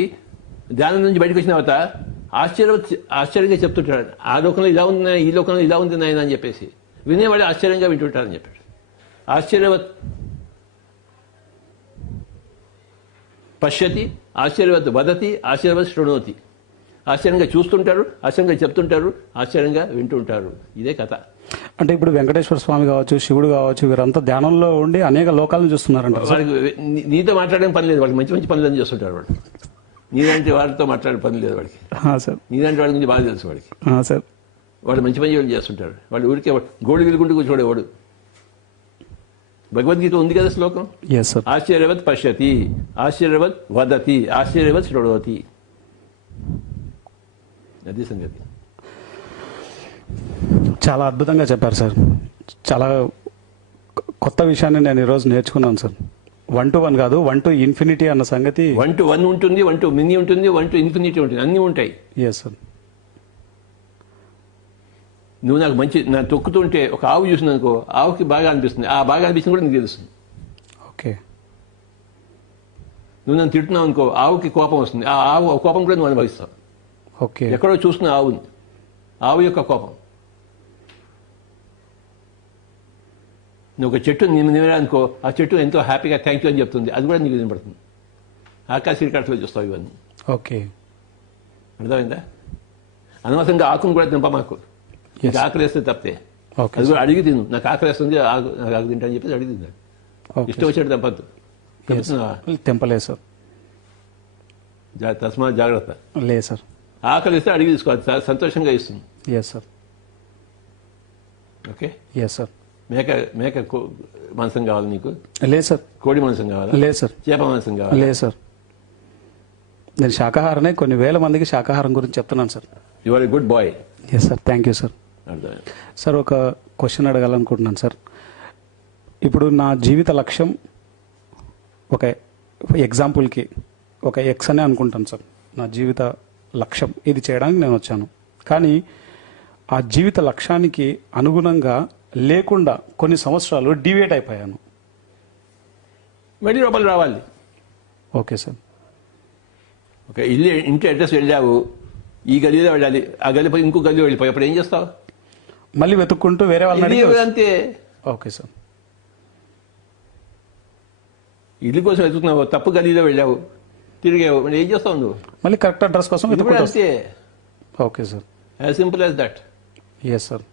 ధ్యానం నుంచి బయటకు వచ్చిన తర్వాత ఆశ్చర్యంగా చెప్తుంటాడు, ఆ లోకంలో ఇలా ఉంది, ఈ లోకంలో ఇలా ఉంది నాయన అని చెప్పేసి వినేవాడు ఆశ్చర్యంగా వింటుంటారని చెప్పాడు. ఆశ్చర్యవత్ పశ్యతి, ఆశ్చర్యవత్ వదతి, ఆశ్చర్యవత్ శృణోతి. ఆశ్చర్యంగా చూస్తుంటారు, ఆశ్చర్యంగా చెప్తుంటారు, ఆశ్చర్యంగా వింటుంటారు. ఇదే కథ. అంటే ఇప్పుడు వెంకటేశ్వర స్వామి కావచ్చు, శివుడు కావచ్చు, వీరంతా ధ్యానంలో ఉండి అనేక లోకాలను చూస్తున్నారంట సార్. వాళ్ళకి నీతో మాట్లాడడం పని లేదు, వాళ్ళకి మంచి మంచి పనులన్నీ చేస్తుంటారు. వాడు నీలాంటి వాడితో మాట్లాడే పని లేదు వాడికి. సార్ నీలాంటి వాడి గురించి బాగా తెలుసు వాడికి. సార్ వాడు మంచి మంచి వాళ్ళు చేస్తుంటారు. వాళ్ళు ఊరికే గోడు విలుకుంటూ కూర్చోడేవాడు. భగవద్గీత ఉంది కదా శ్లోకం, ఎస్ సార్. ఆశ్చర్యవత్ పశ్యతి, ఆశ్చర్యవత్ వదతి, ఆశ్చర్యవత్ శృణోతి. అది సంగతి. చాలా అద్భుతంగా చెప్పారు సార్. చాలా కొత్త విషయాన్ని నేను ఈరోజు నేర్చుకున్నాను సార్. 1 to 1 కాదు, 1 to ఇన్ఫినిటీ అన్న సంగతి. 1 to 1 ఉంటుంది, 1 to మినీ ఉంటుంది, 1 to ఇన్ఫినిటీ ఉంటుంది, అన్నీ ఉంటాయి. Yes sir. నువ్వు నాకు నా తొక్కుతుంటే ఒక ఆవు చూసింది అనుకో, ఆవుకి బాగా అనిపిస్తుంది, ఆ బాగా అనిపిస్తుంది కూడా నీకు తెలుస్తుంది. ఓకే. నువ్వు నన్ను తిడుతున్నావు అనుకో, ఆవుకి కోపం వస్తుంది, ఆ ఆవు కోపం కూడా నువ్వు అనుభవిస్తావు. ఓకే. ఎక్కడో చూస్తున్న ఆవుని, ఆవు యొక్క కోపం. నువ్వు ఒక చెట్టు నిమిరానుకో, ఆ చెట్టు ఎంతో హ్యాపీగా థ్యాంక్ యూ అని చెప్తుంది, అది కూడా నీకు వినపడుతుంది. ఆకాశ శ్రీకాంతలో చూస్తావు ఇవన్నీ. ఓకే. అర్థమైందా? అనవసరంగా ఆకును కూడా తింప మాకు. నీకు ఆకలి వేస్తే తప్పితే ఓకే. అది కూడా అడిగి తిను. నాకు ఆకలి వేస్తుంది, నాకు ఆకు తింటా అని చెప్పేసి అడిగి తింటాడు. ఓకే. ఇష్టం వచ్చేట్టు తెంపద్దు. తెంపలేదు సార్. తస్మాత్ జాగ్రత్త. లేదు సార్. ఆకలి ఇస్తే అడిగి తీసుకోవాలి, సంతోషంగా ఇస్తుంది. Yes sir. Okay. Yes sir. మేక మాంసం కావాలి నీకు? లేదు సార్. కోడి మాంసం కావాలా? లేదు సార్. చేప మాంసం కావాలి? లేదు సార్. నేను శాకాహారనే, కొన్ని వేల మందికి శాకాహారం గురించి చెప్తున్నాను sir. You are a good boy. Yes sir. Thank you sir. అర్థమైంది సార్, ఒక క్వశ్చన్ అడగాలనుకుంటున్నాను సార్. ఇప్పుడు నా జీవిత లక్ష్యం ఒక ఎగ్జాంపుల్కి ఒక ఎక్స్ అనే అనుకుంటాను సార్. నా జీవిత లక్ష్యం ఇది చేయడానికి నేను వచ్చాను, కానీ ఆ జీవిత లక్ష్యానికి అనుగుణంగా లేకుండా కొన్ని సంవత్సరాలు డివియేట్ అయిపోయాను. మళ్ళీ లోపల రావాలి. Okay sir. ఒక ఇంటి అడ్రస్ వెళ్ళావు, ఈ గదిలో వెళ్ళాలి, ఆ గదిపై ఇంకో గదిలో వెళ్ళిపోయి అప్పుడు ఏం చేస్తావు? మళ్ళీ వెతుక్కుంటూ వేరే వాళ్ళని ఇది అడిగి అంతే. Okay sir. ఇల్లు కోసం వెతుకుతున్నావు, తప్పు గదిలో వెళ్ళావు, తిరిగావు, మరి ఏం చేస్తావు నువ్వు? మళ్ళీ కరెక్ట్ అడ్రస్ కోసం ఇది కూడా వెతుక్కుంటూ అంతే. Okay sir. As simple as that. Yes sir.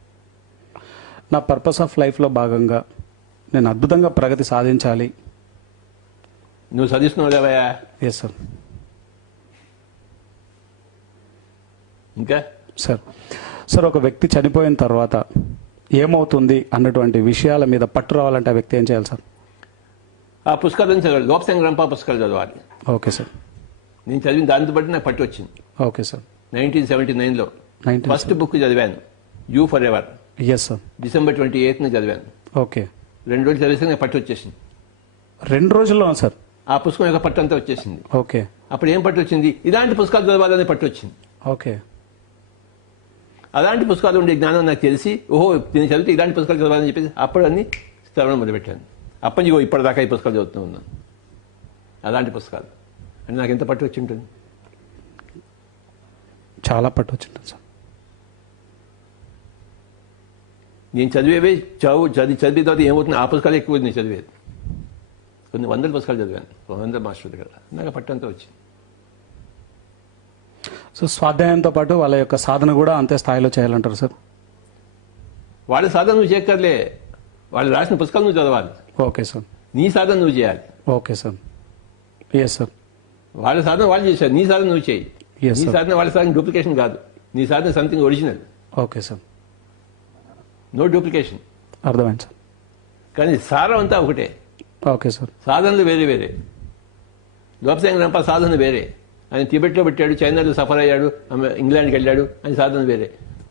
నా పర్పస్ ఆఫ్ లైఫ్లో భాగంగా నేను అద్భుతంగా ప్రగతి సాధించాలి. నువ్వు సాధిస్తున్నావు లేవయా? Yes sir. ఇంకా సార్, సార్ ఒక వ్యక్తి చనిపోయిన తర్వాత ఏమవుతుంది అన్నటువంటి విషయాల మీద పట్టు రావాలంటే ఆ వ్యక్తి ఏం చేయాలి సార్? ఆ పుస్తకాలను చదవాలి, లోపసంగ్ రంప పుస్తకాలు చదవాలి. Okay sir. నేను చదివిన దాంతో బట్టి నాకు పట్టు వచ్చింది. Okay sir. 1979లో ఫస్ట్ బుక్ చదివాను, you forever. Yes sir. December 28న చదివాను. ఓకే. 2 రోజులు చదివేసి నాకు పట్టు వచ్చేసింది. 2 రోజుల్లో సార్? ఆ పుస్తకం యొక్క పట్టు అంతా వచ్చేసింది. ఓకే. అప్పుడు ఏం పట్టు వచ్చింది? ఇలాంటి పుస్తకాలు చదవాలనే పట్టు వచ్చింది. ఓకే. అలాంటి పుస్తకాలు ఉండే జ్ఞానం నాకు తెలిసి, ఓహో నేను చదివితే ఇలాంటి పుస్తకాలు చదవాలని చెప్పేసి అప్పుడు అన్ని చదవడం మొదలుపెట్టాను. అప్పటి నుంచి ఇప్పటిదాకా ఈ పుస్తకాలు చదువుతూ ఉన్నాను, అలాంటి పుస్తకాలు. అంటే నాకు ఎంత పట్టు వచ్చి ఉంటుంది? చాలా పట్టు వచ్చింటుంది సార్. నేను చదివేవే చదివిన తర్వాత ఏమవుతుంది, ఆ పుస్తకాలు ఎక్కువ నేను చదివేది. కొన్ని 100 పుస్తకాలు చదివాను, 100 మాస్టర్ దగ్గర. నాకు పట్టు అంతా వచ్చింది. సో స్వాధ్యాయంతో పాటు వాళ్ళ యొక్క సాధన కూడా అంతే స్థాయిలో చేయాలంటారు సార్? వాళ్ళ సాధన నువ్వు చేయక్కర్లే, వాళ్ళు రాసిన పుస్తకాలు నువ్వు చదవాలి. Okay sir. నీ సాధన నువ్వు చేయాలి. Okay sir. Yes sir. వాళ్ళ సాధన వాళ్ళు చేశారు, నీ సాధన నువ్వు చేయి. Yes, నీ sir. సాధన వాళ్ళ సాధన డూప్లికేషన్ కాదు, నీ సాధన something original. Okay sir. No duplication. అర్థమైంది సార్. కానీ సారం అంతా ఒకటే. Okay sir. సాధనలు వేరే వేరే. లోపసంగ్ రంప సాధన వేరే. ఆయన టిబెట్లో పెట్టాడు, చైనాలో సఫర్ అయ్యాడు, ఇంగ్లాండ్కి వెళ్ళాడు, ఆయన సాధన వేరే.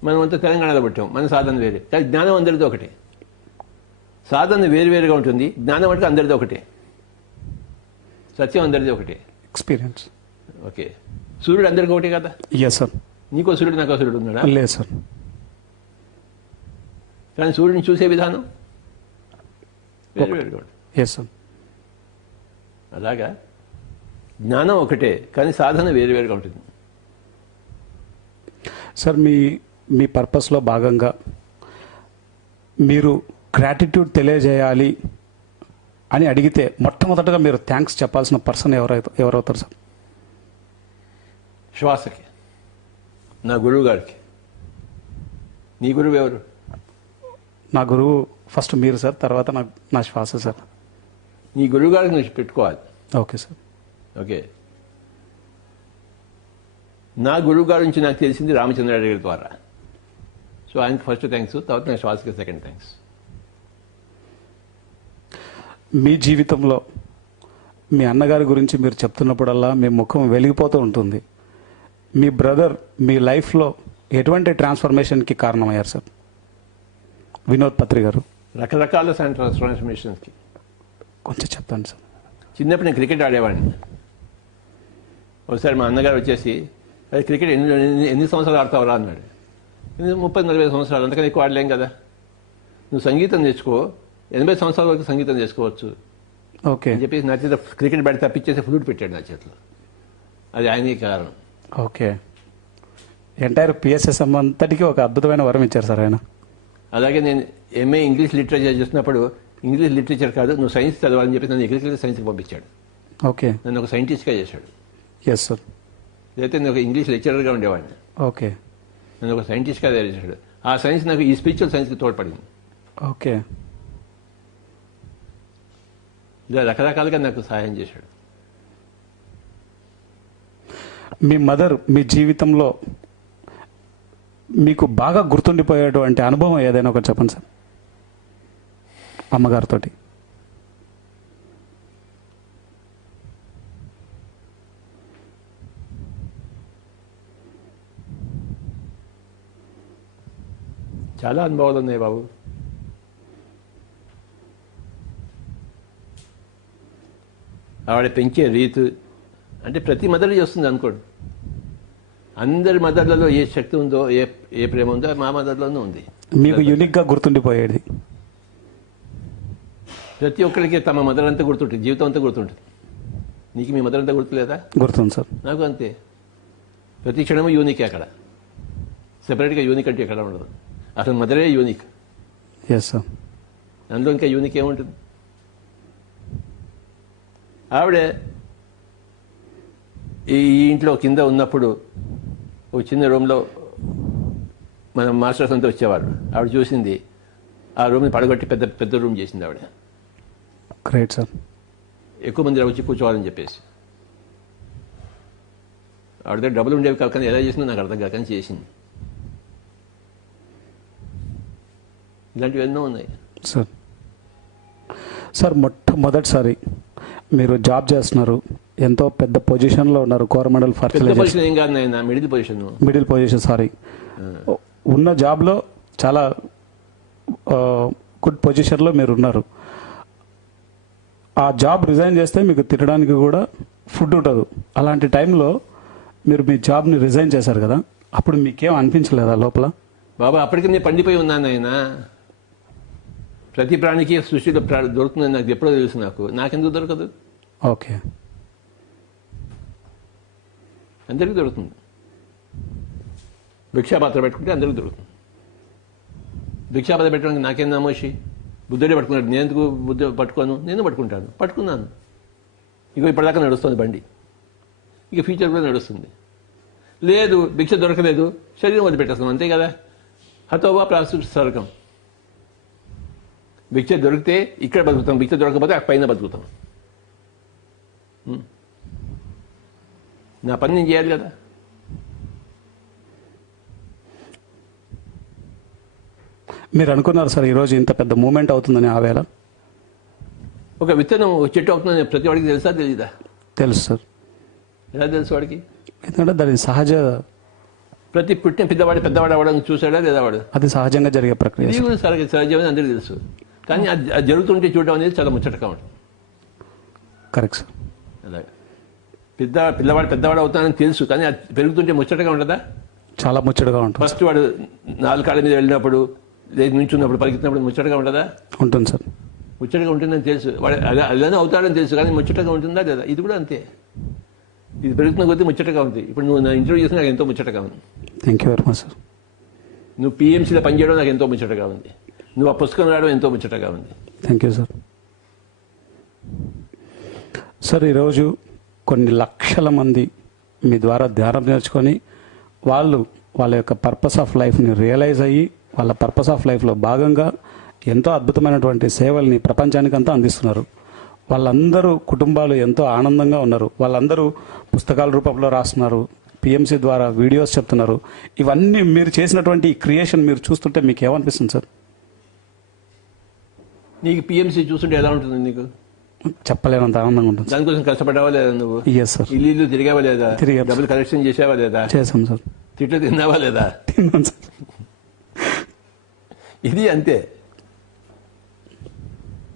మనం అంతా తెలంగాణలో పెట్టాం, మన సాధన వేరే. కానీ జ్ఞానం అందరిది ఒకటే. సాధన వేరువేరుగా ఉంటుంది, జ్ఞానం అంటే అందరిది ఒకటే. సత్యం అందరిది ఒకటే. ఎక్స్పీరియన్స్. ఓకే. సూర్యుడు అందరికీ ఒకటే కదా? Yes sir. నీకో సూర్యుడు, నాకో సూర్యుడు ఉన్నాడా? లేదు సార్. కానీ సూర్యుడిని చూసే విధానం వేరువేరుగా ఉంటుంది. Yes sir. అలాగా జ్ఞానం ఒకటే, కానీ సాధన వేరువేరుగా ఉంటుంది. సార్ మీ పర్పస్లో భాగంగా మీరు గ్రాటిట్యూడ్ తెలియజేయాలి అని అడిగితే మొట్టమొదటగా మీరు థ్యాంక్స్ చెప్పాల్సిన పర్సన్ ఎవరవుతారు సార్? శ్వాసకి, నా గురువు గారికి. నీ గురువు ఎవరు? నా గురువు ఫస్ట్ మీరు సార్, తర్వాత నా శ్వాస సార్. నీ గురువు గారికి నువ్వు పెట్టుకోవాలి. Okay sir. ఓకే. నా గురువు గారి నుంచి నాకు తెలిసింది రామచంద్రారెడ్డి గారి ద్వారా. సో ఆయనకి ఫస్ట్ థ్యాంక్స్, తర్వాత నా శ్వాసకి సెకండ్ థ్యాంక్స్. మీ జీవితంలో మీ అన్నగారి గురించి మీరు చెప్తున్నప్పుడల్లా మీ ముఖం వెలిగిపోతూ ఉంటుంది. మీ బ్రదర్ మీ లైఫ్లో ఎటువంటి ట్రాన్స్ఫర్మేషన్కి కారణమయ్యారు సార్? వినోద్ పత్రి గారు. రకరకాల ట్రాన్స్ఫర్మేషన్స్కి. కొంచెం చెప్పండి సార్. చిన్నప్పుడు నేను క్రికెట్ ఆడేవాడిని. ఒకసారి మా అన్నగారు వచ్చేసి, అది క్రికెట్ ఎన్ని సంవత్సరాలు ఆడతావురా అన్నాడు. 30-40 సంవత్సరాలు, అంతకన్నా ఎక్కువ ఆడలేం కదా. నువ్వు సంగీతం నేర్చుకో, 80 సంవత్సరాల వరకు సంగీతం చేసుకోవచ్చు ఓకే అని చెప్పేసి నా చేత క్రికెట్ బ్యాట్ తప్పించేసి ఫ్లూట్ పెట్టాడు నా చేతిలో. అది ఆయనకి కారణం. ఓకే. ఎంటైర్ పిఎస్ఎస్ఎం అంతటికీ ఒక అద్భుతమైన వరం ఇచ్చారు సార్ ఆయన. అలాగే నేను ఎంఏ ఇంగ్లీష్ లిటరేచర్ చేస్తున్నప్పుడు, ఇంగ్లీష్ లిటరేచర్ కాదు, నువ్వు సైన్స్ చదవాలని చెప్పి నన్ను అగ్రికల్చర్ సైన్స్కి పంపించాడు. ఓకే. నన్ను ఒక సైంటిస్ట్గా చేశాడు. Yes sir. లేకపోతే నేను ఒక ఇంగ్లీష్ లెక్చరర్గా ఉండేవాడిని. ఓకే. నన్ను ఒక సైంటిస్ట్గా తయారు చేశాడు. ఆ సైన్స్ నాకు ఈ స్పిరిచువల్ సైన్స్కి తోడ్పడింది. ఓకే. ఇలా రకరకాలుగా నాకు సహాయం చేశాడు. మీ మదర్ మీ జీవితంలో మీకు బాగా గుర్తుండిపోయేటువంటి అనుభవం ఏదైనా ఒకటి చెప్పండి సార్, అమ్మగారితో. చాలా అనుభవాలు ఉన్నాయి బాబు. ఆవిడ పెంచే రీతు అంటే ప్రతి మదర్ చేస్తుంది అనుకోండి. అందరి మదర్లలో ఏ శక్తి ఉందో, ఏ ప్రేమ ఉందో మా మదర్లోనూ ఉంది. మీకు యూనిక్గా గుర్తుండిపోయేది? ప్రతి ఒక్కరికి తమ మదర్ అంతా గుర్తుంటుంది, జీవితం అంతా గుర్తుంటుంది. నీకు మీ మదర్ అంతా గుర్తులేదా? గుర్తుంది సార్. నాకు అంతే. ప్రతి క్షణము యూనికే. అక్కడ సెపరేట్గా యూనిక్ అంటే ఎక్కడ ఉండదు. అసలు మదరే యూనిక్. Yes sir. అందులో ఇంకా యూనిక్ ఏముంటుంది? ఆవిడే ఈ ఇంట్లో కింద ఉన్నప్పుడు ఒక చిన్న రూమ్లో మన మాస్టర్స్ అంతా వచ్చేవారు. ఆవిడ చూసింది, ఆ రూమ్ని పడగొట్టి పెద్ద పెద్ద రూమ్ చేసింది ఆవిడ. Great sir. ఎక్కువ మంది వచ్చి కూర్చోవాలని చెప్పేసి. ఆవిడ దగ్గర డబ్బులు ఉండేవి కాదు, కానీ ఎలా చేసిందో నాకు అర్థం కాదు, కానీ చేసింది. ఇలాంటివి ఎన్నో ఉన్నాయి సార్. సార్ మొట్టమొదటిసారి మీరు జాబ్ చేస్తున్నారు, ఎంతో పెద్ద పొజిషన్లో ఉన్నారు, కోరమండల్ పెద్ద పొజిషన్ ఏం కాదు నాయన, middle position. Middle position sorry. ఉన్న జాబ్లో చాలా గుడ్ పొజిషన్లో మీరు ఉన్నారు. ఆ జాబ్ రిజైన్ చేస్తే మీకు తినడానికి కూడా ఫుడ్ ఉండదు. అలాంటి టైంలో మీరు మీ జాబ్ని రిజైన్ చేశారు కదా, అప్పుడు మీకేం అనిపించలేదా లోపల? బాబా అప్పటికి నేను పండిపోయి ఉన్నాను ఆయన. ప్రతి ప్రాణికి సృష్టిలో దొరుకుతుందని నాకు ఎప్పుడో తెలుసు. నాకెందుకు దొరకదు? ఓకే. అందరికీ దొరుకుతుంది. భిక్షాపాత్ర పెట్టుకుంటే అందరికీ దొరుకుతుంది. భిక్షాపాత్ర పెట్టడానికి నాకేం నమోషి? బుద్ధుడే పట్టుకున్నాడు, నేను ఎందుకు బుద్ధి పట్టుకోను? నేను పట్టుకున్నాను. ఇక ఇప్పటిదాకా నడుస్తుంది బండి, ఇక ఫ్యూచర్ కూడా నడుస్తుంది. లేదు భిక్ష దొరకలేదు, శరీరం వదిలిపెట్టేస్తాం, అంతే కదా. హతోవా ప్రాస్తుత స్వర్గం. భిక్ష దొరికితే ఇక్కడ బతుకుతాం, భిక్ష దొరకకపోతే ఆ పైన బతుకుతాం. నా పని నేను చేయాలి కదా. మీరు అనుకున్నారు సార్ ఈరోజు ఇంత పెద్ద మూమెంట్ అవుతుందని? ఆ వేళ ఒక విత్తనం చెట్టు అవుతుందని ప్రతి వాడికి తెలుసా తెలీదా? తెలుసు సార్. ఎలా తెలుసు వాడికి? ఎందుకంటే దాని సహజ, ప్రతి పుట్టిన పెద్దవాడు అవ్వడానికి చూసాడా లేదా వాడు? అది సహజంగా జరిగే ప్రక్రియ. ఇది కూడా సహజమని అందరికీ తెలుసు, కానీ అది జరుగుతుంటే చూడడం అనేది చాలా ముచ్చటగా ఉంటుంది. Correct sir. అలాగే పిల్లవాడు పెద్దవాడు అవుతానని తెలుసు, కానీ అది పెరుగుతుంటే ముచ్చటగా ఉంటుందా? చాలా ముచ్చటగా ఉంటుంది. ఫస్ట్ వాడు 4 కాళ్ళ మీద వెళ్ళినప్పుడు లేదు నుంచున్నప్పుడు పలికినప్పుడు ముచ్చటగా ఉండదా? ఉంటుంది సార్. ముచ్చటగా ఉంటుందని తెలుసు, వాడు అలానే అవుతాడని తెలుసు, కానీ ముచ్చటగా ఉంటుందా లేదా? ఇది కూడా అంతే. ఇది పెరుగుతున్న కొద్దీ ముచ్చటగా ఉంది. ఇప్పుడు నువ్వు నా ఇంటర్వ్యూ చేసి నాకు ఎంతో ముచ్చటగా ఉంది. Thank you very much sir. నువ్వు పిఎంసీలో పనిచేయడం నాకు ఎంతో ముచ్చటగా ఉంది. నువ్వు ఆ పుస్తకం రాయడం ఎంతో ముచ్చటగా ఉంది. Thank you sir. సార్, ఈరోజు కొన్ని లక్షల మంది మీ ద్వారా ధ్యానం నేర్చుకొని వాళ్ళ యొక్క పర్పస్ ఆఫ్ లైఫ్ని రియలైజ్ అయ్యి వాళ్ళ పర్పస్ ఆఫ్ లైఫ్లో భాగంగా ఎంతో అద్భుతమైనటువంటి సేవల్ని ప్రపంచానికంతా అందిస్తున్నారు. వాళ్ళందరూ కుటుంబాలు ఎంతో ఆనందంగా ఉన్నారు. వాళ్ళందరూ పుస్తకాల రూపంలో రాస్తున్నారు, పిఎంసి ద్వారా వీడియోస్ చెప్తున్నారు. ఇవన్నీ మీరు చేసినటువంటి ఈ క్రియేషన్ మీరు చూస్తుంటే మీకు ఏమనిపిస్తుంది సార్? నీకు పిఎంసీ చూస్తుంటే ఎలా ఉంటుంది? నీకు చెప్పలేనంత ఆనందంగా ఉంటుంది. దానికోసం కష్టపడ్డావా లేదా? నువ్వు ఎస్ సార్. ఇల్లు తిరిగావా లేదా? తిరిగాం. డబ్బులు కలెక్షన్ చేసావా లేదా? చేశాం సార్. తిట్లు తిన్నావా లేదా? తిన్నాను సార్. ఇది అంతే.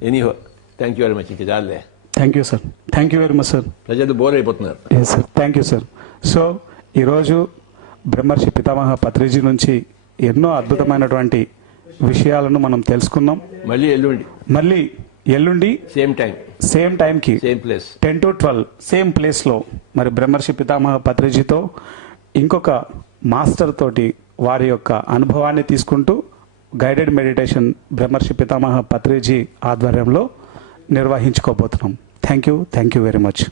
Anyhow, thank you very much. ఇంక చాలే. Thank you sir. Thank you very much sir. ప్రజలు బోర్ అయిపోతున్నారు. Yes sir. Thank you sir. So ఈరోజు బ్రహ్మర్షి పితామహ పత్రిజీ నుంచి ఎన్నో అద్భుతమైనటువంటి విషయాలను మనం తెలుసుకున్నాం. మళ్ళీ ఎల్లుండి సేమ్ టైంకి సేమ్ ప్లేస్ 10 to 12 సేమ్ ప్లేస్లో మరి బ్రహ్మర్షి పితామహ పత్రిజీతో ఇంకొక మాస్టర్ తోటి వారి యొక్క అనుభవాన్ని తీసుకుంటూ గైడెడ్ మెడిటేషన్ బ్రహ్మర్షి పితామహ పత్రిజీ ఆధ్వర్యంలో నిర్వహించుకోబోతున్నాం. Thank you very much.